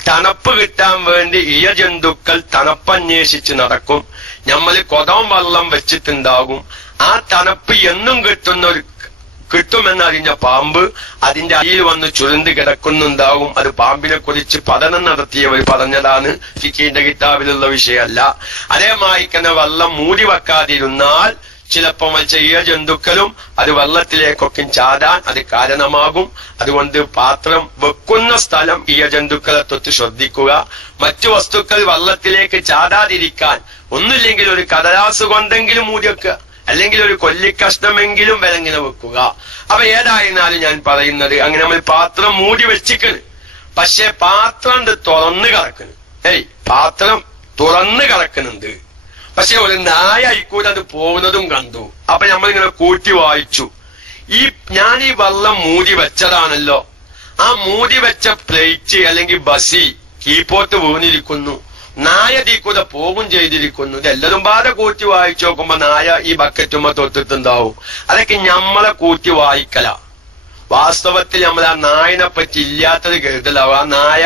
തണുപ്പ് കിട്ടാൻ വേണ്ടി ഇഴജന്തുക്കൾ തണുപ്പന്വേഷിച്ച് നടക്കും. നമ്മൾ കൊടം വെള്ളം വെച്ചിട്ടുണ്ടാകും. ആ തണുപ്പ് എന്നും കിട്ടുന്ന ഒരു കിട്ടുമെന്നറിഞ്ഞ പാമ്പ് അതിന്റെ അടിയിൽ വന്ന് ചുരുണ്ട് കിടക്കുന്നുണ്ടാവും. അത് പാമ്പിനെ കുറിച്ച് പഠനം നടത്തിയവർ പറഞ്ഞതാണ്, ഫിഖിന്റെ കിതാബിലുള്ള വിഷയമല്ല. അതേമാതിരിക്കുന്ന വെള്ളം മൂടി വെക്കാതിരുന്നാൽ ചിലപ്പോൾ മത്സ്യ ജന്തുക്കളും അത് വെള്ളത്തിലേക്കൊക്കെ ചാടാൻ അത് കാരണമാകും. അതുകൊണ്ട് പാത്രം വെക്കുന്ന സ്ഥലം ഈ ജന്തുക്കളെ തൊട്ട് ശ്രദ്ധിക്കുക. മറ്റു വസ്തുക്കൾ വെള്ളത്തിലേക്ക് ചാടാതിരിക്കാൻ ഒന്നുമില്ലെങ്കിൽ ഒരു കടലാസ് കൊണ്ടെങ്കിലും മൂടി വെക്കുക, അല്ലെങ്കിൽ ഒരു കൊല്ലിക്കഷ്ണമെങ്കിലും വിലങ്ങിനെ വെക്കുക. അപ്പൊ ഏതായിരുന്നാലും ഞാൻ പറയുന്നത്, അങ്ങനെ നമ്മൾ പാത്രം മൂടി വെച്ചിക്കണ്, പക്ഷെ പാത്രം തുറന്ന് കിടക്കുന്നു. പാത്രം തുറന്ന് കിടക്കുന്നുണ്ട്, പക്ഷെ ഒരു നായ അയക്കൂല അത് പോകുന്നതും കണ്ടു. അപ്പൊ നമ്മളിങ്ങനെ കൂട്ടി വായിച്ചു, ഞാൻ ഈ വെള്ളം മൂടി വെച്ചതാണല്ലോ, ആ മൂടി വെച്ച പ്ലേറ്റ് അല്ലെങ്കിൽ ബസി കീപ്പോട്ട് വീണിരിക്കുന്നു, നായ തീക്കൂടെ പോകും ചെയ്തിരിക്കുന്നു. ഇതെല്ലതും പാടെ കൂട്ടി വായിച്ചു നോക്കുമ്പോ നായ ഈ ബക്കറ്റുമ്പോ തൊട്ടിട്ടുണ്ടാവും. അതൊക്കെ നമ്മളെ കൂട്ടി വായിക്കല. വാസ്തവത്തിൽ നമ്മൾ ആ നായനെ പറ്റി ഇല്ലാത്തത് കരുതലാവും. ആ നായ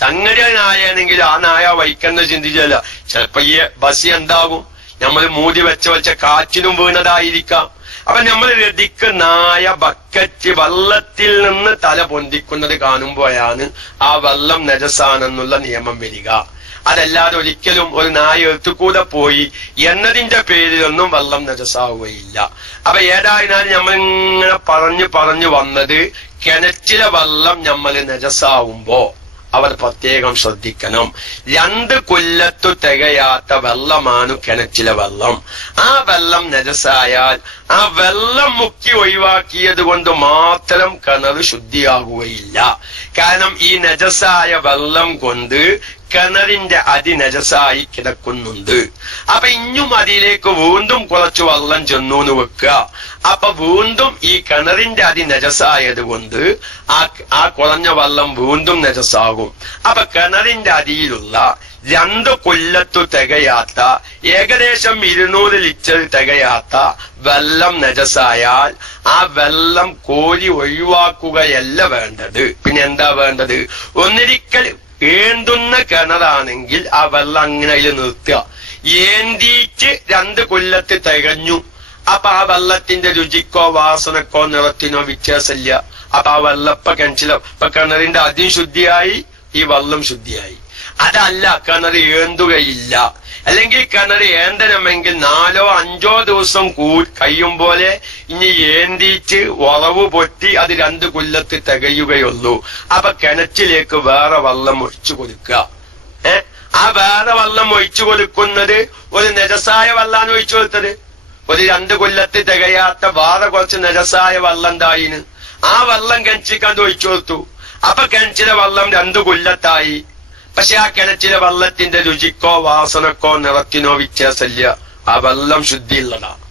സംഗതി നായയാണെങ്കിൽ ആ നായ വഹിക്കുന്ന ചിന്തിച്ചല്ല. ചിലപ്പോ ഈ ബസ് എന്താകും, നമ്മൾ മൂടി വെച്ച കാറ്റിനും വീണതായിരിക്കാം. അപ്പൊ നമ്മൾ രതിക്ക് നായ ബക്കറ്റ് വെള്ളത്തിൽ നിന്ന് തല പൊന്തിക്കുന്നത് കാണുമ്പോഴാണ് ആ വെള്ളം നജസാണെന്നുള്ള നിയമം വരിക. അതല്ലാതെ ഒരിക്കലും ഒരു നായ എടുത്തുകൂടെ പോയി എന്നതിന്റെ പേരിലൊന്നും വെള്ളം നജസാവുകയില്ല. അപ്പൊ ഏതായിരുന്നാലും നമ്മളിങ്ങനെ പറഞ്ഞു വന്നത്, കിണറ്റിലെ വെള്ളം നമ്മൾ നജസാവുമ്പോ അവർ പ്രത്യേകം ശ്രദ്ധിക്കണം. 2 കൊല്ലത്തു തികയാത്ത വെള്ളമാണ് കിണറ്റിലെ വെള്ളം. ആ വെള്ളം നജസായാൽ ആ വെള്ളം മുക്കി ഒഴിവാക്കിയത് കൊണ്ട് മാത്രം കിണർ ശുദ്ധിയാകുകയില്ല. കാരണം ഈ നജസായ വെള്ളം കൊണ്ട് കിണറിന്റെ അതി നജസായി കിടക്കുന്നുണ്ട്. അപ്പൊ ഇഞ്ഞും അതിലേക്ക് വീണ്ടും കുറച്ച് വെള്ളം ചെന്നു എന്ന് വെക്കുക. അപ്പൊ വീണ്ടും ഈ കിണറിന്റെ അതി നജസായത് കൊണ്ട് ആ കുറഞ്ഞ വെള്ളം വീണ്ടും നജസാകും. അപ്പൊ കിണറിന്റെ അടിയിലുള്ള 2 കൊല്ലത്തു തികയാത്ത ഏകദേശം 200 ലിറ്റർ തികയാത്ത വെള്ളം നജസായാൽ ആ വെള്ളം കോരി ഒഴിവാക്കുകയല്ല വേണ്ടത്. പിന്നെ എന്താ വേണ്ടത്? ഒന്നിരിക്കൽ ഏന്തുന്ന കിണറാണെങ്കിൽ ആ വെള്ളം അങ്ങനെ അതിൽ നിർത്തുക. ഏന്തിച്ച് 2 കൊല്ലത്ത് തികഞ്ഞു, അപ്പൊ ആ വെള്ളത്തിന്റെ രുചിക്കോ വാസനക്കോ നിറത്തിനോ വ്യത്യാസമില്ല. അപ്പൊ ആ വെള്ളപ്പ ഇപ്പൊ കിണറിന്റെ അതിന് ശുദ്ധിയായി, ഈ വെള്ളം ശുദ്ധിയായി. അതല്ല, കിണർ ഏന്തുകയില്ല. അല്ലെങ്കിൽ കിണർ ഏന്തണമെങ്കിൽ 4-5 ദിവസം കഴിയും പോലെ ഇനി ഏന്തിച്ച് ഉറവ് പൊട്ടി അത് 2 കൊല്ലത്ത് തികയുകയുള്ളൂ. അപ്പൊ കിണറ്റിലേക്ക് വേറെ വെള്ളം ഒഴിച്ചു കൊടുക്കുക. ആ വേറെ വെള്ളം ഒഴിച്ചു കൊടുക്കുന്നത് ഒരു നജസായ വെള്ളമാണ് ഒഴിച്ചു കൊടുത്തത്. ഒരു 2 കൊല്ലത്ത് തികയാത്ത വേറെ കുറച്ച് നജസായ വെള്ളം എന്തായിന്, ആ വെള്ളം കിണറ്റിക്കാണ്ട് ഒഴിച്ചു കൊടുത്തു. അപ്പൊ കിണറ്റിലെ വെള്ളം 2 കൊല്ലത്തായി. പക്ഷെ ആ കിണറ്റിലെ വെള്ളത്തിന്റെ രുചിക്കോ വാസനക്കോ നിറത്തിനോ വ്യത്യാസമില്ല. ആ വെള്ളം ശുദ്ധിയുള്ളതാണ്.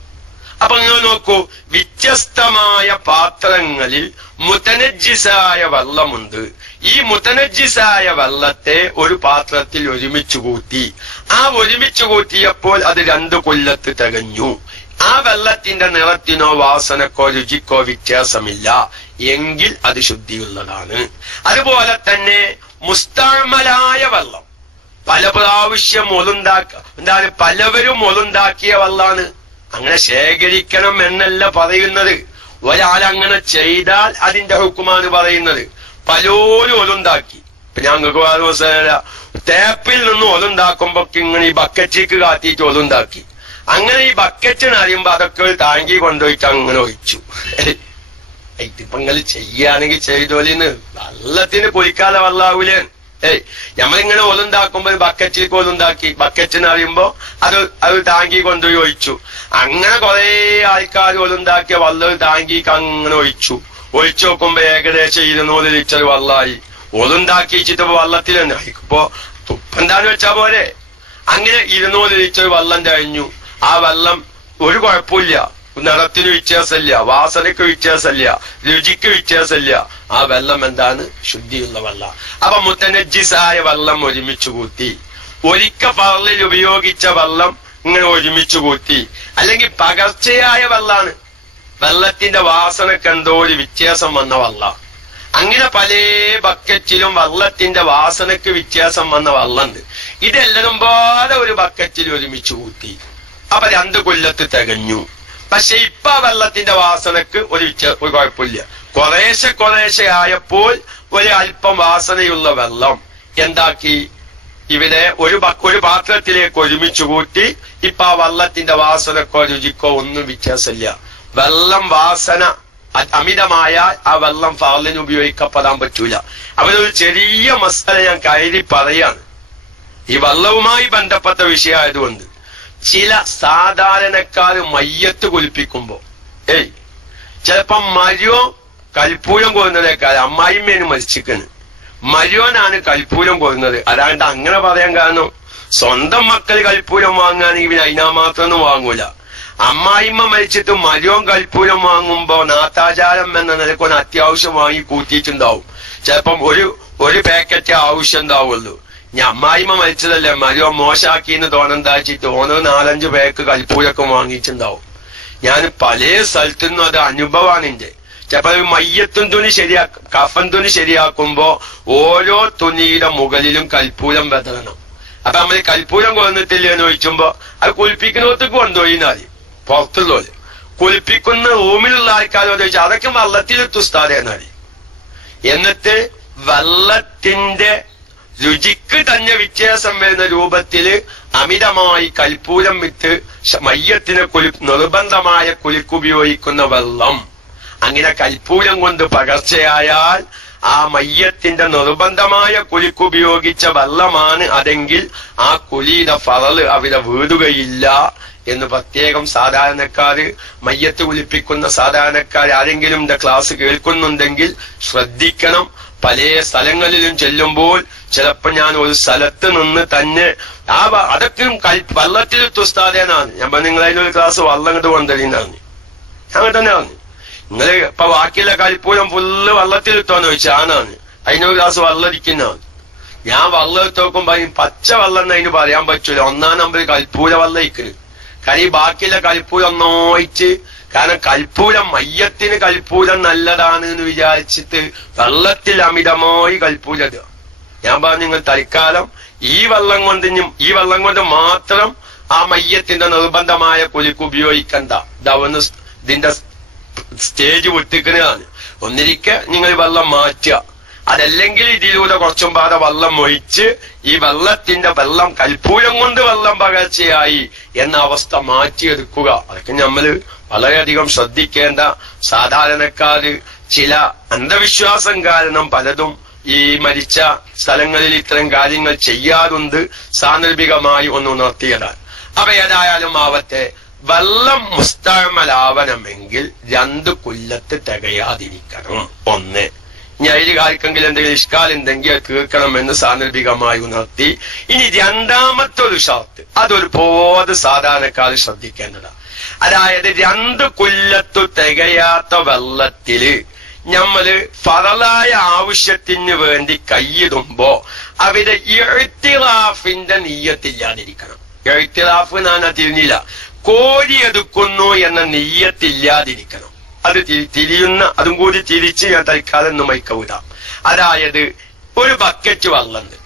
അപ്പൊ നിങ്ങൾ നോക്കൂ, വ്യത്യസ്തമായ പാത്രങ്ങളിൽ മുതനജ്ജിസായ വെള്ളമുണ്ട്. ഈ മുതനജ്ജിസായ വെള്ളത്തെ ഒരു പാത്രത്തിൽ ഒരുമിച്ച് കൂട്ടി. ആ ഒരുമിച്ച് കൂട്ടിയപ്പോൾ അത് 2 കൊല്ലത്ത് തികഞ്ഞു. ആ വെള്ളത്തിന്റെ നിറത്തിനോ വാസനക്കോ രുചിക്കോ വ്യത്യാസമില്ല എങ്കിൽ അത് ശുദ്ധിയുള്ളതാണ്. അതുപോലെ തന്നെ മുസ്തഅമലായ വെള്ളം, പല പ്രാവശ്യം പലവരും ഒലുണ്ടാക്കിയ വെള്ളമാണ്. അങ്ങനെ ശേഖരിക്കണം എന്നല്ല പറയുന്നത്. ഒരാളങ്ങനെ ചെയ്താൽ അതിന്റെ ഹുക്കുമാണ് പറയുന്നത്. പലരും ഒലുണ്ടാക്കി. ഇപ്പൊ ഞങ്ങൾക്ക് വേറെ ദിവസം തേപ്പിൽ നിന്ന് ഒലുണ്ടാക്കുമ്പോ ഇങ്ങനെ ഈ ബക്കറ്റിലേക്ക് കാത്തിയിട്ട് ഒലുണ്ടാക്കി. അങ്ങനെ ഈ ബക്കറ്റിന് അറിയുമ്പോ അതൊക്കെ താങ്കി കൊണ്ടുപോയിട്ട് അങ്ങനെ ഒഴിച്ചു. ഇതിപ്പോ നിങ്ങൾ ചെയ്യാണെങ്കിൽ ചെയ്തോലിന്ന് വെള്ളത്തിന് കുളിക്കാതെ വെള്ളാവൂലേ? നമ്മളിങ്ങനെ ഒലുണ്ടാക്കുമ്പോ ബക്കറ്റിലേക്ക് ഒലുണ്ടാക്കി, ബക്കറ്റിന് അറിയുമ്പോ അത് താങ്കി കൊണ്ടുപോയി ഒഴിച്ചു. അങ്ങനെ കുറെ ആൾക്കാർ ഒലുണ്ടാക്കിയ വെള്ളം താങ്കിക്ക് അങ്ങനെ ഒഴിച്ചു നോക്കുമ്പോ ഏകദേശം 200 ലിറ്റർ വെള്ളമായി. ഒലുണ്ടാക്കി വെച്ചിട്ട് വെള്ളത്തിൽ തന്നെ ഇപ്പൊ തുപ്പന്താന്ന് വെച്ചാ പോലെ. അങ്ങനെ 200 ലിറ്റർ വെള്ളം കഴിഞ്ഞു. ആ വെള്ളം ഒരു കുഴപ്പമില്ല, നിറത്തിന് വ്യത്യാസമില്ല, വാസനയ്ക്ക് വ്യത്യാസമില്ല, രുചിക്ക് വ്യത്യാസമില്ല. ആ വെള്ളം എന്താണ്? ശുദ്ധിയുള്ള വെള്ളം. അപ്പൊ മുതനജ്ജിസായ വെള്ളം ഒരുമിച്ച് കൂട്ടി, ഒരിക്കൽ പറളിൽ ഉപയോഗിച്ച വെള്ളം ഇങ്ങനെ ഒരുമിച്ച് കൂട്ടി, അല്ലെങ്കിൽ പകർച്ചയായ വെള്ളമാണ്, വെള്ളത്തിന്റെ വാസനക്ക് എന്തോ ഒരു വ്യത്യാസം വന്ന വെള്ളം. അങ്ങനെ പല ബക്കറ്റിലും വെള്ളത്തിന്റെ വാസനക്ക് വ്യത്യാസം വന്ന വെള്ളമുണ്ട്. ഇതെല്ലാം പോലെ ഒരു ബക്കറ്റിൽ ഒരുമിച്ച് കൂട്ടി. അപ്പൊ 2 കൊല്ലത്ത് തികഞ്ഞു. പക്ഷെ ഇപ്പൊ ആ വെള്ളത്തിന്റെ വാസനക്ക് ഒരു കുഴപ്പമില്ല. കുറേശ്ശെ ആയപ്പോൾ ഒരു അല്പം വാസനയുള്ള വെള്ളം എന്താക്കി ഇവിടെ ഒരു പാത്രത്തിലേക്ക് ഒരുമിച്ച് കൂട്ടി. ഇപ്പൊ ആ വെള്ളത്തിന്റെ വാസനക്കോ രുചിക്കോ ഒന്നും വ്യത്യാസമില്ല. വെള്ളം വാസന അമിതമായാൽ ആ വെള്ളം ഫർളിന് ഉപയോഗിക്കപ്പെടാൻ പറ്റൂല. അവരൊരു ചെറിയ മസാല ഞാൻ കയറി പറയാണ്, ഈ വെള്ളവുമായി ബന്ധപ്പെട്ട വിഷയമായതുകൊണ്ട്. ചില സാധാരണക്കാര് മയ്യത്ത് കുളിപ്പിക്കുമ്പോ ചിലപ്പം മരുവോ കൽപ്പൂരം കൊരുന്നതേക്കാൾ അമ്മായിമ്മേന് മരിച്ചിക്കണ്, മരുവനാണ് കൽപ്പൂരം കൊരുന്നത്. അതാണ്ട് അങ്ങനെ പറയാൻ കാരണം സ്വന്തം മക്കൾ കൽപ്പൂരം വാങ്ങുകയാണെങ്കിൽ പിന്നെ അതിനാ മാത്രമൊന്നും വാങ്ങൂല. അമ്മായിമ്മ മരിച്ചിട്ട് മരുവൻ കൽപ്പൂരം വാങ്ങുമ്പോ നാട്ടാചാരം എന്ന നിലക്കൊന്ന് അത്യാവശ്യം വാങ്ങി കൂട്ടിയിട്ടുണ്ടാവും. ചിലപ്പം ഒരു പാക്കറ്റ് ആവശ്യം ഉണ്ടാവുള്ളൂ. ഞാൻ അമ്മായിമ്മ മരിച്ചതല്ലേ മരുവൻ മോശാക്കിന്ന് തോന്നെന്താച്ചിട്ട് ഓരോ 4-5 പാക്ക് കൽപ്പൂരൊക്കെ വാങ്ങിയിട്ടുണ്ടാവും. ഞാൻ പല സ്ഥലത്തുനിന്നും അത് അനുഭവമാണ് എന്റെ. ചിലപ്പോ മയ്യത്തും തുണി കഫൻ തുണി ശരിയാക്കുമ്പോ ഓരോ തുണിയുടെ മുകളിലും കൽപ്പൂരം വെതറണം. അപ്പൊ നമ്മൾ കൽപ്പൂരം കൊന്നിട്ടില്ല എന്ന് ചോദിച്ചുമ്പോ അത് കുളിപ്പിക്കുന്നവർക്ക് കൊണ്ടുപോയിന്നാല് പുറത്തുള്ളവര് കുളിപ്പിക്കുന്ന റൂമിലുള്ള ആൾക്കാരോട് ചോദിച്ചാൽ അതൊക്കെ വെള്ളത്തിലെത്തുസ്താദേന്നാല്. എന്നിട്ട് വെള്ളത്തിന്റെ രുചിക്ക് തന്നെ വ്യത്യാസം വരുന്ന രൂപത്തില് അമിതമായി കൽപ്പൂരം വിറ്റ് മയ്യത്തിന് നിർബന്ധമായ കുലിക്കുപയോഗിക്കുന്ന വെള്ളം, അങ്ങനെ കൽപ്പൂരം കൊണ്ട് പകർച്ചയായാൽ ആ മയ്യത്തിന്റെ നിർബന്ധമായ കുലിക്കുപയോഗിച്ച വെള്ളമാണ് അതെങ്കിൽ ആ കുലിയുടെ ഫറല് അവിടെ വീടുകയില്ല എന്ന് പ്രത്യേകം സാധാരണക്കാര് മയ്യത്ത് കുലിപ്പിക്കുന്ന സാധാരണക്കാർ ആരെങ്കിലും എന്റെ ക്ലാസ് കേൾക്കുന്നുണ്ടെങ്കിൽ ശ്രദ്ധിക്കണം. പല സ്ഥലങ്ങളിലും ചെല്ലുമ്പോൾ ചിലപ്പോ ഞാൻ ഒരു സ്ഥലത്ത് നിന്ന് തന്നെ അതൊക്കെ വെള്ളത്തിൽ തുസ്താദേനാണ്. ഞാൻ നിങ്ങൾ അതിനൊരു ക്ലാസ് വെള്ളം കണ്ട് കൊണ്ടുവരുന്നതാണ്. അങ്ങനെ തന്നെ ആണ്. നിങ്ങള് ഇപ്പൊ ബാക്കിയുള്ള കൽപ്പൂരം ഫുള്ള് വെള്ളത്തിലിട്ടോന്ന് ചോദിച്ചാൽ ആണാണ്. അതിനൊരു ഗ്ലാസ് വെള്ളം ഇരിക്കുന്നതാണ്. ഞാൻ വെള്ളം എടുത്ത് നോക്കുമ്പോ പച്ച വെള്ളം എന്ന് അതിന് പറയാൻ പറ്റൂല. 1-ാം നമ്പർ കൽപ്പൂര വെള്ളം ഇരിക്കുന്നു. കാരണം ഈ ബാക്കിയുള്ള കൽപ്പൂരം ഒന്നോയിച്ച്, കാരണം കൽപ്പൂരം മയ്യത്തിന് കൽപ്പൂരം നല്ലതാണ് എന്ന് വിചാരിച്ചിട്ട് വെള്ളത്തിൽ അമിതമായി കൽപ്പൂരം. ഞാൻ പറഞ്ഞു നിങ്ങൾ തൽക്കാലം ഈ വെള്ളം കൊണ്ട് മാത്രം ആ മയ്യത്തിന്റെ നിർബന്ധമായ കുലിക്ക് ഉപയോഗിക്കണ്ട. ഇതവന്ന് ഇതിന്റെ സ്റ്റേജ് വിട്ടിക്കുന്നതാണ്. ഒന്നിരിക്കെ നിങ്ങൾ വെള്ളം മാറ്റുക. അതല്ലെങ്കിൽ ഇതിലൂടെ കുറച്ചും പാടെ വെള്ളം ഒഴിച്ച് ഈ വെള്ളം കൽപ്പൂരം കൊണ്ട് വെള്ളം പകർച്ചയായി എന്ന അവസ്ഥ മാറ്റിയെടുക്കുക. അതൊക്കെ നമ്മള് വളരെയധികം ശ്രദ്ധിക്കേണ്ട. സാധാരണക്കാര് ചില അന്ധവിശ്വാസം കാരണം പലതും ഈ മരിച്ച സ്ഥലങ്ങളിൽ ഇത്തരം കാര്യങ്ങൾ ചെയ്യാറുണ്ട്. സാന്ദർഭികമായി ഒന്ന് ഉണർത്തിയതാണ്. അപ്പൊ ഏതായാലും ആവട്ടെ, വെള്ളം മുസ്തഅമലാവണമെങ്കിൽ 2 കൊല്ലത്ത് തികയാതിരിക്കണം. 1. ഇനി അതിൽ ആർക്കെങ്കിലും എന്തെങ്കിലും ഇഷ്കാലുണ്ടെങ്കിൽ അത് തീർക്കണമെന്ന് സാന്ദർഭികമായി ഉണർത്തി. ഇനി 2ാമത്തെ ഒരു ഷർത്ത്, അതൊരുപാട് സാധാരണക്കാർ ശ്രദ്ധിക്കേണ്ടതാണ്. അതായത് 2 കൊല്ലത്തു തികയാത്ത വെള്ളത്തില് നമ്മള് ഫറലായ ആവശ്യത്തിന് വേണ്ടി കൈയിടുമ്പോ അവിടെ ഇഅ്തിറാഫിന്റെ നിയ്യത്തില്ലാതിരിക്കണം. ഇഅ്തിറാഫ് ഞാൻ തിരിഞ്ഞില്ല, കോരിയെടുക്കുന്നു എന്ന നിയ്യത്തില്ലാതിരിക്കണം. അത് തിരിയുന്ന അതും കൂടി തിരിച്ച് ഞാൻ തൽക്കാലം ഒന്ന് മൈക്കവിടാം. അതായത് ഒരു ബക്കറ്റ് വെള്ളമുണ്ട്,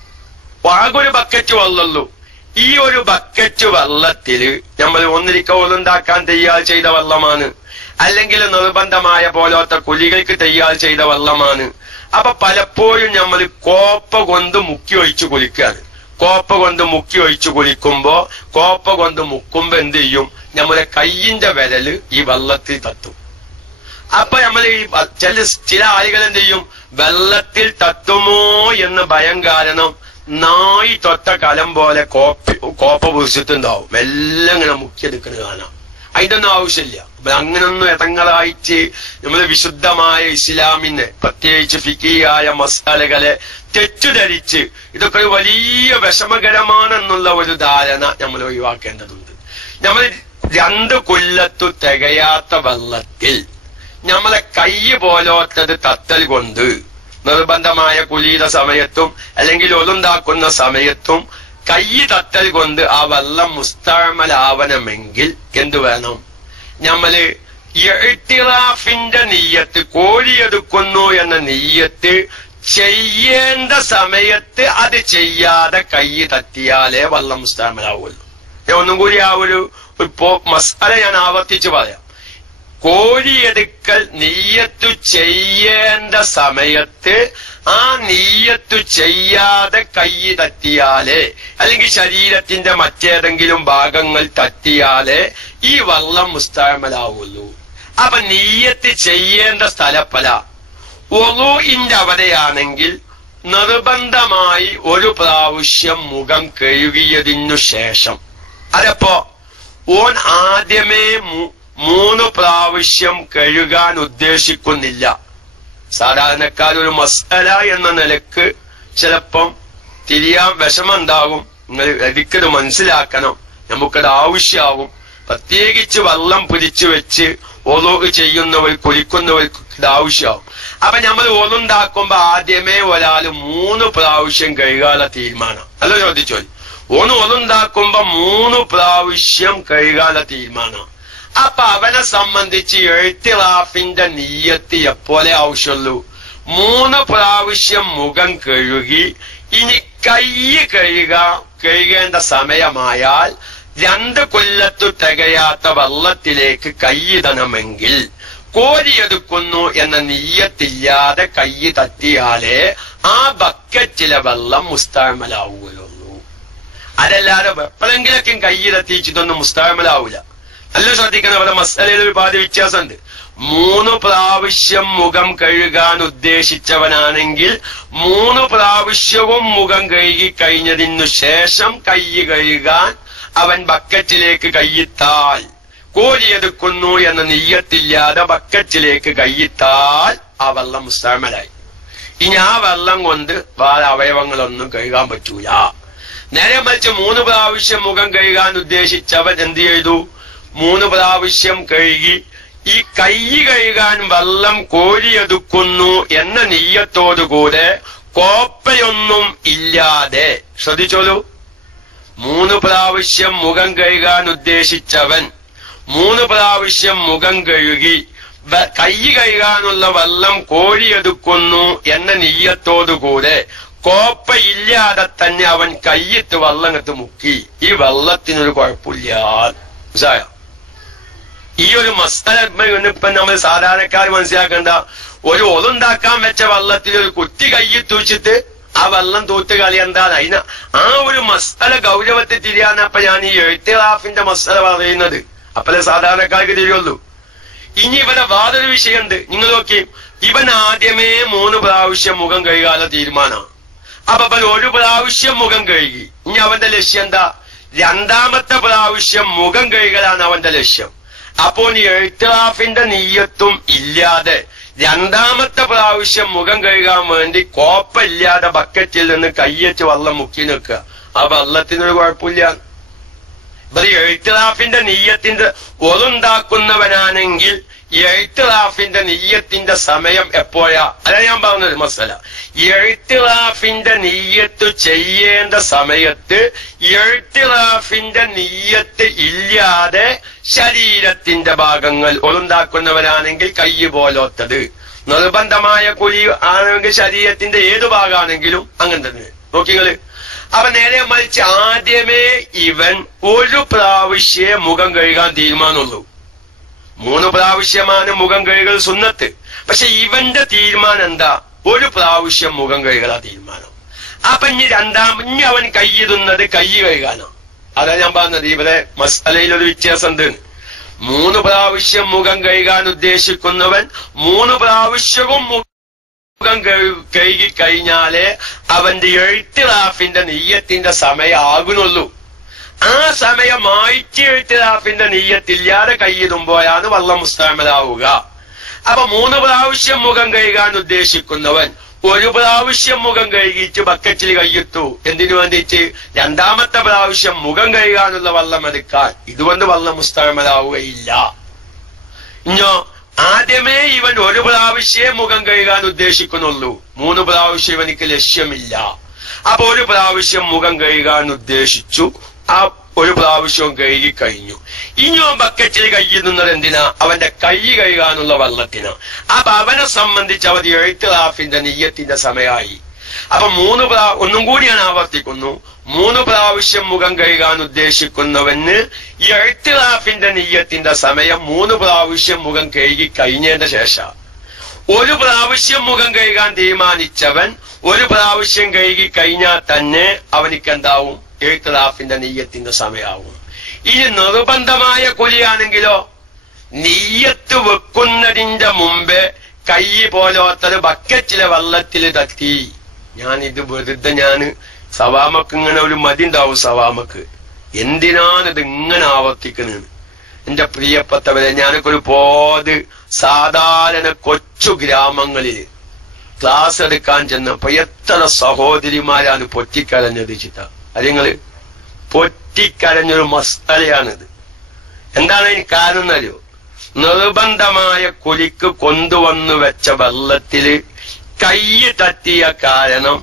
ആകെ ഒരു ബക്കറ്റ് വെള്ളമുള്ളൂ. ഈ ഒരു ബക്കറ്റ് വെള്ളത്തില് നമ്മൾ ഒന്നിരിക്ക ഒന്നുണ്ടാക്കാൻ തയ്യാർ ചെയ്ത വെള്ളമാണ്, അല്ലെങ്കിൽ നിർബന്ധമായ പോലത്തെ കുലികൾക്ക് തയ്യാർ ചെയ്ത വെള്ളമാണ്. അപ്പൊ പലപ്പോഴും നമ്മൾ കോപ്പ കൊണ്ട് മുക്കി ഒഴിച്ചു കുലിക്കുകയാണ്. കോപ്പ കൊണ്ട് മുക്കി ഒഴിച്ചു കുലിക്കുമ്പോ എന്ത് ചെയ്യും, നമ്മുടെ കയ്യിന്റെ വിരല് ഈ വെള്ളത്തിൽ തട്ടും. അപ്പൊ നമ്മൾ ഈ ചില ആളുകൾ എന്ത് ചെയ്യും, വെള്ളത്തിൽ തട്ടുമോ എന്ന് ഭയം കാരണം നായി തൊട്ട കലം പോലെ കോപ്പ പിടിച്ചിട്ടുണ്ടാവും. എല്ലാം ഇങ്ങനെ മുക്കിയെടുക്കുന്നത് കാണാം. അതിന്റെ ഒന്നും ആവശ്യമില്ല. അങ്ങനൊന്നും ഇടങ്ങളായിട്ട് നമ്മൾ വിശുദ്ധമായ ഇസ്ലാമിനെ പ്രത്യേകിച്ച് ഫിഖിയായ മസാലകളെ തെറ്റുധരിച്ച് ഇതൊക്കെ ഒരു വലിയ വിഷമകരമാണെന്നുള്ള ഒരു ധാരണ നമ്മൾ ഒഴിവാക്കേണ്ടതുണ്ട്. നമ്മൾ 2 കൊല്ലത്തു തികയാത്ത വെള്ളത്തിൽ നമ്മളെ കൈ പോലോത്തത് തട്ടൽ കൊണ്ട് നിർബന്ധമായ കുലിയുടെ സമയത്തും അല്ലെങ്കിൽ ഒലുണ്ടാക്കുന്ന സമയത്തും കൈ തട്ടൽ കൊണ്ട് ആ വെള്ളം മുസ്തഅമലാവണമെങ്കിൽ എന്തു വേണം, നമ്മള് ഇഅ്തിറാഫിന്റെ നിയ്യത്ത്, കോരിയെടുക്കുന്നു എന്ന നിയ്യത്ത് ചെയ്യേണ്ട സമയത്ത് അത് ചെയ്യാതെ കൈ തട്ടിയാലേ വെള്ളം മുസ്തഅമലാവുള്ളൂ. ഒന്നും കൂടി ആ ഒരു മസാല ഞാൻ ആവർത്തിച്ച് പറയാം. കയ്യെടുക്കൽ നീയത്തു ചെയ്യേണ്ട സമയത്ത് ആ നീയത്തു ചെയ്യാതെ കൈ തട്ടിയാലേ അല്ലെങ്കിൽ ശരീരത്തിന്റെ മറ്റേതെങ്കിലും ഭാഗങ്ങൾ തട്ടിയാലേ ഈ വെള്ളം മുസ്തഅമലാവുള്ളൂ. അപ്പൊ നീയത്ത് ചെയ്യേണ്ട സ്ഥലപ്പല വുളൂഇന്റെ അവിടെയാണെങ്കിൽ നിർബന്ധമായി ഒരു പ്രാവശ്യം മുഖം കഴുകിയതിനു ശേഷം, അതപ്പോ ഓൻ ആദ്യമേ 3 പ്രാവശ്യം കഴുകാൻ ഉദ്ദേശിക്കുന്നില്ല. സാധാരണക്കാരൊരു മസ്അല എന്ന നിലക്ക് ചിലപ്പം തിരിയാൻ വിഷമുണ്ടാകും. നിങ്ങൾ ഒരിക്കലും മനസ്സിലാക്കണം, നമുക്കത് ആവശ്യമാവും. പ്രത്യേകിച്ച് വെള്ളം പിടിച്ചു വെച്ച് ഒളു ചെയ്യുന്നവർ കുളിക്കുന്നവർക്ക് ഇത് ആവശ്യമാവും. അപ്പൊ നമ്മൾ ഒളുണ്ടാക്കുമ്പോ ആദ്യമേ ഒരാൾ 3 പ്രാവശ്യം കഴുകാനുള്ള തീരുമാനം അല്ല ചോദിച്ചോ. ഒളുണ്ടാക്കുമ്പോ 3 പ്രാവശ്യം കഴുകാനുള്ള തീരുമാനം. അപ്പൊ അവനെ സംബന്ധിച്ച് ഇഅ്തിറാഫിന്റെ നിയ്യത്ത് എപ്പോലെ ആവശ്യമുള്ളൂ? 3 പ്രാവശ്യം മുഖം കഴുകി ഇനി കൈ കഴുകേണ്ട സമയമായാൽ 2 കൊല്ലത്തു തികയാത്ത വെള്ളത്തിലേക്ക് കൈയിടണമെങ്കിൽ കോരിയെടുക്കുന്നു എന്ന നിയ്യത്തില്ലാതെ കൈ തട്ടിയാലേ ആ ബക്കറ്റിലെ വെള്ളം മുസ്തഅമലാവുകയുള്ളൂ. അതല്ലാതെ എപ്പോഴെങ്കിലൊക്കെ കൈ തട്ടിച്ചിട്ടൊന്നും മുസ്തഅമലാവൂല. നല്ല ശ്രദ്ധിക്കണം, അവിടെ മസ്അലയിൽ ഒരുപാട് വ്യത്യാസമുണ്ട്. 3 പ്രാവശ്യം മുഖം കഴുകാൻ ഉദ്ദേശിച്ചവനാണെങ്കിൽ 3 പ്രാവശ്യവും മുഖം കഴുകി കഴിഞ്ഞതിനു ശേഷം കൈ കഴുകാൻ അവൻ ബക്കറ്റിലേക്ക് കൈയിട്ടാൽ, കോരിയെടുക്കുന്നു എന്ന നിയ്യത്തില്ലാതെ ബക്കറ്റിലേക്ക് കൈയിട്ടാൽ ആ വെള്ളം മുസ്തഅമലായി. ഇനി ആ വെള്ളം കൊണ്ട് വേറെ അവയവങ്ങളൊന്നും കഴുകാൻ പറ്റൂല. നേരെ മറിച്ച് 3 പ്രാവശ്യം മുഖം കഴുകാൻ ഉദ്ദേശിച്ചവൻ എന്ത് ചെയ്തു? 3 പ്രാവശ്യം കഴുകി ഈ കൈ കഴുകാൻ വെള്ളം കോരിയെടുക്കുന്നു എന്ന നിയ്യത്തോടുകൂടെ കോപ്പയൊന്നും ഇല്ലാതെ, ശ്രദ്ധിച്ചോളൂ, 3 പ്രാവശ്യം മുഖം കഴുകാൻ ഉദ്ദേശിച്ചവൻ 3 പ്രാവശ്യം മുഖം കഴുകി കൈ കഴുകാനുള്ള വെള്ളം കോരിയെടുക്കുന്നു എന്ന നിയ്യത്തോടുകൂടെ കോപ്പയില്ലാതെ തന്നെ അവൻ കയ്യിട്ട് വെള്ളങ്ങത്ത് മുക്കി. ഈ വെള്ളത്തിനൊരു കുഴപ്പമില്ല. മനസ്സിലായോ? ഈ ഒരു മസ്അല ഇപ്പൊ നമ്മൾ സാധാരണക്കാർ മനസ്സിലാക്കേണ്ട, ഒരു ഒളുണ്ടാക്കാൻ വെച്ച വെള്ളത്തിൽ ഒരു കുറ്റി കയ്യിട്ട് വെച്ചിട്ട് ആ വെള്ളം തൂത്ത് കളിയണ്ടാ. ആ ഒരു മസ്അല ഗൗരവത്തിൽ തിരിയാനപ്പ ഞാൻ ഈ ഇഅ്തിറാഫിന്റെ മസ്അല പറയുന്നത്. അപ്പഴേ സാധാരണക്കാർക്ക് തിരിയുള്ളൂ. ഇനി ഇവിടെ വേറൊരു വിഷയമുണ്ട്. നിങ്ങൾ നോക്കി, ഇവൻ ആദ്യമേ 3 പ്രാവശ്യം മുഖം കഴുകാനുള്ള തീരുമാനമാണ്. അപ്പൊ അവൻ 1 പ്രാവശ്യം മുഖം കഴുകി. ഇനി അവന്റെ ലക്ഷ്യം എന്താ? 2ാമത്തെ പ്രാവശ്യം മുഖം കഴുകലാണ് അവന്റെ ലക്ഷ്യം. അപ്പോ ഈ ഇഅ്തിറാഫിന്റെ നിയ്യത്തും ഇല്ലാതെ 2ാമത്തെ പ്രാവശ്യം മുഖം കഴുകാൻ വേണ്ടി കോപ്പയില്ലാതെ ബക്കറ്റിൽ നിന്ന് കയ്യച്ച് വെള്ളം മുക്കി നിൽക്കുക. ആ വെള്ളത്തിനൊരു കുഴപ്പമില്ല. ഇവിടെ ഇഅ്തിറാഫിന്റെ നിയ്യത്തിന്റെ ഒളുണ്ടാക്കുന്നവനാണെങ്കിൽ ഇഅ്തിറാഫിന്റെ നിയ്യത്തിന്റെ സമയം എപ്പോഴാ? അതാ ഞാൻ പറഞ്ഞത് മസല. ഇഅ്തിറാഫിന്റെ നിയ്യത്ത് ചെയ്യേണ്ട സമയത്ത് ഇഅ്തിറാഫിന്റെ നിയ്യത്ത് ഇല്ലാതെ ശരീരത്തിന്റെ ഭാഗങ്ങൾ ഒളുണ്ടാക്കുന്നവനാണെങ്കിൽ കൈ പോലൊത്തത്, നിർബന്ധമായ കുഴി ആണെങ്കിൽ ശരീരത്തിന്റെ ഏതു ഭാഗമാണെങ്കിലും അങ്ങനെ തന്നെ. നോക്കിങ്ങള്, അവൻ നേരെ മറിച്ച് ആദ്യമേ ഇവൻ 1 പ്രാവശ്യമേ മുഖം കഴുകാൻ തീരുമാനമുള്ളൂ. 3 പ്രാവശ്യമാണ് മുഖം കഴുകൽ സുന്നത്ത്. പക്ഷെ ഇവന്റെ തീരുമാനം എന്താ? 1 പ്രാവശ്യം മുഖം കഴുകലാ തീരുമാനം. അപ്പൊ ഇനി അവൻ കൈയിടുന്നത് കൈ കഴുകാനോ? അതാ ഞാൻ പറഞ്ഞത്, ഇവിടെ മസ്അലയിൽ ഒരു വ്യത്യാസം ഉണ്ട്. 3 പ്രാവശ്യം മുഖം കഴുകാൻ ഉദ്ദേശിക്കുന്നവൻ 3 പ്രാവശ്യവും മുഖം കഴുകി കഴിഞ്ഞാലേ അവന്റെ ഇഅ്തിറാഫിന്റെ നിയ്യത്തിന്റെ സമയം ആകുന്നുള്ളൂ. ആ സമയമായിട്ട് ഇഅ്തിറാഫിന്റെ നിയ്യത്തില്ലാതെ കൈയിടുമ്പോഴാണ് വെള്ളം മുസ്തഅമലാവുക. അപ്പൊ 3 പ്രാവശ്യം മുഖം കഴുകാൻ ഉദ്ദേശിക്കുന്നവൻ 1 പ്രാവശ്യം മുഖം കഴുകിയിട്ട് ബക്കറ്റിൽ കൈയിട്ടു. എന്തിനു വേണ്ടിയിട്ട്? 2ാമത്തെ പ്രാവശ്യം മുഖം കഴുകാനുള്ള വെള്ളം എടുക്കാൻ. ഇതുകൊണ്ട് വെള്ളം മുസ്തഅമലാവുകയില്ല. ഇഞ്ഞോ ആദ്യമേ ഇവൻ 1 പ്രാവശ്യമേ മുഖം കഴുകാൻ ഉദ്ദേശിക്കുന്നുള്ളൂ. 3 പ്രാവശ്യം ഇവനിക്ക് ലക്ഷ്യമില്ല. അപ്പൊ 1 പ്രാവശ്യം മുഖം കഴുകാൻ ഉദ്ദേശിച്ചു. ആ 1 പ്രാവശ്യവും കഴുകി കഴിഞ്ഞു. ഇനിയോ ബക്കറ്റിൽ കൈയിടുന്നത് എന്തിനാ? അവന്റെ കൈ കഴുകാനുള്ള വെള്ളത്തിനാ. അപ്പൊ അവനെ സംബന്ധിച്ച് അവധി ഇഅ്തിറാഫിന്റെ നിയ്യത്തിന്റെ സമയമായി. അപ്പൊ ഒന്നും കൂടി ഞാൻ ആവർത്തിക്കുന്നു, 3 പ്രാവശ്യം മുഖം കഴുകാൻ ഉദ്ദേശിക്കുന്നവന് ഈ ഇഅ്തിറാഫിന്റെ നിയ്യത്തിന്റെ സമയം 3 പ്രാവശ്യം മുഖം കഴുകി കഴിഞ്ഞതിന്റെ ശേഷം. 1 പ്രാവശ്യം മുഖം കഴുകാൻ തീരുമാനിച്ചവൻ 1 പ്രാവശ്യം കഴുകി കഴിഞ്ഞാൽ തന്നെ അവനിക്ക് എന്താവും? ഇഅ്തിറാഫിന്റെ നിയ്യത്തിന്റെ സമയമാവും. ഇനി നിർബന്ധമായ കുലിയാണെങ്കിലോ നിയ്യത്ത് വെക്കുന്നതിന്റെ മുമ്പേ കൈ പോലോത്തത് ബക്കറ്റിലെ വെള്ളത്തിൽ തട്ടി. ഞാനിത് വെറുതെ സവാമക്ക് ഇങ്ങനെ ഒരു മതി ഉണ്ടാവും. സവാമക്ക് എന്തിനാണിത് ഇങ്ങനെ ആവർത്തിക്കുന്നത്? എന്റെ പ്രിയപ്പെട്ടവരെ, ഞാനൊക്കെ ഒരു പോത് സാധാരണ കൊച്ചു ഗ്രാമങ്ങളില് ക്ലാസ് എടുക്കാൻ ചെന്നപ്പോ എത്ര സഹോദരിമാരാണ് പൊറ്റിക്കരഞ്ഞത് ചിത്ത. അതിങ്ങള് പൊറ്റിക്കരഞ്ഞൊരു മസ്തലയാണിത്. എന്താണ് അതിന് കാരണം അറിയോ? നിർബന്ധമായ കുലിക്ക് കൊണ്ടുവന്നു വെച്ച വെള്ളത്തില് കൈ തട്ടിയ കാരണം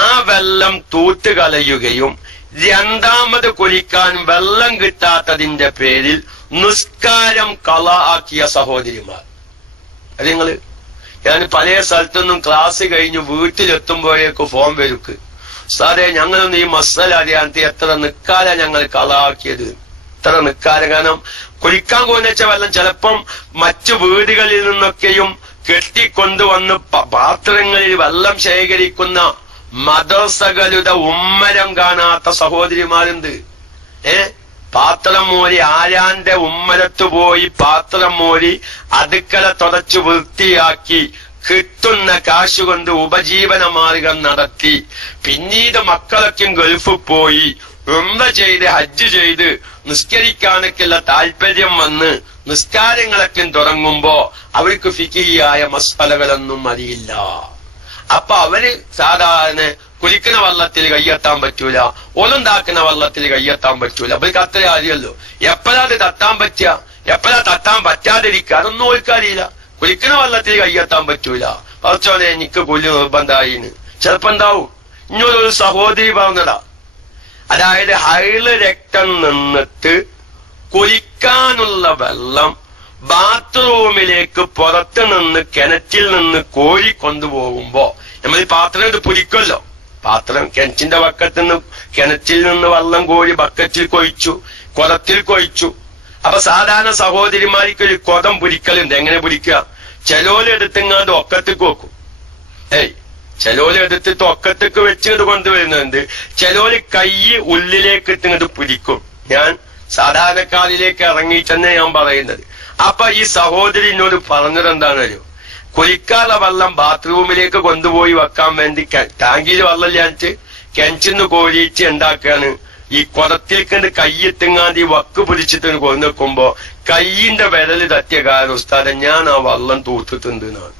ആ വെള്ളം തൂത്തുകളയുകയും 2ാമത് കുലിക്കാൻ വെള്ളം കിട്ടാത്തതിന്റെ പേരിൽ നിസ്കാരം കള ആക്കിയ സഹോദരിമാർ. അത് നിങ്ങള് ഞാൻ പല സ്ഥലത്തൊന്നും ക്ലാസ് കഴിഞ്ഞ് വീട്ടിലെത്തുമ്പോഴേക്ക് ഫോൺ വരുക്ക്, സാറേ ഞങ്ങളൊന്നും ഈ മസല അറിയാത്ത എത്ര നിക്കാല ഞങ്ങൾ കളാക്കിയത്, എത്ര നിക്കാല. കാരണം കുലിക്കാൻ കൊണ്ടുവച്ച വെള്ളം ചിലപ്പം മറ്റു വീടുകളിൽ നിന്നൊക്കെയും കെട്ടിക്കൊണ്ടുവന്ന് പാത്രങ്ങളിൽ വെള്ളം ശേഖരിക്കുന്ന മദ്രസകളുടെ ഉമ്മരം കാണാത്ത സഹോദരിമാരുണ്ട്. പാത്രം മോരി ആരാന്റെ ഉമ്മരത്ത് പോയി പാത്രം മോരി അടുക്കള തുടച്ചു വൃത്തിയാക്കി കിട്ടുന്ന കാശുകൊണ്ട് ഉപജീവന മാർഗം നടത്തി പിന്നീട് മക്കളൊക്കെ ഗൾഫ് പോയി ഉംറ ചെയ്ത് ഹജ്ജ് ചെയ്ത് നിസ്കരിക്കാനൊക്കെയുള്ള താല്പര്യം വന്ന് നിസ്കാരങ്ങളൊക്കെ തുടങ്ങുമ്പോ അവർക്ക് ഫിഖിയായ മസ്അലകളൊന്നും അറിയില്ല. അപ്പൊ അവര് സാധാരണ കുലിക്കുന്ന വെള്ളത്തിൽ കയ്യെത്താൻ പറ്റൂല, ഒലുണ്ടാക്കുന്ന വെള്ളത്തിൽ കയ്യെത്താൻ പറ്റൂല. അവർക്ക് അത്ര അറിയല്ലോ. എപ്പോഴാ അത് തട്ടാൻ പറ്റുക, എപ്പോഴാ തട്ടാൻ പറ്റാതിരിക്കുക, അതൊന്നും ഓർക്കറിയില്ല. കുലിക്കുന്ന വെള്ളത്തിൽ കയ്യെത്താൻ പറ്റൂല. പറച്ചോനെ എനിക്ക് കൊല്ലു നിർബന്ധമായിന്ന് ചിലപ്പോ എന്താവും. ഇങ്ങനൊരു സഹോദരി പറഞ്ഞടാ, അതായത് ഹൈള് രക്തം നിന്നിട്ട് കുലിക്കാനുള്ള വെള്ളം ബാത്റൂമിലേക്ക് പുറത്ത് നിന്ന് കിണറ്റിൽ നിന്ന് കോരി കൊണ്ടുപോകുമ്പോ നമ്മൾ ഈ പാത്രം ഇത് പുരിക്കുമല്ലോ. പാത്രം കിണറ്റിന്റെ പക്കത്തുനിന്ന് കിണറ്റിൽ നിന്ന് വെള്ളം കോരി ബക്കറ്റിൽ കൊഴിച്ചു, കുടത്തിൽ കൊഴിച്ചു. അപ്പൊ സാധാരണ സഹോദരിമാർക്ക് ഒരു കുടം പുരിക്കലുണ്ട്. എങ്ങനെ പുരിക്കുക? ചെലോലെടുത്തെങ്ങാണ്ട് ഒക്കത്തേക്ക് വെക്കും. ചെലോലെടുത്തിട്ട് ഒക്കത്തേക്ക് വെച്ചിട്ട് കൊണ്ടുവരുന്നുണ്ട്. ചെലോല് കൈ ഉള്ളിലേക്ക് ഇട്ടിങ്ങോട്ട് പുരിക്കും. ഞാൻ സാധാരണക്കാരിലേക്ക് ഇറങ്ങിയിട്ടെന്നെ ഞാൻ പറയുന്നത്. അപ്പൊ ഈ സഹോദരി എന്നോട് പറഞ്ഞത് എന്താണല്ലോ, കുലിക്കാനുള്ള വെള്ളം ബാത്റൂമിലേക്ക് കൊണ്ടുപോയി വെക്കാൻ വേണ്ടി ടാങ്കിൽ വെള്ളമില്ലാഞ്ഞിട്ട് കിണറ്റിന്ന് കോരിച്ച് ഉണ്ടാക്കാണ്. ഈ കുടത്തിൽക്കണ്ട് കൈയെത്തുങ്ങാണ്ട് ഈ വക്ക് പിടിച്ചിട്ട് കൊണ്ടു വെക്കുമ്പോ കൈയിന്റെ വിരല് തട്ടിയ കാരണം ഉസ്താദെ ഞാൻ ആ വെള്ളം തൂത്തിട്ടുണ്ട് എന്നാണ്.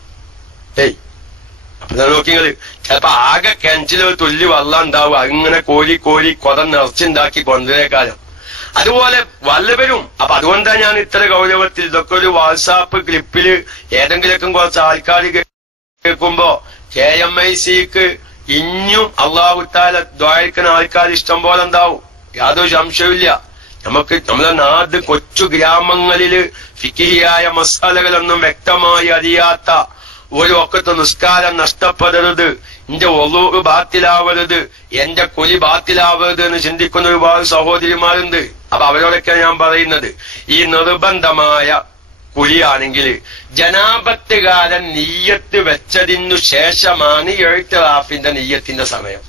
അപ്പൊ നോക്കിങ്ങള് ചിലപ്പോ ആകെ കിണറ്റിലൊരു തുള്ളി വെള്ളം ഉണ്ടാവും. അങ്ങനെ കോരി കോരി കുടം നിറച്ചുണ്ടാക്കി കൊണ്ടുവരേക്കാലം അതുപോലെ വല്ലവരും. അപ്പൊ അതുകൊണ്ടാണ് ഞാൻ ഇത്ര ഗൗരവത്തിൽ ഇതൊക്കെ ഒരു വാട്സാപ്പ് ക്ലിപ്പില് ഏതെങ്കിലൊക്കെ കുറച്ച് ആൾക്കാർ കേൾക്കുമ്പോ KMICക്ക് ഇനിയും അള്ളാഹു തആല ദ്വാരക്കുന്ന ആൾക്കാർ ഇഷ്ടം പോലെ ഉണ്ടാവും, യാതൊരു സംശയമില്ല. നമ്മളെ നാട് കൊച്ചു ഗ്രാമങ്ങളില് ഫിഖിഹിയായ മസാലകളൊന്നും വ്യക്തമായി അറിയാത്ത ഒരു ഒക്കത്തെ നിസ്കാരം നഷ്ടപ്പെടരുത്, എന്റെ ഒളു ബാത്തിലാവരുത്, എന്റെ കുലി ബാത്തിലാവരുത് എന്ന് ചിന്തിക്കുന്ന ഒരുപാട് സഹോദരിമാരുണ്ട്. അപ്പൊ അവരോടൊക്കെ ഞാൻ പറയുന്നത്, ഈ നിർബന്ധമായ കുലിയാണെങ്കിൽ ജനാപത്തുകാരൻ നീയത്ത് വെച്ചതിനു ശേഷമാണ് ഇഅ്തിറാഫിന്റെ നീയത്തിന്റെ സമയം.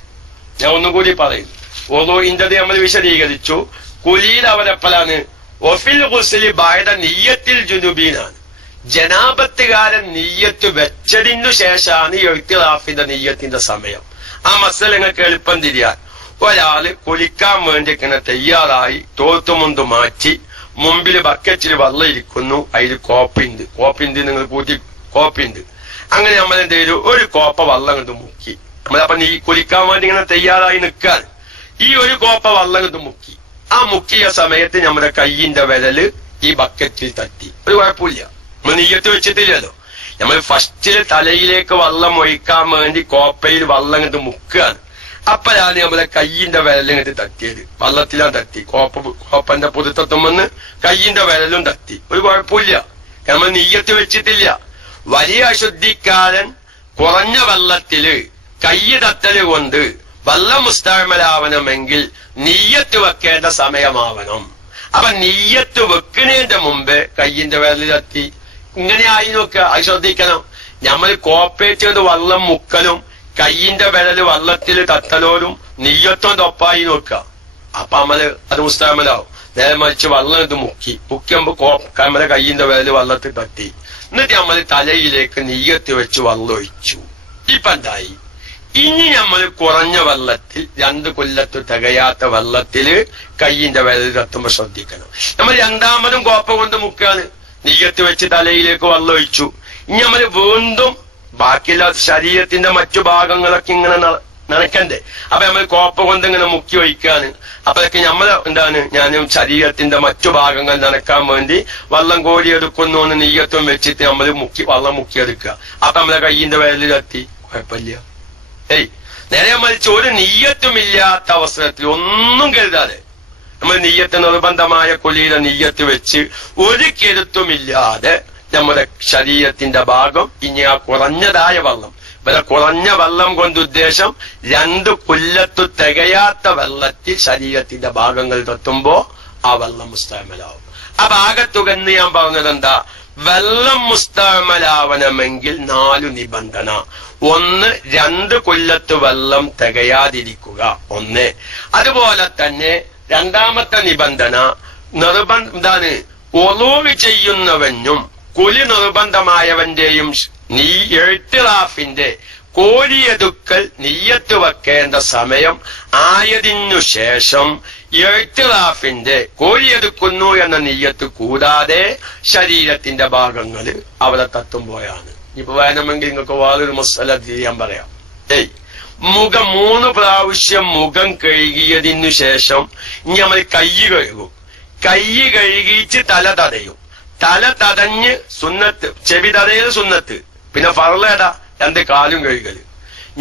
ഞാൻ ഒന്നുകൂടി പറയുന്നു. ഒളുഇന്റത് നമ്മൾ വിശദീകരിച്ചു. കുലിയിൽ അവരെപ്പോഴാണ്? ഒഫിൽ ഗുസ്ലി ബഅദ നിയ്യത്തിൽ ജുനുബീനാണ്. ജനാപത്തുകാരൻ നീയത്ത് വെച്ചതിനു ശേഷമാണ് ഇഅ്തിറാഫിന്റെ നീയത്തിന്റെ സമയം. ആ മസല നിങ്ങൾക്ക് എളുപ്പം തിരിയാൻ, ഒരാള് കുലിക്കാൻ വേണ്ടിക്കുന്ന തയ്യാറായി തോർത്തുമുണ്ട് മാറ്റി മുമ്പിൽ ബക്കറ്റിൽ വെള്ളം ഇരിക്കുന്നു, അതിൽ കോപ്പുണ്ട് നിങ്ങൾ കൂട്ടി കോപ്പുണ്ട്. അങ്ങനെ നമ്മൾ എന്ത് ചെയ്തു? ഒരു കോപ്പ വെള്ളം കൊണ്ട് മുക്കി. നമ്മളപ്പോ നീ കുലിക്കാൻ വേണ്ടി ഇങ്ങനെ തയ്യാറായി നിൽക്കാൻ ഈ ഒരു കോപ്പ വെള്ളം കൊണ്ട് മുക്കി. ആ മുക്കിയ സമയത്ത് നമ്മുടെ കയ്യിന്റെ വിരല് ഈ ബക്കറ്റിൽ തട്ടി. ഒരു കുഴപ്പമില്ല, നമ്മൾ നീയത്ത് വെച്ചിട്ടില്ലല്ലോ. നമ്മൾ ഫസ്റ്റില് തലയിലേക്ക് വെള്ളം ഒഴിക്കാൻ വേണ്ടി കോപ്പയിൽ വെള്ളം കൊണ്ട് മുക്കുകയാണ്. അപ്പോഴാണ് നമ്മളെ കയ്യിന്റെ വിരലിങ്ങോട്ട് തട്ടിയത്. വെള്ളത്തിലാണ് തട്ടി. കോപ്പന്റെ പുതുത്തത്തുമെന്ന് കയ്യിന്റെ വിരലും തട്ടി. ഒരു കുഴപ്പമില്ല, നമ്മൾ നീയത്ത് വെച്ചിട്ടില്ല. വലിയ അശുദ്ധിക്കാരൻ കുറഞ്ഞ വെള്ളത്തില് കയ്യ് തട്ടല് കൊണ്ട് വെള്ളം മുസ്തഅമലാവണമെങ്കിൽ നിയ്യത്ത് വെക്കേണ്ട സമയമാവണം. അപ്പൊ നിയ്യത്ത് വെക്കുന്നതിന്റെ മുമ്പ് കയ്യിന്റെ വിരലിലെത്തി ഇങ്ങനെ ആയി നോക്കുക. അത് ശ്രദ്ധിക്കണം. നമ്മൾ കോപ്പേറ്റ് കൊണ്ട് വെള്ളം മുക്കലും കയ്യിന്റെ വിരല് വെള്ളത്തിൽ തട്ടലോലും നിയ്യത്തോണ്ട് ഒപ്പായി നോക്കുക. അപ്പൊ അത് മുസ്തഅമലാവും. നേരെ മറിച്ച് വെള്ളം ഇത് മുക്കുമ്പോ നമ്മുടെ കയ്യിന്റെ വിരല് വെള്ളത്തിൽ തട്ടി, എന്നിട്ട് നമ്മൾ തലയിലേക്ക് നിയ്യത്ത് വെച്ച് വെള്ളം ഒഴിച്ചു. ഇപ്പൊ എന്തായി? ഇനി നമ്മൾ കുറഞ്ഞ വെള്ളത്തിൽ 2 കൊല്ലത്ത് തികയാത്ത വെള്ളത്തില് കയ്യിന്റെ വിരൽ തട്ടുമ്പോ ശ്രദ്ധിക്കണം. നമ്മൾ രണ്ടാമതും കോപ്പ കൊണ്ട് മുക്കാണ്, നിയ്യത്ത് വെച്ച് തലയിലേക്ക് വെള്ളം ഒഴിച്ചു. ഇനി നമ്മൾ വീണ്ടും ബാക്കിയുള്ള ശരീരത്തിന്റെ മറ്റു ഭാഗങ്ങളൊക്കെ ഇങ്ങനെ നനക്കണ്ടേ. അപ്പൊ നമ്മൾ കോപ്പ കൊണ്ട് ഇങ്ങനെ മുക്കി ഒഴിക്കാണ്. അപ്പോഴൊക്കെ നമ്മൾ ഞാനും ശരീരത്തിന്റെ മറ്റു ഭാഗങ്ങൾ നനക്കാൻ വേണ്ടി വെള്ളം കോരിയെടുക്കുന്നു എന്ന് നിയ്യത്തും വെച്ചിട്ട് നമ്മൾ വെള്ളം മുക്കിയെടുക്കുക. അപ്പൊ നമ്മളെ കയ്യിന്റെ വിരലിലെത്തി, കുഴപ്പമില്ല. നേരെ മറിച്ച് ഒരു നിയ്യത്തുമില്ലാത്ത അവസരത്തിൽ ഒന്നും കരുതാതെ നമ്മൾ നിയ്യത്ത് നിർബന്ധമായ കുലിയിലെ നിയ്യത്ത് വെച്ച് ഒരു കരുത്തുമില്ലാതെ നമ്മുടെ ശരീരത്തിന്റെ ഭാഗം ഇനി ആ കുറഞ്ഞതായ വെള്ളം, ഇവിടെ കുറഞ്ഞ വെള്ളം കൊണ്ട് ഉദ്ദേശം 2 കൊല്ലത്ത് തികയാത്ത വെള്ളത്തിൽ ശരീരത്തിന്റെ ഭാഗങ്ങൾ തട്ടുമ്പോ ആ വെള്ളം മുസ്തഅമലാവും. ആ ഭാഗത്തുകന്ന് ഞാൻ പറഞ്ഞത് എന്താ? വെള്ളം മുസ്തഅമലാവണമെങ്കിൽ 4 നിബന്ധന. 1, 2 കൊല്ലത്ത് വെള്ളം തികയാതിരിക്കുക. 1. അതുപോലെ തന്നെ രണ്ടാമത്തെ നിബന്ധന എന്താണ്? ഒളൂവ് ചെയ്യുന്നവനും കുലി നിർബന്ധമായവന്റെയും എഴുത്തിറാഫിന്റെ കോരിയെടുക്കൽ നിയ്യത്ത് വെക്കേണ്ട സമയം ആയതിനു ശേഷം എഴുത്തിറാഫിന്റെ കോരിയെടുക്കുന്നു എന്ന നിയ്യത്ത് കൂടാതെ ശരീരത്തിന്റെ ഭാഗങ്ങൾ അവിടെ തട്ടുമ്പോഴാണ്. ഇപ്പൊ വേണമെങ്കിൽ നിങ്ങൾക്ക് വേറൊരു മസല ചെയ്യാൻ പറയാം. 3 പ്രാവശ്യം മുഖം കഴുകിയതിനു ശേഷം ഇനി നമ്മൾ കൈ കഴുകും. കൈ കഴുകിച്ച് തല തടയും. തല തടഞ്ഞ് സുന്നത്ത്, ചെവി തടയൽ സുന്നത്ത്. പിന്നെ ഫർളേടാ 2 കാലും കഴുകല്.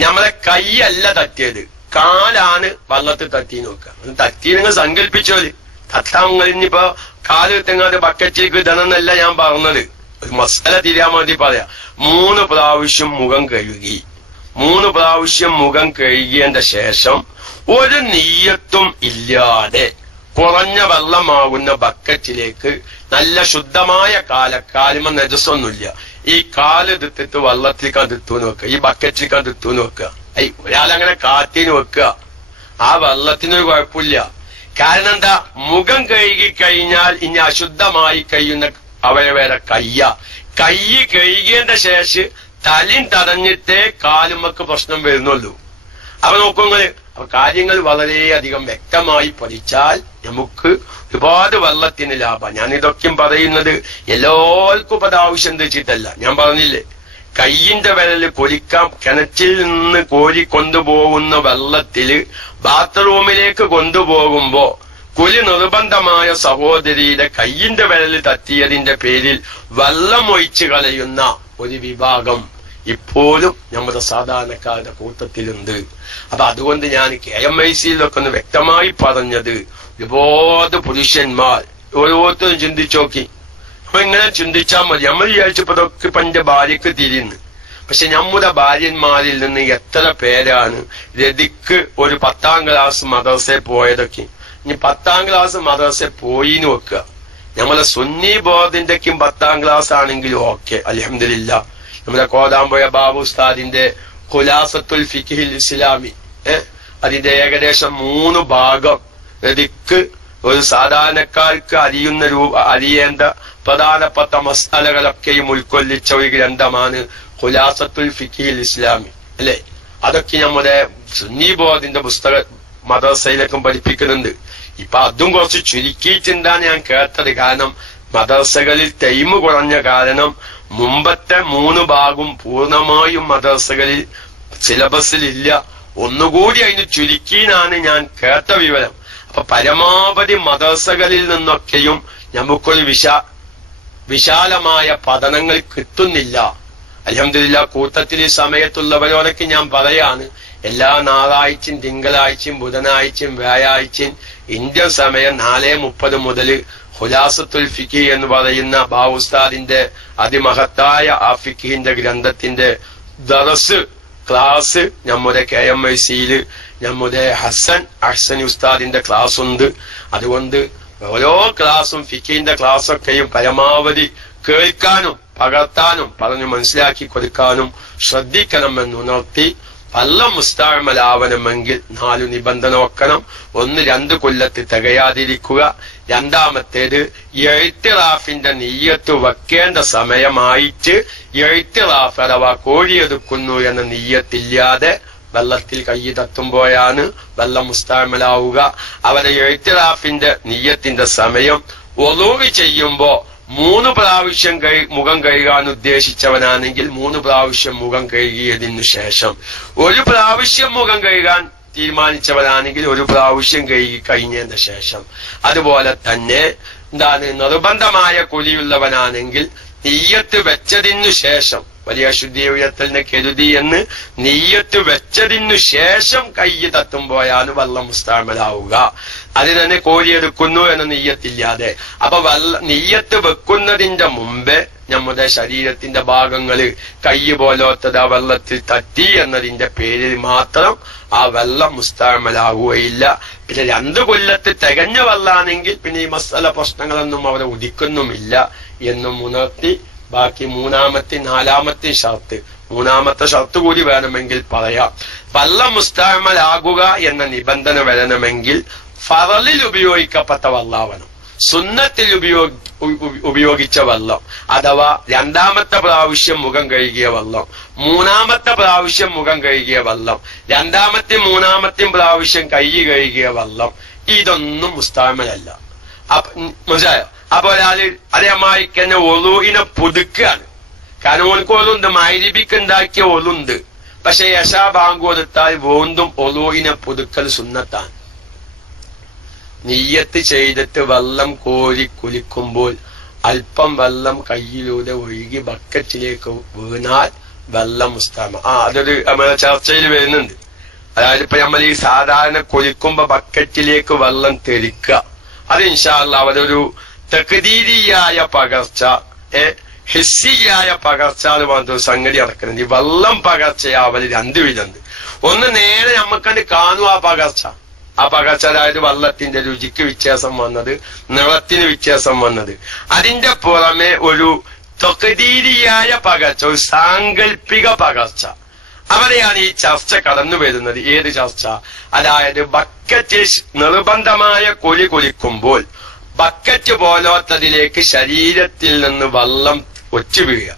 നമ്മളെ കൈയല്ല തട്ടിയത്, കാലാണ് വള്ളത്തിൽ തട്ടി നോക്കുക. തട്ടി നിങ്ങൾ സങ്കല്പിച്ചോല്. തട്ടാങ്ങൾ ഇനിയിപ്പോ കാല് തെങ്ങാതെ ബക്കറ്റിലേക്ക് ഇടണമെന്നല്ല ഞാൻ പറഞ്ഞത്. ഒരു മസാല തിരിയാൻ വേണ്ടി പറയാം. 3 പ്രാവശ്യം മുഖം കഴുകി. 3 പ്രാവശ്യം മുഖം കഴുകിയതിന്റെ ശേഷം ഒരു നിയ്യത്തും ഇല്ലാതെ കുറഞ്ഞ വെള്ളമാകുന്ന ബക്കറ്റിലേക്ക് നല്ല ശുദ്ധമായ കാലുമ നജസൊന്നുമില്ല, ഈ കാല് തിത്തിട്ട് വെള്ളത്തിലേക്ക് അതിർത്തു നോക്കുക, ഈ ബക്കറ്റിലേക്ക് അതിർത്തു നോക്കുക. ഒരാളങ്ങനെ കാറ്റിന് വെക്കുക. ആ വെള്ളത്തിനൊരു കുഴപ്പമില്ല. കാരണം എന്താ? മുഖം കഴുകി കഴിഞ്ഞാൽ ഇനി അശുദ്ധമായി കഴിയുന്ന അവയവേറെ കൈ കഴുകിയതിന്റെ ശേഷം തലയും തടഞ്ഞിട്ടേ കാലുമക്ക് പ്രശ്നം വരുന്നുള്ളൂ. അപ്പൊ നോക്കുങ്ങള് കാര്യങ്ങൾ വളരെയധികം വ്യക്തമായി പഠിച്ചാൽ നമുക്ക് ഒരുപാട് വെള്ളത്തിന് ലാഭം. ഞാനിതൊക്കെയും പറയുന്നത് എല്ലാവർക്കും ഇപ്പൊ ആവശ്യം വെച്ചിട്ടല്ല. ഞാൻ പറഞ്ഞില്ലേ, കയ്യിന്റെ വിരല് കൊലിക്കാം. കിണറ്റിൽ നിന്ന് കോരി കൊണ്ടുപോകുന്ന വെള്ളത്തില് ബാത്റൂമിലേക്ക് കൊണ്ടുപോകുമ്പോ കുലി നിർബന്ധമായ സഹോദരിയുടെ കയ്യിന്റെ വിരല് തട്ടിയതിന്റെ പേരിൽ വെള്ളം ഒഴിച്ചു കളയുന്ന ഒരു വിഭാഗം ഇപ്പോഴും നമ്മുടെ സാധാരണക്കാരുടെ കൂട്ടത്തിലുണ്ട്. അപ്പൊ അതുകൊണ്ട് ഞാൻ KMICയിലൊക്കെ ഒന്ന് വ്യക്തമായി പറഞ്ഞത്, ഒരുപാട് പുരുഷന്മാർ ഓരോരുത്തരും ചിന്തിച്ചു നോക്കി. അപ്പൊ ഇങ്ങനെ ചിന്തിച്ചാൽ മതി. നമ്മൾ വിചാരിച്ചപ്പോഴൊക്കെ പണ്ട് ഭാര്യക്ക് തിരിയുന്നു. പക്ഷെ നമ്മുടെ ഭാര്യന്മാരിൽ നിന്ന് എത്ര പേരാണ് രതിക്ക് ഒരു 10ാം ക്ലാസ് മദ്രസയിൽ പോയതൊക്കെ. ഇനി 10ാം ക്ലാസ് മദ്രസയിൽ പോയിന്ന് വെക്കുക. നമ്മളെ സുന്നി ബോർഡിന്റെക്കും 10ാം ക്ലാസ് ആണെങ്കിലും ഓക്കെ, അൽഹംദുലില്ലാ. നമ്മുടെ കോതാമ്പുഴ ബാബു ഉസ്താദിന്റെ ഖുലാസത്തുൽ ഫിഖ്ഹിൽ ഇസ്ലാമി, അതിന്റെ ഏകദേശം 3 ഭാഗം രതിക്ക് ഒരു സാധാരണക്കാർക്ക് അറിയേണ്ട പ്രധാനപ്പെട്ട മസാലകളൊക്കെയും ഉൾക്കൊള്ളിച്ച ഒരു ഗ്രന്ഥമാണ് ഖുലാസത്തുൽ ഫിഖ്ഹിൽ ഇസ്ലാമി, അല്ലെ? അതൊക്കെ നമ്മുടെ സുന്നി ബോർഡിന്റെ പുസ്തക മദ്രസയിലേക്കും പഠിപ്പിക്കുന്നുണ്ട്. ഇപ്പൊ അതും കുറച്ച് ചുരുക്കിയിട്ടുണ്ടാണ് ഞാൻ കേട്ടത്. കാരണം മദ്രസകളിൽ ടൈം കുറഞ്ഞ കാരണം മുമ്പത്തെ 3 ഭാഗവും പൂർണ്ണമായും മദ്രസകളിൽ സിലബസിലില്ല. ഒന്നുകൂടി അതിന് ചുരുക്കിനാണ് ഞാൻ കേട്ട വിവരം. അപ്പൊ പരമാവധി മദ്രസകളിൽ നിന്നൊക്കെയും നമുക്കൊരു വിശാലമായ പഠനങ്ങൾ കിട്ടുന്നില്ല. അൽഹംദുലില്ലാ. കൂട്ടത്തിൽ ഈ സമയത്തുള്ളവരോടൊക്കെ ഞാൻ പറയാണ്, എല്ലാ ഞായറാഴ്ചയും തിങ്കളാഴ്ചയും ബുധനാഴ്ചയും വ്യാഴാഴ്ചയും ഇന്ത്യൻ സമയം 4:30 മുതൽ ഖുലാസത്തുൽ ഫിഖ് എന്ന് പറയുന്ന ബാവുസ്താദിന്റെ അതിമഹത്തായ ആ ഫിഖിന്റെ ഗ്രന്ഥത്തിന്റെ ദറസ് ക്ലാസ് നമ്മുടെ KMICയിൽ നമ്മുടെ അഹ്സനി ഉസ്താദിന്റെ ക്ലാസ് ഉണ്ട്. അതുകൊണ്ട് ഓരോ ക്ലാസും ഫിഖിന്റെ ക്ലാസ്സൊക്കെയും പരമാവധി കേൾക്കാനും പകർത്താനും പറഞ്ഞു മനസ്സിലാക്കി കൊടുക്കാനും ശ്രദ്ധിക്കണമെന്ന് ഉണർത്തി, വെള്ളം മുസ്തഅമലാവണമെങ്കിൽ 4 നിബന്ധന വെക്കണം. 1, 2 കൊല്ലത്ത് തികയാതിരിക്കുക. രണ്ടാമത്തേത് ഇഅ്തിറാഫിന്റെ നിയ്യത്ത് വെക്കേണ്ട സമയമായിട്ട് ഇഅ്തിറാഫ് അഥവാ കോരിയെടുക്കുന്നു എന്ന നിയ്യത്തില്ലാതെ വെള്ളത്തിൽ കൈ തട്ടുമ്പോഴാണ് വെള്ളം മുസ്തഅമലാവുക. അവരെ ഇഅ്തിറാഫിന്റെ നിയ്യത്തിന്റെ സമയം വുളൂ ചെയ്യുമ്പോ 3 പ്രാവശ്യം മുഖം കഴുകാൻ ഉദ്ദേശിച്ചവനാണെങ്കിൽ 3 പ്രാവശ്യം മുഖം കഴുകിയതിനു ശേഷം, 1 പ്രാവശ്യം മുഖം കഴുകാൻ തീരുമാനിച്ചവനാണെങ്കിൽ 1 പ്രാവശ്യം കഴുകി കഴിഞ്ഞതിന് ശേഷം, അതുപോലെ തന്നെ നിർബന്ധമായ കുലിയുള്ളവനാണെങ്കിൽ നിയ്യത്ത് വെച്ചതിനു ശേഷം, വലിയ ശുദ്ധി ഉയർത്തലിനെ കരുതി എന്ന് നിയ്യത്ത് വെച്ചതിനു ശേഷം കൈ തട്ടുമ്പോഴാണ് വെള്ളം മുസ്തഅമലാവുക. അതിന് തന്നെ കോരിയെടുക്കുന്നു എന്ന നിയ്യത്തില്ലാതെ. അപ്പൊ നിയ്യത്ത് വെക്കുന്നതിന്റെ മുമ്പേ നമ്മുടെ ശരീരത്തിന്റെ ഭാഗങ്ങള് കൈ പോലോത്തത് ആ വെള്ളത്തിൽ തട്ടി എന്നതിന്റെ പേരിൽ മാത്രം ആ വെള്ളം മുസ്തഅമലാവുകയില്ല. പിന്നെ 2 കൊല്ലത്ത് തികഞ്ഞ വെള്ളാണെങ്കിൽ പിന്നെ ഈ മസല പ്രശ്നങ്ങളൊന്നും അവിടെ ഉദിക്കുന്നുമില്ല എന്നും ഉണർത്തി, ബാക്കി 3-ാമത്തെ 4-ാമത്തെ ഷർത്ത്, 3-ാമത്തെ ഷർത്ത് കൂടി വേണമെങ്കിൽ പറയാം. വെള്ളം മുസ്തഅമലാകുക എന്ന നിബന്ധന വരണമെങ്കിൽ ഫറലിൽ ഉപയോഗിക്കപ്പെട്ട വെള്ളാവണം. സുന്നത്തിൽ ഉപയോഗിച്ച വെള്ളം അഥവാ 2-ാമത്തെ പ്രാവശ്യം മുഖം കഴുകിയ വെള്ളം, 3-ാമത്തെ പ്രാവശ്യം മുഖം കഴുകിയ വെള്ളം, 2-ാമത്തെയും 3-ാമത്തെയും പ്രാവശ്യം കൈ കഴുകിയ വെള്ളം, ഇതൊന്നും മുസ്തഅമലല്ല. മനസ്സിലായോ? അപ്പൊ ഒരാള് അതേമായി തന്നെ ഒളുവിനെ പുതുക്കുകയാണ്. കാരണം ഓൾക്ക് ഒളുണ്ട്, മഗ്‌രിബിക്ക് ഉണ്ടാക്കിയ ഒളുണ്ട്. പക്ഷെ യശാ ബാങ്ക് കൊടുത്താൽ വീണ്ടും ഒളുവിനെ പുതുക്കൽ സുന്നത്താണ്. നിയ്യത്ത് ചെയ്തിട്ട് വെള്ളം കോരി കുലിക്കുമ്പോൾ അല്പം വെള്ളം കയ്യിലൂടെ ഒഴുകി ബക്കറ്റിലേക്ക് വീണാൽ വെള്ളം മുസ്തഅമൽ. അതൊരു നമ്മുടെ ചർച്ചയിൽ വരുന്നുണ്ട്. അതായത് ഇപ്പൊ നമ്മൾ ഈ സാധാരണ കുലിക്കുമ്പോ ബക്കറ്റിലേക്ക് വെള്ളം തെറിക്കുക, അത് ഇൻഷാ അല്ലാഹ് അതൊരു തഖ്ദീരിയായ പകർച്ച, ഹിസ്സിയായ പകർച്ച എന്ന് പറഞ്ഞ സംഗതി നടക്കുന്നുണ്ട്. ഈ വെള്ളം പകർച്ചയാവല് 2 വിധമുണ്ട്. ഒന്ന് നേരെ നമ്മക്കണ്ട് കാണും ആ പകർച്ച. അതായത് വെള്ളത്തിന്റെ രുചിക്ക് വ്യത്യാസം വന്നത്, നിറത്തിന് വ്യത്യാസം വന്നത്. അതിന്റെ പുറമെ ഒരു തഖ്ദീരിയായ പകർച്ച, ഒരു സാങ്കല്പിക പകർച്ച. അവിടെയാണ് ഈ ചർച്ച കടന്നു വരുന്നത്. ഏത് ചർച്ച? അതായത് ബക്കറ്റ് നിർബന്ധമായ കുലിക്കുമ്പോൾ ബക്കറ്റ് പോലോത്തതിലേക്ക് ശരീരത്തിൽ നിന്ന് വെള്ളം ഒച്ചു വീഴുക.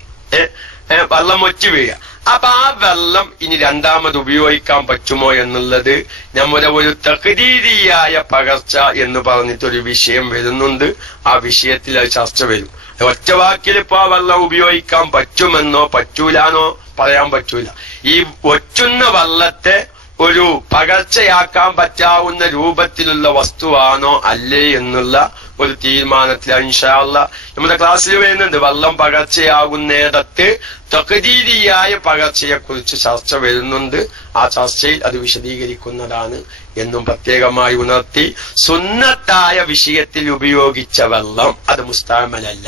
അപ്പൊ ആ വെള്ളം ഇനി 2ാമത് ഉപയോഗിക്കാൻ പറ്റുമോ എന്നുള്ളത് നമ്മുടെ ഒരു തഖ്ദീരിയായ പകർച്ച എന്ന് പറഞ്ഞിട്ടൊരു വിഷയം വരുന്നുണ്ട്. ആ വിഷയത്തിൽ അത് ചർച്ച വരും. ഒറ്റ വാക്കിൽ ഇപ്പൊ ആ വെള്ളം ഉപയോഗിക്കാൻ പറ്റുമെന്നോ പറ്റൂലാന്നോ പറയാൻ പറ്റൂല. ഈ ഒറ്റുന്ന വെള്ളത്തെ ഒരു പകർച്ചയാക്കാൻ പറ്റാവുന്ന രൂപത്തിലുള്ള വസ്തുവാണോ അല്ലേ എന്നുള്ള ഒരു തീരുമാനത്തിലാണ് ഇൻഷാ അല്ലാഹ് നമ്മുടെ ക്ലാസ്സിൽ വരുന്നുണ്ട്. വെള്ളം പകർച്ചയാകുന്നിടത്ത് തഖ്ദീരിയായ പകർച്ചയെക്കുറിച്ച് ചർച്ച വരുന്നുണ്ട്. ആ ചർച്ചയിൽ അത് വിശദീകരിക്കുന്നതാണ് എന്നും പ്രത്യേകമായി ഉണർത്തി, സുന്നത്തായ വിഷയത്തിൽ ഉപയോഗിച്ച വെള്ളം അത് മുസ്തഅമലല്ല.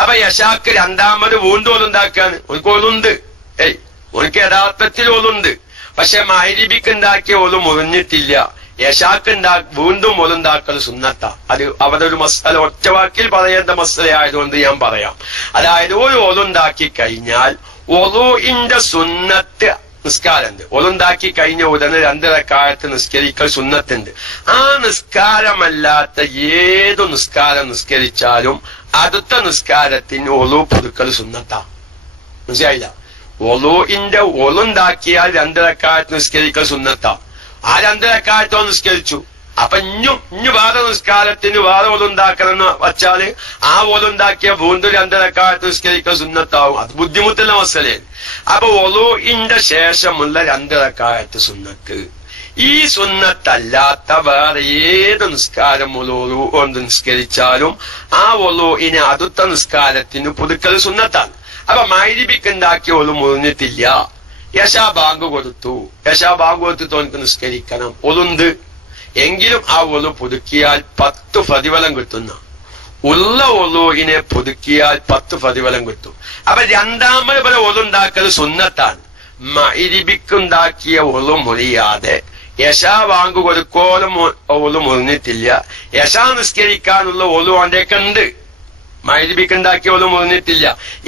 അപ്പൊ യശാക്ക് 2ാമത് വീണ്ടും ഒലുണ്ടാക്കാണ്. ഓൾക്ക് ഒലുണ്ട്, ഓൾക്ക് യഥാർത്ഥത്തിൽ ഒലുണ്ട്. പക്ഷെ മഗ്‌രിബിക്ക് ഉണ്ടാക്കിയ ഒലു മുറിഞ്ഞിട്ടില്ല. യശാക്ക് വീണ്ടും ഒലുണ്ടാക്കൽ സുന്നത്താ. അത് അവിടെ ഒരു മസല ഒറ്റവാക്കിൽ പറയേണ്ട മസലയായതുകൊണ്ട് ഞാൻ പറയാം. അതായത് ഒരു ഒലുണ്ടാക്കി കഴിഞ്ഞാൽ ഒളുഇന്റെ സുന്നത്ത് നിസ്കാരമുണ്ട്. ഒലുണ്ടാക്കി കഴിഞ്ഞ ഉടനെ 2 റക്അത്ത് നിസ്കരിക്കൽ സുന്നത്തുണ്ട്. ആ നിസ്കാരമല്ലാത്ത ഏതു നിസ്കാരം നിസ്കരിച്ചാലും അടുത്ത നിസ്കാരത്തിന് ഒലു പുതുക്കൽ സുന്നത്താ. മനസ്സിലായില്ല? ഒലുണ്ടാക്കിയാൽ 2 റക്അത്ത് നിസ്കരിക്കൽ സുന്നത്താ. ആ 2 റക്അത്തോ നിസ്കരിച്ചു. അപ്പൊ ഇഞ്ഞു വേറെ നിസ്കാരത്തിന് വേറെ ഒലുണ്ടാക്കണമെന്ന് വച്ചാല് ആ ഒലുണ്ടാക്കിയ വീണ്ടും 2 റക്അത്ത് നിസ്കരിക്കൽ സുന്നത്താവും. അത് ബുദ്ധിമുട്ടുള്ള മസലയാണ്. അപ്പൊ ഒലുഇന്റെ ശേഷമുള്ള 2 റക്അത്ത് സുന്നത്ത്. ഈ സുന്നത്തല്ലാത്ത വേറെ ഏത് നിസ്കാരം ഒലു കൊണ്ട് നിസ്കരിച്ചാലും ആ ഒലുഇനെ അടുത്ത നിസ്കാരത്തിന് പുതുക്കൽ സുന്നത്താണ്. അപ്പൊ മഗ്‌രിബിക്ക് ഉണ്ടാക്കിയ ഒലു മുറിഞ്ഞിട്ടില്ല. യശാ ബാങ്ക് കൊടുത്തിട്ട് ഓനക്ക് നിസ്കരിക്കണം. ഒലുണ്ട് എങ്കിലും ആ ഒലു പുതുക്കിയാൽ 10 പ്രതിഫലം കിട്ടുന്ന ഉള്ള ഒലുവിനെ പുതുക്കിയാൽ 10 പ്രതിഫലം കിട്ടും. അപ്പൊ 2ാമത് പോലെ ഒലുണ്ടാക്കൽ സുന്നത്താണ്. മഗ്‌രിബിക്ക് ഉണ്ടാക്കിയ ഒലു മുറിയാതെ യശാ വാങ്ക് കൊടുക്കോലും ഒളു മുറിഞ്ഞിട്ടില്ല. യശാ നിസ്കരിക്കാനുള്ള ഒളു അവന്റെയൊക്കെ ഉണ്ട്. മഗ്‌രിബിക്കുണ്ടാക്കിയ ഒളു മുറിഞ്ഞിട്ടില്ല.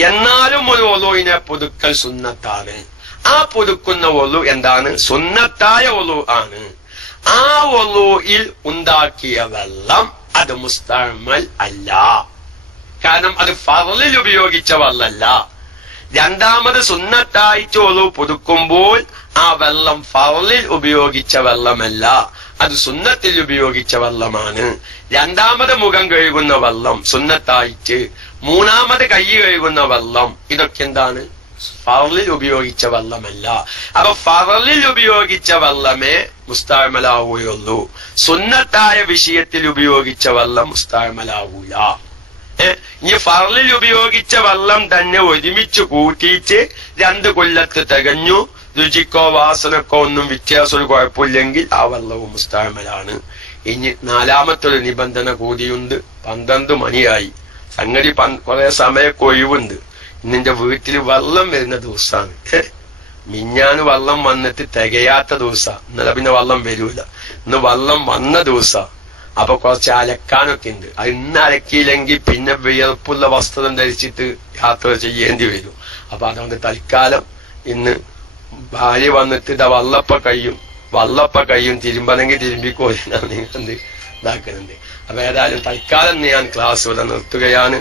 എന്നാലും ഒരു ഒളുവിനെ പുതുക്കൽ സുന്നത്താണ്. ആ പുതുക്കുന്ന ഒളു എന്താണ്? സുന്നത്തായ ഒളു ആണ്. ആ ഒളുയിൽ ഉണ്ടാക്കിയ വെള്ളം അത് മുസ്തഅമൽ അല്ല. കാരണം അത് ഫർളിൽ ഉപയോഗിച്ച വെള്ളമല്ല. രണ്ടാമത് സുന്നത്തായിട്ട് ഒളു പുതുക്കുമ്പോൾ ആ വെള്ളം ഫർളിൽ ഉപയോഗിച്ച വെള്ളമല്ല, അത് സുന്നത്തിൽ ഉപയോഗിച്ച വെള്ളമാണ്. രണ്ടാമത് മുഖം കഴുകുന്ന വെള്ളം സുന്നത്തായിട്ട്, മൂന്നാമത് കൈ കഴുകുന്ന വെള്ളം ഇതൊക്കെ എന്താണ്? ഫർളിൽ ഉപയോഗിച്ച വെള്ളമല്ല. അപ്പൊ ഫർളിൽ ഉപയോഗിച്ച വെള്ളമേ മുസ്തഅമലാവുകയുള്ളൂ. സുന്നത്തായ വിഷയത്തിൽ ഉപയോഗിച്ച വെള്ളം മുസ്തഅമലാവൂല. ഇനി ഫർളിൽ ഉപയോഗിച്ച വെള്ളം തന്നെ ഒരുമിച്ച് കൂട്ടിയിട്ട് 2 കൊല്ലത്ത് തികഞ്ഞു, രുചിക്കോ വാസനക്കോ ഒന്നും വ്യത്യാസം കുഴപ്പമില്ലെങ്കിൽ ആ വെള്ളവും മുസ്തഅമലാണ്. ഇനി 4ാമത്തൊരു നിബന്ധന കൂടിയുണ്ട്. 12 മണിയായി, സംഗതി കുറെ സമയമൊക്കെ ഒഴിവുണ്ട്. ഇന്നിന്റെ വീട്ടിൽ വെള്ളം വരുന്ന ദിവസമാണ്. മിഞ്ഞാന്ന് വെള്ളം വന്നിട്ട് തികയാത്ത ദിവസം. ഇന്നലെ പിന്നെ വെള്ളം വരൂല. ഇന്ന് വെള്ളം വന്ന ദിവസം. അപ്പൊ കുറച്ച് അലക്കാനൊക്കെ ഉണ്ട്. അത് ഇന്ന് അലക്കിയില്ലെങ്കിൽ പിന്നെ വിയർപ്പുള്ള വസ്ത്രം ധരിച്ചിട്ട് യാത്ര ചെയ്യേണ്ടി വരും. അപ്പൊ അതുകൊണ്ട് തൽക്കാലം ഇന്ന് ഭാര്യ വന്നിട്ട് ഇതാ വള്ളപ്പ കയ്യും തിരുമ്പണമെങ്കിൽ തിരുമ്പിക്കോലാണ് എന്ത് ഇതാക്കുന്നുണ്ട്. അപ്പൊ ഏതായാലും തൽക്കാലം ഞാൻ ക്ലാസ് ഇവിടെ നിർത്തുകയാണ്.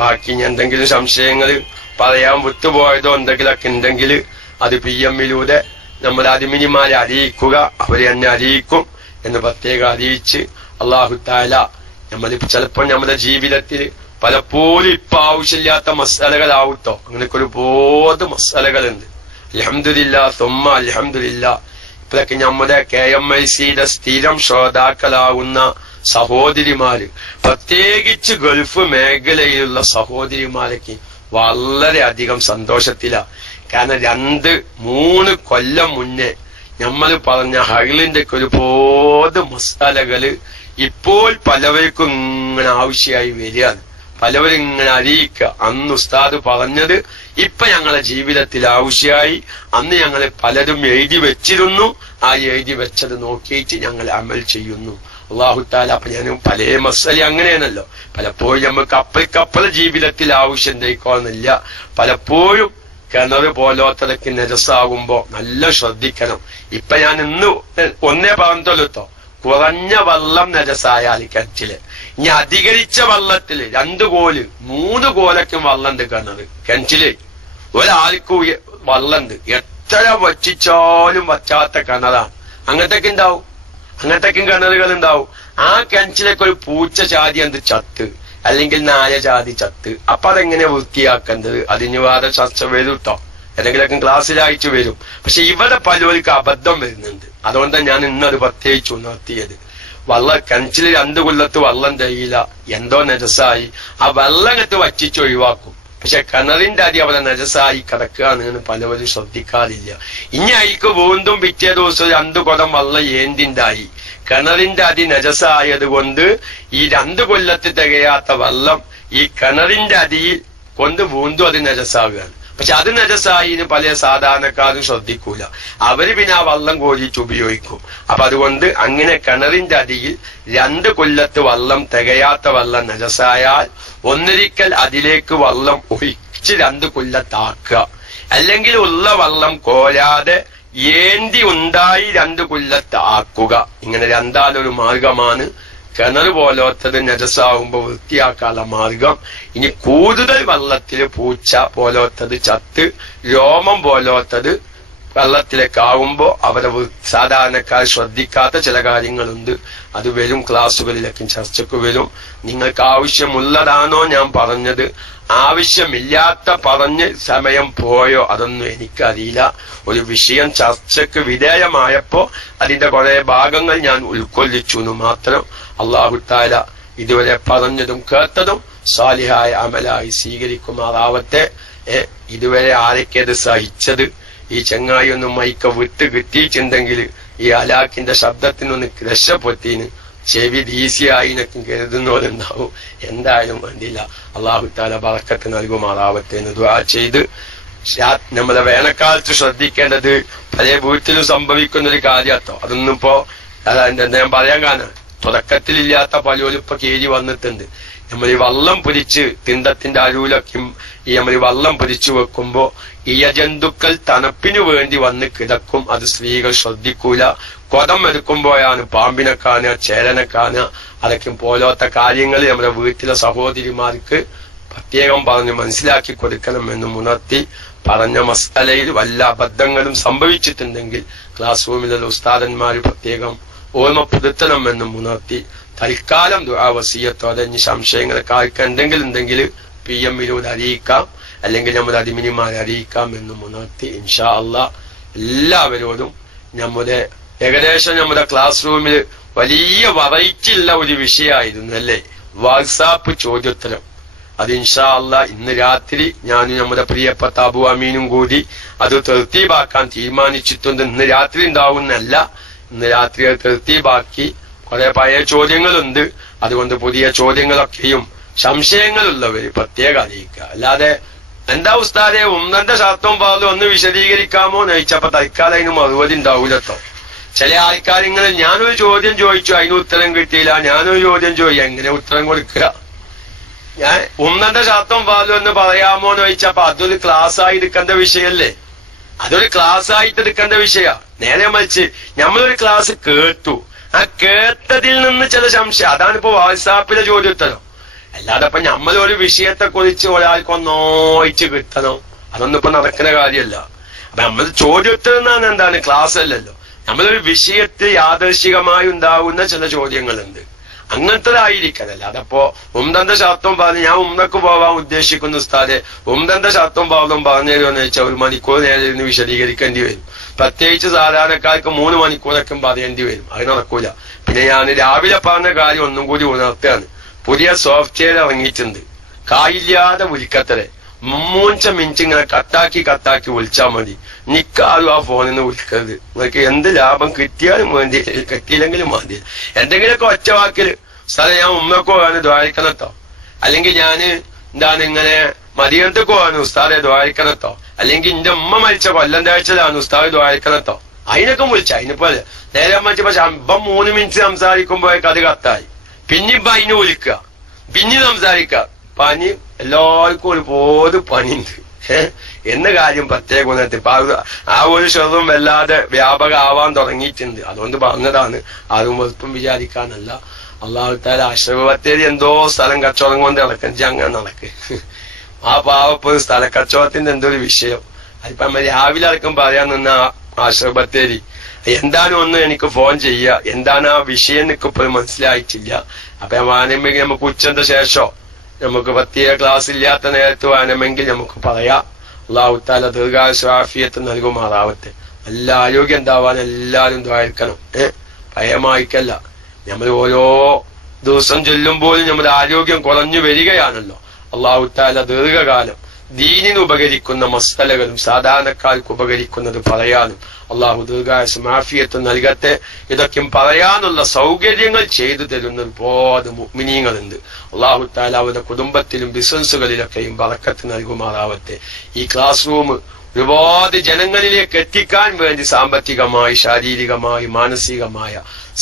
ബാക്കി ഇനി എന്തെങ്കിലും സംശയങ്ങൾ പറയാൻ വിട്ടുപോയതോ എന്തെങ്കിലുമൊക്കെ ഉണ്ടെങ്കിൽ അത് PM-ലൂടെ നമ്മുടെ അടിമിനിമാരെ അറിയിക്കുക. അവരെ എന്നെ അറിയിക്കും എന്ന് പ്രത്യേകം അറിയിച്ച് അല്ലാഹു തആല നമ്മളിപ്പോ ചിലപ്പോൾ നമ്മുടെ ജീവിതത്തിൽ പലപ്പോഴും ഇപ്പൊ ആവശ്യമില്ലാത്ത മസാലകളാവട്ടോ, അങ്ങനെയൊക്കെ ഒരുപാട് മസാലകളുണ്ട്. അൽഹംദുലില്ലാ സുമ്മ അൽഹംദുലില്ലാ. ഇപ്പോഴൊക്കെ നമ്മുടെ KMICയുടെ സ്ഥിരം ശ്രോതാക്കളാവുന്ന സഹോദരിമാര്, പ്രത്യേകിച്ച് ഗൾഫ് മേഖലയിലുള്ള സഹോദരിമാരൊക്കെ വളരെയധികം സന്തോഷത്തിലാണ്. കാരണം 2-3 കൊല്ലം മുന്നേ നമ്മൾ പറഞ്ഞ ഹൈലിന്റെ ഒക്കെ ഒരുപാട് മസാലകള് ഇപ്പോൾ പലവർക്കും ഇങ്ങനെ ആവശ്യമായി വരികയാണ്. പലവരും ഇങ്ങനെ അറിയിക്കുക, അന്ന് ഉസ്താദ് പറഞ്ഞത് ഇപ്പൊ ഞങ്ങളെ ജീവിതത്തിൽ ആവശ്യമായി, അന്ന് ഞങ്ങൾ പലരും എഴുതി വെച്ചിരുന്നു, ആ എഴുതി വെച്ചത് നോക്കിയിട്ട് ഞങ്ങൾ അമൽ ചെയ്യുന്നു. അല്ലാഹു തആല. അപ്പൊ ഞാൻ പല മസാല അങ്ങനെയാണല്ലോ, പലപ്പോഴും നമുക്ക് അപ്പൽക്കപ്പൽ ജീവിതത്തിൽ ആവശ്യം ഉണ്ടായിക്കോന്നില്ല. പലപ്പോഴും കിണറ് പോലോത്തതൊക്കെ നജസാകുമ്പോ നല്ല ശ്രദ്ധിക്കണം. ഇപ്പൊ ഞാൻ ഇന്ന് ഒന്നേ പറഞ്ഞല്ലോ, കുറഞ്ഞ വെള്ളം നജസായാൽ കിണറ്റില്, ഇനി അധികരിച്ച വെള്ളത്തില് 2 കോല് 3 കോലൊക്കെ വെള്ളമുണ്ട് കിണറ് കിണറ്റില്. ഒരാൾക്ക് വെള്ളമുണ്ട്, എത്ര വറ്റിച്ചാലും വറ്റാത്ത കിണറാണ്. അങ്ങനത്തെക്കും കിണറുകൾ ഉണ്ടാവും. ആ കിണറ്റിലേക്ക് ഒരു പൂച്ച ചാതി എന്ത് ചത്ത്, അല്ലെങ്കിൽ നായ ചാതി ചത്ത്. അപ്പൊ അതെങ്ങനെ വൃത്തിയാക്കേണ്ടത്? അതിന് വേറെ ചർച്ച വരും കേട്ടോ, ഏതെങ്കിലൊക്കെ ക്ലാസ്സിലായിട്ട് വരും. പക്ഷെ ഇവിടെ പലവർക്ക് അബദ്ധം വരുന്നുണ്ട്. അതുകൊണ്ടാണ് ഞാൻ ഇന്നത് പ്രത്യേകിച്ച് ഉണർത്തിയത്. കിണറ്റില് 2 കൊല്ലത്ത് വെള്ളം തയ്യില്ല, എന്തോ നജസായി, ആ വെള്ളങ്ങത്ത് വറ്റിച്ചൊഴിവാക്കും. പക്ഷെ കിണറിന്റെ അടി അവിടെ നജസായി കിടക്കുകയാണ് പലവരും ശ്രദ്ധിക്കാറില്ല. ഇനി അയക്ക് വീണ്ടും പിറ്റേ ദിവസം 2 കുടം വെള്ളം ഏന്തിണ്ടായി. കിണറിന്റെ അടി നജസായത് കൊണ്ട് ഈ 2 കൊല്ലത്ത് തികയാത്ത വെള്ളം ഈ കിണറിന്റെ അടിയിൽ കൊണ്ട് വീണ്ടും അത് നജസാകുകയാണ്. പക്ഷെ അത് നജസായിന് പല സാധാരണക്കാരും ശ്രദ്ധിക്കൂല. അവര് പിന്നെ ആ വെള്ളം കോരിയിട്ട് ഉപയോഗിക്കും. അപ്പൊ അതുകൊണ്ട് അങ്ങനെ കിണറിന്റെ അടിയിൽ 2 കൊല്ലത്ത് വെള്ളം തികയാത്ത വെള്ളം നജസായാൽ ഒന്നിരിക്കൽ അതിലേക്ക് വെള്ളം ഒഴിച്ച് 2 കൊല്ലത്താക്കുക. അല്ലെങ്കിൽ ഉള്ള വെള്ളം കോരാതെ ഏന്തി ഉണ്ടായി 2 കൊല്ലത്ത് ആക്കുക. ഇങ്ങനെ രണ്ടാലൊരു മാർഗമാണ് കിണർ പോലോത്തത് നജസാവുമ്പോ വൃത്തിയാക്കാനുള്ള മാർഗം. ഇനി കൂടുതൽ വെള്ളത്തില് പൂച്ച പോലോത്തത് ചത്ത് രോമം പോലോത്തത് വെള്ളത്തിലേക്ക് ആവുമ്പോ അവരെ സാധാരണക്കാർ ശ്രദ്ധിക്കാത്ത ചില കാര്യങ്ങളുണ്ട്. അത് വരും ക്ലാസ്സുകളിലേക്കും ചർച്ചയ്ക്ക് വരും. നിങ്ങൾക്ക് ആവശ്യമുള്ളതാണോ ഞാൻ പറഞ്ഞത്, ആവശ്യമില്ലാത്ത പറഞ്ഞ് സമയം പോയോ അതൊന്നും എനിക്കറിയില്ല. ഒരു വിഷയം ചർച്ചയ്ക്ക് വിധേയമായപ്പോ അതിന്റെ കുറെ ഭാഗങ്ങൾ ഞാൻ ഉൾക്കൊള്ളിച്ചു എന്ന് മാത്രം. അല്ലാഹു തആല ഇതുവരെ പറഞ്ഞതും കേട്ടതും സാലിഹായ അമലായി സ്വീകരിക്കുമാറാവട്ടെ. ഇതുവരെ ആരൊക്കെയത് സഹിച്ചത്, ഈ ചങ്ങായി ഒന്നും മൈക്ക വിട്ട് കിട്ടിയിട്ടുണ്ടെങ്കിൽ ഈ അലാഖിന്റെ ശബ്ദത്തിനൊന്ന് രക്ഷപ്പെട്ടീന്, ചെവി ഈസിയായിനൊക്കെ കരുതുന്നവരുണ്ടാവും. എന്തായാലും വേണ്ടിയില്ല, അല്ലാഹു തആല ബറക്കത്ത് നൽകുമാറാവട്ടെ എന്ന് ദുആ ചെയ്ത് നമ്മളെ വേനൽക്കാലത്ത് ശ്രദ്ധിക്കേണ്ടത് പല വീട്ടിലും സംഭവിക്കുന്ന ഒരു കാര്യത്തോ. അതൊന്നും ഇപ്പോ എന്താ ഞാൻ പറയാൻ കാരണം, തുടക്കത്തിലില്ലാത്ത പലരും ഇപ്പൊ കേരി വന്നിട്ടുണ്ട്. നമ്മൾ ഈ വള്ളം പൊരിച്ച് തിണ്ടത്തിന്റെ അരൂലൊക്കെയും ഈ നമ്മൾ ഈ വള്ളം പൊരിച്ചു വെക്കുമ്പോ ഇഴജന്തുക്കൾ തണുപ്പിനു വേണ്ടി വന്ന് കിടക്കും. അത് സ്ത്രീകൾ ശ്രദ്ധിക്കൂല. കൊടം എടുക്കുമ്പോഴാണ് പാമ്പിനെ കാണുക, ചേരനെ കാണുക. അതൊക്കെ പോലത്തെ കാര്യങ്ങൾ നമ്മുടെ വീട്ടിലെ സഹോദരിമാർക്ക് പ്രത്യേകം പറഞ്ഞ് മനസ്സിലാക്കി കൊടുക്കണമെന്ന് ഉണർത്തി പറഞ്ഞ മസാലയിൽ വല്ല അബദ്ധങ്ങളും സംഭവിച്ചിട്ടുണ്ടെങ്കിൽ ക്ലാസ് റൂമിലുള്ള ഉസ്താദന്മാർ പ്രത്യേകം ഓർമ്മപ്പെടുത്തണമെന്നും ഉണർത്തി തൽക്കാലം ദുആ വസിയത്തോടെ ഇനി സംശയങ്ങളൊക്കെ ആർക്ക് എന്തെങ്കിലും PM-ലൂടെ അറിയിക്കാം, അല്ലെങ്കിൽ നമ്മുടെ അടിമിനിമാരെ അറിയിക്കാം എന്നും ഉണർത്തി ഇൻഷാ അള്ളാ എല്ലാവരോടും നമ്മുടെ ഏകദേശം നമ്മുടെ ക്ലാസ് റൂമിൽ വലിയ വെറൈറ്റി ഉള്ള ഒരു വിഷയമായിരുന്നു അല്ലേ, വാട്സാപ്പ് ചോദ്യോത്തരം. അത് ഇൻഷാ അള്ളാ ഇന്ന് രാത്രി ഞാനും നമ്മുടെ പ്രിയപ്പെട്ട അബു അമീനും കൂടി അത് തെർത്തീബാക്കാൻ തീരുമാനിച്ചിട്ടുണ്ട്. ഇന്ന് രാത്രി ഉണ്ടാവുന്നല്ല, ഇന്ന് രാത്രി അത് തെർത്തീബാക്കി. കുറെ പഴയ ചോദ്യങ്ങളുണ്ട്, അതുകൊണ്ട് പുതിയ ചോദ്യങ്ങളൊക്കെയും സംശയങ്ങളുള്ളവര് പ്രത്യേകം അറിയിക്കുക. അല്ലാതെ എന്താ ഉസ്താദെ ഉമ്മന്റെ ശർത്തവും പാലും ഒന്ന് വിശദീകരിക്കാമോ എന്ന് ചോദിച്ചപ്പോ തൽക്കാലം അതിന് മറുപടി ഉണ്ടാവൂലട്ടോ. ചില ആൾക്കാരിങ്ങളിൽ ഞാനൊരു ചോദ്യം ചോദിച്ചു, അതിന് ഉത്തരം കിട്ടിയില്ല, ഞാനൊരു ചോദ്യം ചോദിച്ചു, എങ്ങനെ ഉത്തരം കൊടുക്കുക? ഞാൻ ഉമ്മന്റെ ശർത്തവും പാലും എന്ന് പറയാമോ എന്ന് ചോദിച്ചപ്പോ അതൊരു ക്ലാസ് ആയി എടുക്കേണ്ട വിഷയല്ലേ, അതൊരു ക്ലാസ് ആയിട്ട് എടുക്കേണ്ട വിഷയ. നേരെ മറിച്ച് നമ്മളൊരു ക്ലാസ് കേട്ടു, ആ കേട്ടതിൽ നിന്ന് ചില സംശയം, അതാണിപ്പോ വാട്സാപ്പിലെ ചോദ്യോത്തരം. അല്ലാതെ ഇപ്പൊ നമ്മളൊരു വിഷയത്തെ കുറിച്ച് ഒരാൾക്കൊന്നോയിച്ച് കിട്ടണം, അതൊന്നും ഇപ്പൊ നടക്കുന്ന കാര്യമല്ല. അപ്പൊ നമ്മൾ ചോദ്യോത്തരം എന്നാണ് എന്താണ്, ക്ലാസ് അല്ലല്ലോ. നമ്മളൊരു വിഷയത്തിൽ യാദർശികമായി ഉണ്ടാവുന്ന ചില ചോദ്യങ്ങളുണ്ട്, അങ്ങനത്തതായിരിക്കണല്ല. അതപ്പോ ഉമ്മന്റെ ശർത്തവും പറഞ്ഞ് ഞാൻ ഉമ്മക്ക് പോവാൻ ഉദ്ദേശിക്കുന്ന ഉസ്താദെ ഉമ്മന്റെ ശർത്തവും പാവലും പറഞ്ഞു തരുമെന്ന് വെച്ചാൽ 1 മണിക്കൂർ നേരെ ഇരുന്ന് വിശദീകരിക്കേണ്ടി വരും. പ്രത്യേകിച്ച് സാധാരണക്കാർക്ക് 3 മണിക്കൂറൊക്കെ പറയേണ്ടി വരും, അത് നടക്കൂല. പിന്നെ ഞാൻ രാവിലെ പറഞ്ഞ കാര്യം ഒന്നും കൂടി ഉണർത്തുകയാണ്. പുതിയ സോഫ്റ്റ്വെയർ ഇറങ്ങിയിട്ടുണ്ട്, കായില്ലാതെ വിളിക്കത്തരെ 3 മിനിറ്റ് ഇങ്ങനെ കട്ടാക്കി വിളിച്ചാൽ മതി. നിക്കാരും ആ ഫോണിൽ നിന്ന് വിളിക്കരുത്. നിങ്ങൾക്ക് എന്ത് ലാഭം കിട്ടിയാലും വേണ്ടി, കിട്ടിയില്ലെങ്കിലും മതി. എന്തെങ്കിലുമൊക്കെ ഒറ്റ വാക്കില് സ്ഥലം ഞാൻ ഉമ്മക്കോ ആണ് ദ്വാരിക്കണത്തോ, അല്ലെങ്കിൽ ഞാന് എന്താണ് ഇങ്ങനെ മദീനത്തേക്കോ ആണ് ഉസ്താദെ ദ്വാരിക്കണത്തോ, അല്ലെങ്കിൽ എന്റെ ഉമ്മ മരിച്ച കൊല്ലം താഴ്ചയിലാണ് ഉസ്താദ് ദ്വാരിക്കണത്തോ, അതിനൊക്കെ വിളിച്ച. അതിനിപ്പോലെ നേരെ മറിച്ച് പക്ഷെ ഇപ്പം 3 മിനിറ്റ് സംസാരിക്കുമ്പോഴേക്ക് അത് കത്തായി. പിന്നെ ഇപ്പൊ അതിന് വിളിക്കുക, പിന്നെ സംസാരിക്കുക. പനി എല്ലാവർക്കും ഒരുപോലെ പനിയുണ്ട് എന്ന കാര്യം പ്രത്യേക ഉണർത്തി. ആ ഒരു ശ്രദ്ധം വല്ലാതെ വ്യാപകമാവാൻ തുടങ്ങിയിട്ടുണ്ട്. അതുകൊണ്ട് പറഞ്ഞതാണ്, ആരും വെറുപ്പും വിചാരിക്കാനല്ല. അള്ളാഹു തആല അശ്റഫത്തേരി എന്തോ സ്ഥലം കച്ചവടം കൊണ്ട് നടക്കും, അങ്ങനെ നടക്ക്. ആ പാവപ്പോ സ്ഥല കച്ചവടത്തിന്റെ എന്തോ ഒരു വിഷയം. അതിപ്പോ നമ്മൾ രാവിലെ അടക്കം പറയാൻ നിന്ന അശ്റഫത്തേരി എന്താണ് ഒന്ന് എനിക്ക് ഫോൺ ചെയ്യുക, എന്താണ് ആ വിഷയം എനിക്കിപ്പോഴും മനസ്സിലായിട്ടില്ല. അപ്പൊ വാനമെങ്കിൽ നമുക്ക് ഉച്ചന്റെ ശേഷം നമുക്ക് പ്രത്യേക ക്ലാസ് ഇല്ലാത്ത നേരത്ത് വേണമെങ്കിൽ നമുക്ക് പറയാം. അല്ലാഹു തആല ദീർഘായുസ്സും നൽകുമാറാവട്ടെ. നല്ല ആരോഗ്യം ഉണ്ടാവാൻ എല്ലാവരും ദ്വാരിക്കണം. ഭയമായിക്കല്ല, നമ്മൾ ഓരോ ദിവസം ചൊല്ലുമ്പോഴും നമ്മുടെ ആരോഗ്യം കുറഞ്ഞു വരികയാണല്ലോ. അല്ലാഹു തആല ദീർഘകാലം ദീനിന് ഉപകരിക്കുന്ന മസ്തലകളും സാധാരണക്കാർക്ക് ഉപകരിക്കുന്നത് പറയാനും അള്ളാഹു ദീർഘായുസ്സും ആഫിയത്തും നൽകട്ടെ. ഇതൊക്കെയും പറയാനുള്ള സൗകര്യങ്ങൾ ചെയ്തു തരുന്ന ഒരുപാട് മുഅ്മിനീങ്ങളുണ്ട്. അള്ളാഹു തആല അവരുടെ കുടുംബത്തിലും ബിസിനസ്സുകളിലൊക്കെയും ബറക്കത്ത് നൽകുമാറാവട്ടെ. ഈ ക്ലാസ് റൂം ഒരുപാട് ജനങ്ങളിലേക്ക് എത്തിക്കാൻ വേണ്ടി സാമ്പത്തികമായി, ശാരീരികമായി, മാനസികമായ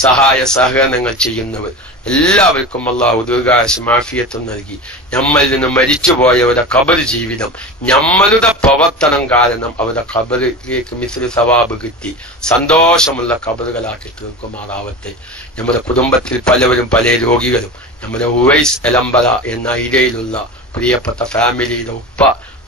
സഹായ സഹകരണങ്ങൾ ചെയ്യുന്നവർ എല്ലാവർക്കും അള്ളാഹു ദീർഘായുസ്സും ആഫിയത്തും നൽകി നമ്മളിൽ നിന്ന് മരിച്ചുപോയവരുടെ ഖബർ ജീവിതം നമ്മളുടെ പ്രവർത്തനം കാരണം അവരുടെ ഖബറിലേക്ക് മിസ്ലു സവാബ് കിട്ടി സന്തോഷമുള്ള ഖബറുകളാക്കി തീർക്കുമാറാവട്ടെ. നമ്മുടെ കുടുംബത്തിൽ പലവരും പല രോഗികളും, നമ്മുടെ ഉവൈസ് എലമ്പല എന്ന ഐഡിയയിലുള്ള പ്രിയപ്പെട്ട ഫാമിലിയുടെ ഉപ്പ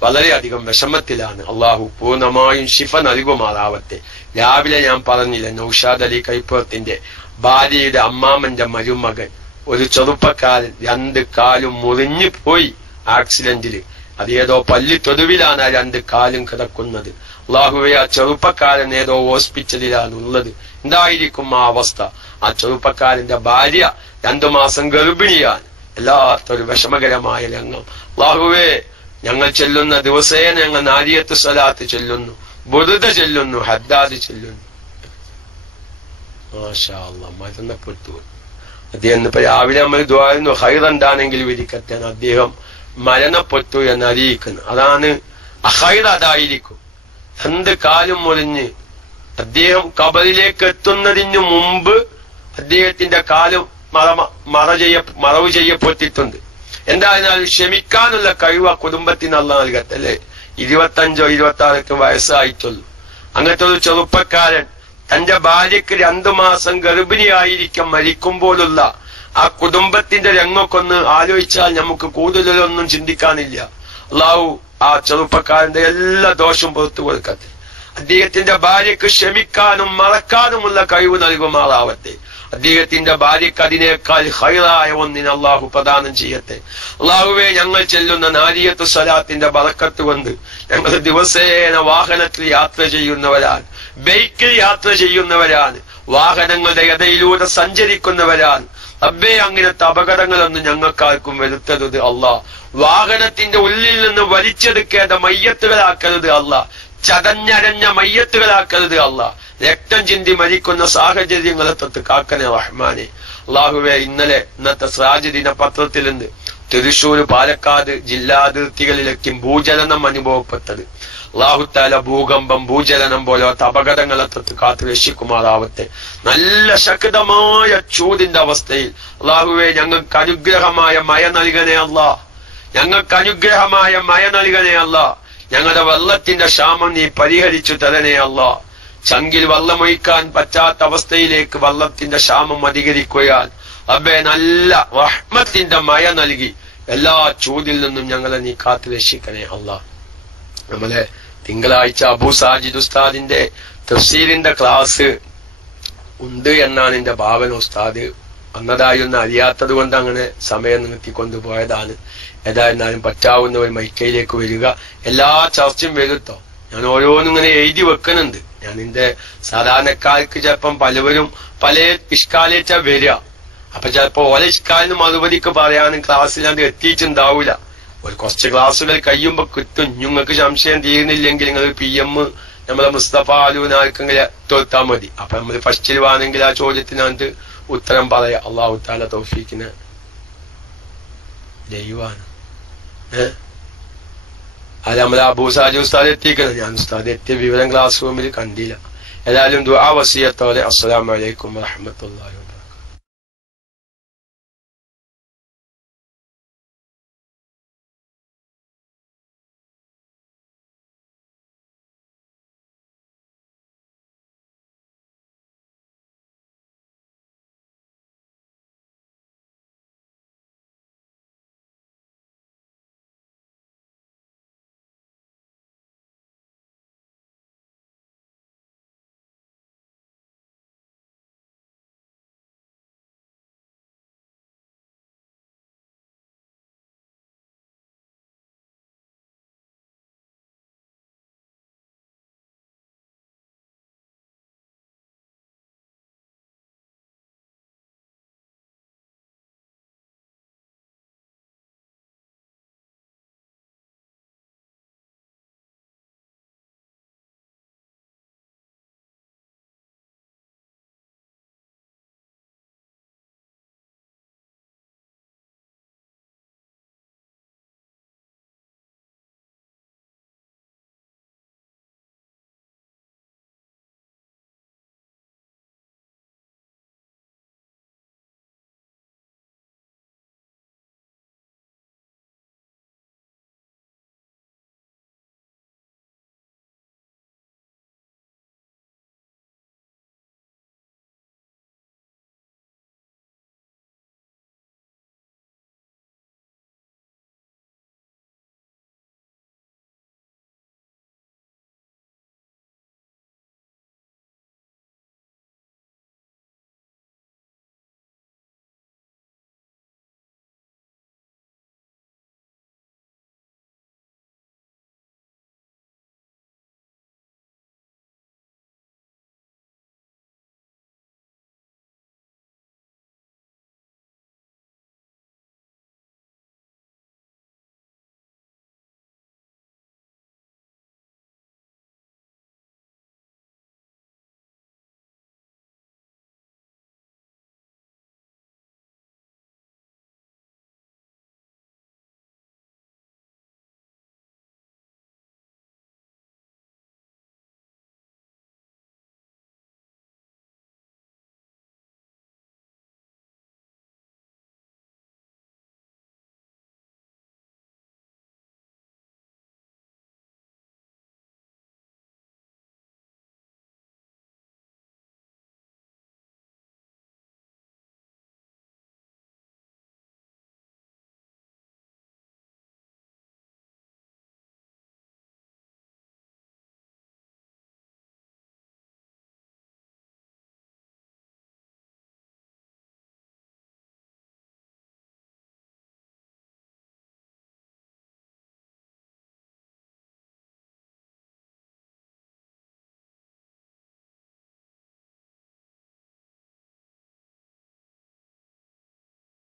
വളരെയധികം വിഷമത്തിലാണ്. അള്ളാഹു പൂർണ്ണമായും ശിഫ നൽകുമാറാവട്ടെ. രാവിലെ ഞാൻ പറഞ്ഞില്ല, നൗഷാദ് അലി കൈപ്പുറത്തിന്റെ ഭാര്യയുടെ അമ്മാമന്റെ മരുമകൻ ഒരു ചെറുപ്പക്കാരൻ 2 കാലും മുറിഞ്ഞു പോയി ആക്സിഡന്റില്. അതേതോ പള്ളിത്തൊടുവിലാണ് ആ 2 കാലും കിടക്കുന്നത്. അള്ളാഹുവെ, ആ ചെറുപ്പക്കാരൻ ഏതോ ഹോസ്പിറ്റലിലാണ് ഉള്ളത്. എന്തായിരിക്കും ആ അവസ്ഥ? ആ ചെറുപ്പക്കാരന്റെ ഭാര്യ 2 മാസം ഗർഭിണിയാണ്. എല്ലാത്തൊരു വിഷമകരമായ രംഗം. അള്ളാഹുവേ, ഞങ്ങൾ ചെല്ലുന്ന ദിവസേന ഞങ്ങൾ നാരിയത്ത് സ്വലാത്ത് ചെല്ലുന്നു, ബുറുദ ചെല്ലുന്നു, ഹദ്ദാദ് ചെല്ലുന്നു. മാഷാ അല്ലാഹ്, മരണപ്പെട്ടു. അദ്ദേഹം ഇപ്പൊ രാവിലെ നമ്മൾ ദുആയിരുന്നു ഹൈറുണ്ടാണെങ്കിൽ വിരിക്കട്ടെ. അദ്ദേഹം മരണപ്പെട്ടു എന്ന് അറിയിക്കുന്നു. അതാണ് ഹൈർ, അതായിരിക്കും. 2 കാലും മുറിഞ്ഞ് അദ്ദേഹം ഖബറിലേക്ക് എത്തുന്നതിന് മുമ്പ് അദ്ദേഹത്തിന്റെ കാലം മറവ് ചെയ്യപ്പെട്ടിട്ടുണ്ട്. എന്തായിരുന്നാലും ക്ഷമിക്കാനുള്ള കഴിവ് ആ കുടുംബത്തിന് അല്ലാഹ് നൽകട്ടെ. അല്ലെ, 25 or 26 വയസ്സായിട്ടുള്ളൂ. അങ്ങനത്തെ ഒരു ചെറുപ്പക്കാരൻ തന്റെ ഭാര്യയ്ക്ക് 2 മാസം ഗർഭിണിയായിരിക്കും മരിക്കുമ്പോഴുള്ള ആ കുടുംബത്തിന്റെ രംഗമൊക്കൊന്ന് ആലോചിച്ചാൽ നമുക്ക് കൂടുതലൊന്നും ചിന്തിക്കാനില്ല. അള്ളാഹു ആ ചെറുപ്പക്കാരന്റെ എല്ലാ ദോഷവും പുറത്തു കൊടുക്കട്ടെ. അദ്ദേഹത്തിന്റെ ഭാര്യയ്ക്ക് ക്ഷമിക്കാനും മറക്കാനുമുള്ള കഴിവ് നൽകുമാറാവട്ടെ. അദ്ദേഹത്തിന്റെ ഭാര്യയ്ക്ക് അതിനേക്കാൾ ഖൈറായ ഒന്നിന് അള്ളാഹു പ്രദാനം ചെയ്യട്ടെ. അള്ളാഹുവെ, ഞങ്ങൾ ചെല്ലുന്ന നാരിയത്തു സ്വലാത്തിന്റെ ബറക്കത്ത് കൊണ്ട് ഞങ്ങൾ ദിവസേന വാഹനത്തിൽ യാത്ര ചെയ്യുന്നവരാണ്, ബൈക്കിൽ യാത്ര ചെയ്യുന്നവരാണ്, വാഹനങ്ങളുടെ ഇടയിലൂടെ സഞ്ചരിക്കുന്നവരാണ്. റബ്ബേ, അങ്ങനത്തെ അപകടങ്ങളൊന്നും ഞങ്ങൾക്കാർക്കും വരുത്തരുത് അല്ലാ. വാഹനത്തിന്റെ ഉള്ളിൽ നിന്ന് വലിച്ചെടുക്കേണ്ട മയ്യത്തുകളാക്കരുത് അല്ലാ. ചതഞ്ഞരഞ്ഞ മയ്യത്തുകളാക്കരുത് അല്ലാ. രക്തം ചിന്തി മരിക്കുന്ന സാഹചര്യങ്ങളെ തൊട്ട് കാക്കനെ റഹ്മാനെ. അള്ളാഹുവെ, ഇന്നത്തെ സിറാജ് ദിന പത്രത്തിൽ നിന്ന് തൃശൂർ, പാലക്കാട് ജില്ലാ അതിർത്തികളിലേക്കും ഭൂചലനം അനുഭവപ്പെട്ടത്. അല്ലാഹു തആല ഭൂകമ്പം, ഭൂചലനം പോലത്തെ അപകടങ്ങളെ തൊട്ട് കാത്തു രക്ഷിക്കുമാറാവട്ടെ. നല്ല ശക്തമായ ചൂടിന്റെ അവസ്ഥയിൽ അല്ലാഹുവെ, ഞങ്ങൾക്ക് അനുഗ്രഹമായ മഴ നൽകണേ അല്ലാ. ഞങ്ങൾക്ക് അനുഗ്രഹമായ മഴ നൽകണേ അല്ലാ. ഞങ്ങളുടെ വെള്ളത്തിന്റെ ക്ഷാമം നീ പരിഹരിച്ചു തരണേ അല്ലാ. ചങ്കിൽ വെള്ളമൊഴിക്കാൻ പറ്റാത്ത അവസ്ഥയിലേക്ക് വെള്ളത്തിന്റെ ക്ഷാമം അധികരിക്കുകയാൽ റബ്ബേ, നല്ല റഹ്മത്തിന്റെ മഴ നൽകി എല്ലാ ചൂടിൽ നിന്നും ഞങ്ങളെ നീ കാത്തു രക്ഷിക്കണേ അല്ലാ. നമ്മളെ തിങ്കളാഴ്ച അബൂ സാജിദ് ഉസ്താദിന്റെ തഫ്സീറിന്റെ ക്ലാസ് ഉണ്ട് എന്നാണ് എന്റെ ഭാവന. ഉസ്താദ് വന്നതായൊന്നും അറിയാത്തത് കൊണ്ട് അങ്ങനെ സമയം നിർത്തിക്കൊണ്ടുപോയതാണ്. ഏതായിരുന്നാലും പറ്റാവുന്നവർ മൈക്കയിലേക്ക് വരിക. എല്ലാ ചർച്ചയും വരുത്തോ. ഞാൻ ഓരോന്നും ഇങ്ങനെ എഴുതി വെക്കുന്നുണ്ട്. ഞാൻ എന്റെ സാധാരണക്കാർക്ക് ചിലപ്പം പലവരും പല ഇഷ്കാലേറ്റാ വരിക. അപ്പൊ ചിലപ്പോ ഓരോ ഇഷ്കാലിന് മറുപടിക്ക് പറയാനും ക്ലാസ്സിൽ അത് എത്തിയിട്ടുണ്ടാവൂല. ഒരു കുറച്ച് ക്ലാസ്സുകൾ കഴിയുമ്പോ കിട്ടും. നിങ്ങൾക്ക് സംശയം തീരുന്നില്ലെങ്കിൽ നിങ്ങൾ PM നമ്മളെ മുസ്തഫ അലൂനാർക്കെങ്കിലും തോത്താൽ മതി. അപ്പൊ നമ്മൾ ഫസ്റ്റിൽ വേണമെങ്കിൽ ആ ചോദ്യത്തിനകത്ത് ഉത്തരം പറയാം. അള്ളാഹു തആല തൗഫീഖിന് ദൈവാണ്. അത് നമ്മളെ അബൂ സാജിദ് ഉസ്താദ് എത്തിക്കുന്നത്. ഞാൻ ഉസ്താദ് എത്തിയ വിവരം ക്ലാസ് റൂമിൽ കണ്ടില്ല. ഏതായാലും ദുആ വസിയത്തോടെ അസ്സലാമു അലൈക്കും വറഹ്മത്തുള്ളാഹി.